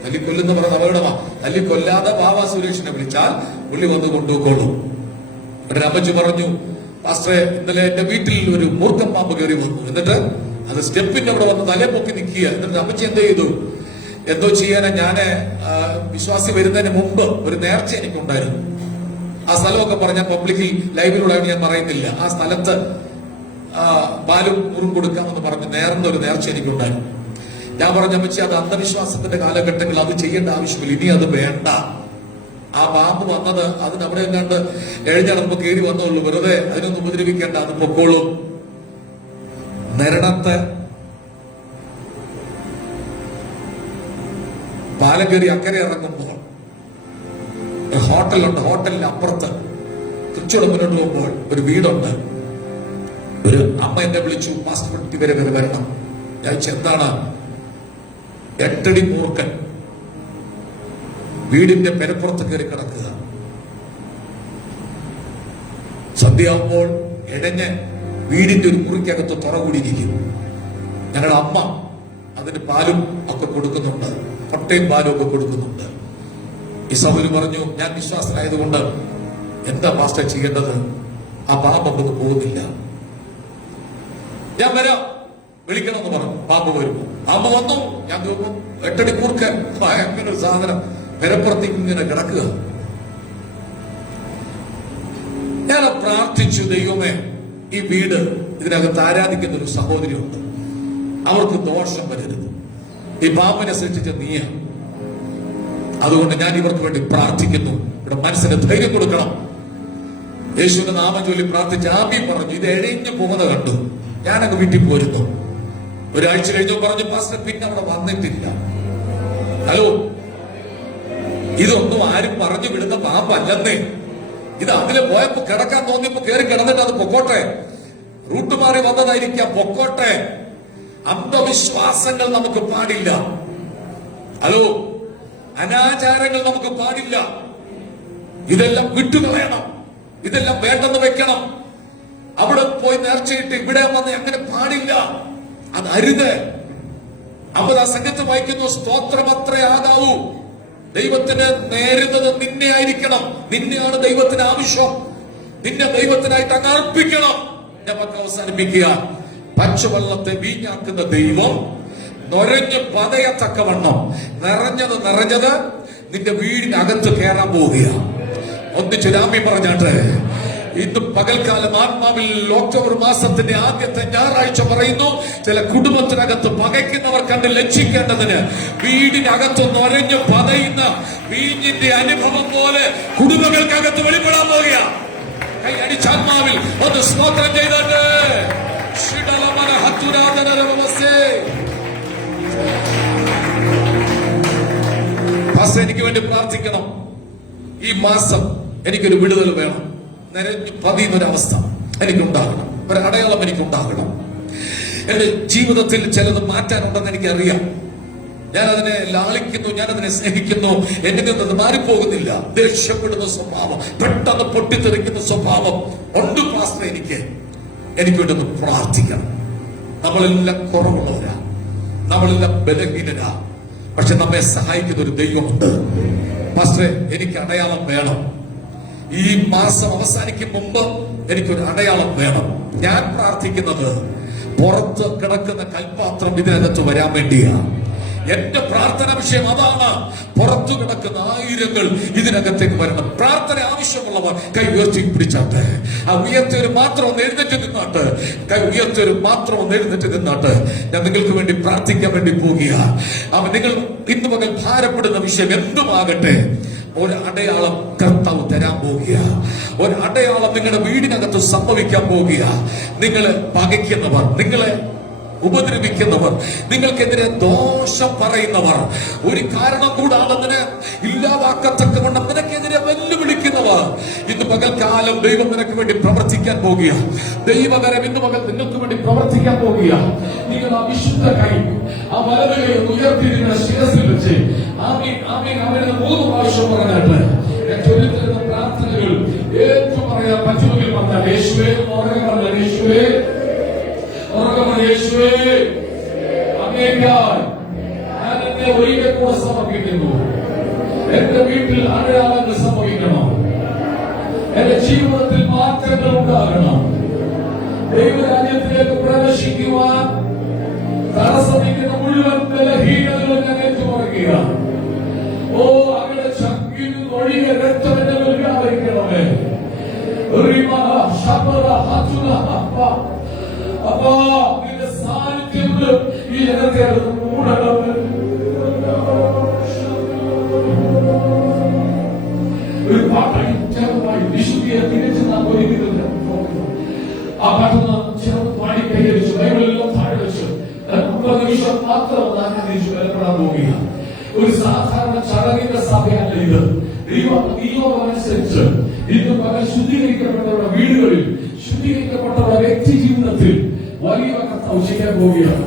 തല്ലിക്കൊല്ലുന്ന പറഞ്ഞ അപകടമാണ്. തല്ലിക്കൊല്ലാതെ ബാബാ സുരേഷിനെ വിളിച്ചാൽ പുള്ളി വന്ന് കൊണ്ടുപോയിക്കോളും. ഒരു അമ്മച്ചി പറഞ്ഞു, പാസ്റ്ററെ ഇന്നലെ എന്റെ വീട്ടിൽ ഒരു മൂർഖം പാമ്പ് കയറി വന്നു. എന്നിട്ട് അത് സ്റ്റെപ്പിന്റെ അവിടെ വന്ന് തലേ പൊക്കി നിൽക്കുക. എന്നിട്ട് അമ്മച്ചി എന്ത് ചെയ്തു? എന്തോ ചെയ്യാനാ, ഞാന് വിശ്വാസി വരുന്നതിന് മുമ്പ് ഒരു നേർച്ച എനിക്കുണ്ടായിരുന്നു. ആ സ്ഥലമൊക്കെ പറഞ്ഞ പബ്ലിക്കിൽ ലൈവിലൂടെയാണ് ഞാൻ പറയുന്നില്ല. ആ സ്ഥലത്ത് പാലും ഊറും കൊടുക്കാമെന്ന് പറഞ്ഞ് നേർന്നൊരു നേർച്ച എനിക്കുണ്ടായിരുന്നു. ഞാൻ പറഞ്ഞ അമ്മച്ചി, അത് അന്ധവിശ്വാസത്തിന്റെ കാലഘട്ടങ്ങളിൽ അത് ചെയ്യേണ്ട ആവശ്യമില്ല, ഇനി അത് വേണ്ട. ആ പാമ്പ് വന്നത് അതിനവിടെ എങ്ങാണ്ട് എഴുന്നേൽക്കുമ്പോ കയറി വന്നുള്ളൂ, വെറുതെ അതിനൊന്നും ഉപദ്രവിക്കേണ്ട, അത് പൊക്കോളും. നെരണത്ത് പാലം കയറി അക്കരെ ഇറങ്ങുമ്പോൾ ഒരു ഹോട്ടലുണ്ട്. ഹോട്ടലിന് അപ്പുറത്ത് കുറച്ചുകൂടെ മുന്നോട്ട് പോകുമ്പോൾ ഒരു വീടുണ്ട്. ഒരു അമ്മ എന്നെ വിളിച്ചു, പാസ്റ്റർ വരെ വരണം. ഞാൻ എന്താണ്? 8 അടി മൂർഖൻ വീടിന്റെ പെരപ്പുറത്ത് കയറി കിടക്കുക. സന്ധ്യയാകുമ്പോൾ ഇഴഞ്ഞ് വീടിന്റെ ഒരു മുറിക്കകത്ത് തുറകൂടിയിരിക്കും. ഞങ്ങളുടെ അമ്മ അതിന് പാലും ഒക്കെ കൊടുക്കുന്നുണ്ട്, മുട്ടയും പാലും ഒക്കെ കൊടുക്കുന്നുണ്ട്. ഈ സഹോദരി പറഞ്ഞു, ഞാൻ വിശ്വാസനായതുകൊണ്ട് എന്താ പാസ്റ്റർ ചെയ്യേണ്ടത്? ആ പാമ്പ് അങ്ങോട്ട് പോകുന്നില്ല, ഞാൻ വരാം, വിളിക്കണമെന്ന് പറഞ്ഞു. പാമ്പ് വരുമ്പോ പാമ്പ് വന്നു. ഞാൻ നോക്കും, 8 അടി മൂർഖൻ, ഭയങ്കര ഒരു സാധനം പെരപ്പുറത്തേക്ക് ഇങ്ങനെ കിടക്കുക. ഞാൻ പ്രാർത്ഥിച്ചു, ദൈവമേ, ഈ വീട് ഇതിനകത്ത് ആരാധിക്കുന്ന ഒരു സഹോദരിയുണ്ട്, അവർക്ക് ദോഷം വരരുത്. ഈ പാമ്പിനെ സൃഷ്ടിച്ച നീയാ, അതുകൊണ്ട് ഞാൻ ഇവർക്ക് വേണ്ടി പ്രാർത്ഥിക്കുന്നു. ഇവിടെ മനസ്സിന് ധൈര്യം കൊടുക്കണം. യേശുവിന്റെ നാമം ചൊല്ലി പ്രാർത്ഥിച്ച് ആമീൻ പറഞ്ഞു. ഇത് എഴഞ്ഞു പോകുന്നത് കണ്ടു. ഞാനങ്ങ് വീട്ടിൽ പോരുന്നു. ഒരാഴ്ച കഴിഞ്ഞു പറഞ്ഞു, പാസ്റ്റർ പിന്നെ അവിടെ വന്നിട്ടില്ല. ഹലോ, ഇതൊന്നും ആരും പറഞ്ഞു വിടുന്ന പാമ്പല്ലെന്നേ. ഇത് അതില് പോയപ്പോ കിടക്കാൻ തോന്നിയപ്പോ കയറി കിടന്നിട്ട് അത് പൊക്കോട്ടെ. റൂട്ട് മാറി വന്നതായിരിക്കാം, പൊക്കോട്ടെ. അന്ധവിശ്വാസങ്ങൾ നമുക്ക് പാടില്ല. ഹലോ, അനാചാരങ്ങൾ നമുക്ക് പാടില്ല. ഇതെല്ലാം വിട്ടുകളയണം, ഇതെല്ലാം വേണ്ടെന്ന് വെക്കണം. അവിടെ പോയി നേർച്ചയിട്ട് ഇവിടെ വന്ന് അങ്ങനെ പാടില്ല, അത് അരുത്. അപ്പോൾ ആ സംഘത്തെ വായിക്കുന്നു, സ്തോത്രമത്രേ ആകാവൂ. ദൈവത്തിന് നേരുന്നത് നിന്നെ ആയിരിക്കണം. നിന്നെയാണ് ദൈവത്തിന് ആവശ്യം. നിന്നെ ദൈവത്തിനായിട്ട് അങ്ങ് അർപ്പിക്കണം. നമുക്ക് അവസാനിപ്പിക്കുക. പച്ചവെള്ളത്തെ വീഞ്ഞാക്കുന്ന ദൈവം നൊരഞ്ഞ് പതയത്തക്കവണ്ണം നിറഞ്ഞത് നിന്റെ വീടിനകത്ത് കയറാൻ പോവുകയാണ്. ഒന്നിച്ച് രാമി പറഞ്ഞാട്ട്, ഇന്ന് പകൽക്കാലം ആത്മാവിൽ ഒക്ടോബർ മാസത്തിന്റെ ആദ്യത്തെ ഞായറാഴ്ച പറയുന്നു, ചില കുടുംബത്തിനകത്ത് പകയ്ക്കുന്നവർ കണ്ട് ലജ്ജിക്കേണ്ടതിന് വീടിനകത്ത് നൊരഞ്ഞ് പതയുന്ന വീഞ്ഞിന്റെ അനുഭവം പോലെ കുടുംബങ്ങൾക്കകത്ത് വെളിപ്പെടാൻ പോവുക. കൈ അടിച്ചാത്മാവിൽ ഒന്ന് സ്തോത്രം ചെയ്തോട്ടെ. എനിക്ക് വേണ്ടി പ്രാർത്ഥിക്കണം. ഈ മാസം എനിക്കൊരു വിടുതൽ വേണം. നിരഞ്ഞു പതിയുന്നൊരവസ്ഥ എനിക്കുണ്ടാകണം. ഒരു അടയാളം എനിക്കുണ്ടാകണം. എന്റെ ജീവിതത്തിൽ ചിലത് മാറ്റാനുണ്ടെന്ന് എനിക്കറിയാം. ഞാനതിനെ ലാളിക്കുന്നു, ഞാനതിനെ സ്നേഹിക്കുന്നു. എന്നിൽ നിന്നത് മാറിപ്പോകുന്നില്ല. ദേഷ്യപ്പെടുന്ന സ്വഭാവം, പെട്ടെന്ന് പൊട്ടിത്തെറിക്കുന്ന സ്വഭാവം ഉണ്ട് പാസ്റ്റർ. എനിക്ക് വേണ്ടി പ്രാർത്ഥിക്കണം. നമ്മളെല്ലാം കുറവുള്ളവരാ, നമ്മളെല്ലാം ബലഹീനരാ. പക്ഷെ നമ്മെ സഹായിക്കുന്ന ഒരു ദൈവമുണ്ട്. പാസ്റ്ററെ, എനിക്ക് അടയാളം വേണം. ഈ മാസം അവസാനിക്കും മുമ്പ് എനിക്കൊരു അടയാളം വേണം. ഞാൻ പ്രാർത്ഥിക്കുന്നത് പുറത്ത് കിടക്കുന്ന കൽപാത്രം ഇതിനകത്ത് വരാൻ വേണ്ടിയാ. എന്റെ പ്രാർത്ഥന വിഷയം അതാണ്. പുറത്തു കിടക്കുന്ന ആയിരങ്ങൾ ഇതിനകത്തേക്ക് വരണം. പ്രാർത്ഥന ആവശ്യമുള്ളവർ കൈ ഉയർത്തി പിടിച്ചാട്ടെ. ആ ഉയർത്തിയൊരു മാത്രം ഒന്ന് എഴുന്നേറ്റ് നിന്നാട്ട്. കൈ ഉയർത്തിയൊരു മാത്രം ഒന്ന് എഴുന്നേറ്റ് നിന്നാട്ട്. ഞാൻ നിങ്ങൾക്ക് വേണ്ടി പ്രാർത്ഥിക്കാൻ വേണ്ടി പോകുക. നിങ്ങൾ ഇന്ന് പകൽ ഭാരപ്പെടുന്ന വിഷയം എന്തുമാകട്ടെ, ഒരു അടയാളം കർത്താവ് തരാൻ പോകുക. ഒരു അടയാളം നിങ്ങളുടെ വീടിനകത്ത് സംഭവിക്കാൻ പോകുക. നിങ്ങളെ പകയ്ക്കുന്നവർ, നിങ്ങളെ ഉപദ്രവിക്കുന്നവർ, നിങ്ങൾക്കെതിരെ ദോഷം പറയുന്നവർ, ഒരു കാരണം കൂടാതെ ഇല്ലാതാക്കത്തക്കവണ്ണം നിനക്കെതിരെ വെല്ലുവിളിക്കുന്നവർ, ഇന്ന് പകൽക്കാലം ദൈവം നിനക്ക് വേണ്ടി പ്രവർത്തിക്കാൻ പോകുക. ദൈവകരം ഇന്ന് പകൽ നിങ്ങൾക്ക് വേണ്ടി പ്രവർത്തിക്കാൻ പോകുക. നിങ്ങൾ ആ വിശുദ്ധ കൈ, ആ വലത് കൈ ഉയർത്തി നിങ്ങളുടെ ശിരസിൽ വെച്ച് ആമീൻ ആമീൻ ആമീൻ 3 പ്രാവശ്യം പറഞ്ഞിട്ട് ചൊല്ലിത്തരുന്ന പ്രാർത്ഥനകൾ ഏറ്റവും പറയാൻ പറ്റുമെങ്കിൽ പറഞ്ഞാൽ യേശുവേ, ഉറക്കെ പറഞ്ഞാൽ യേശുവേ, യേശുവേ, അങ്ങേക്കായി ഞാൻ എന്നെ ഒരിക്കൽ കൂടെ സമർപ്പിക്കുന്നു. എന്റെ വീട്ടിൽ അടയാളങ്ങൾ സംഭവിക്കണം. എന്റെ ജീവിതത്തിൽ മാറ്റങ്ങൾ ഉണ്ടാകണം. ദൈവരാജ്യത്തിലേക്ക് പ്രവേശിക്കുവാൻ തടസ്സമിക്കുന്ന മുഴുവൻ ബലഹീനതകളും ഞാൻ ഏറ്റുപറയുക. ഓ, അങ്ങനെ ചങ്കിൽ ഒഴികെ രക്തം എന്നെ വ്യാപരിക്കണമേ. അപ്പാ, നിന്റെ സാന്നിധ്യം ഈ ജനത്തെ മൂടണമേ. ഒരു പാട്ടായി വിശുദ്ധിയെ തിരിച്ച് നാം ഒരുങ്ങുന്നില്ല. ആ പാട്ടൊന്ന് ചേർന്ന് പാടി കൈകരിച്ചു, ബൈബിളെല്ലാം താഴെ വെച്ചു നിമിഷം മാത്രം ആനന്ദിച്ചു ബലപ്പെടാൻ പോകുക. ഒരു സാധാരണ ചടങ്ങിന്റെ സഭയല്ല ഇത്. ദൈവമനുസരിച്ച് ഇന്ന് പകൽ ശുദ്ധീകരിക്കപ്പെട്ടവരുടെ വീടുകളിൽ, ശുദ്ധീകരിക്കപ്പെട്ടവരുടെ വ്യക്തി ജീവിതത്തിൽ വലിയ കർത്താവ് ചെയ്യാൻ പോവുകയാണ്.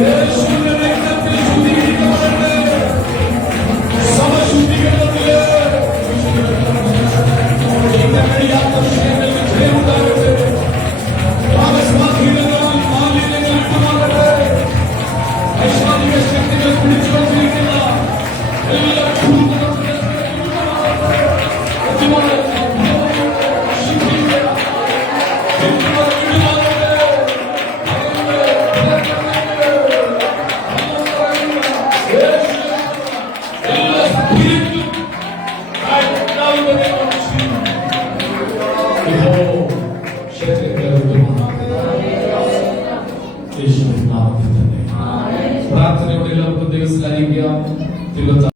യേശുവിന്റെ രക്തത്തിൽ ശുദ്ധീകരിക്കപ്പെടട്ടെ. സഭ ശുദ്ധീകരണത്തില് ഇന്ന് കഴിയാത്ത വിഷയങ്ങൾക്ക് ജയമുണ്ടാകട്ടെ. ഭാഗസ്വാധീനങ്ങളാൽ മാലിന്യങ്ങൾ വിട്ടുമാറട്ടെ. ഐശ്വര്യ ശക്തികൾ പിടിച്ചു വച്ചിരിക്കുന്ന എല്ലാ പ്രാർത്ഥനയോടെ എല്ലാവർക്കും ദൈവത്തിൽ അറിയിക്കാം.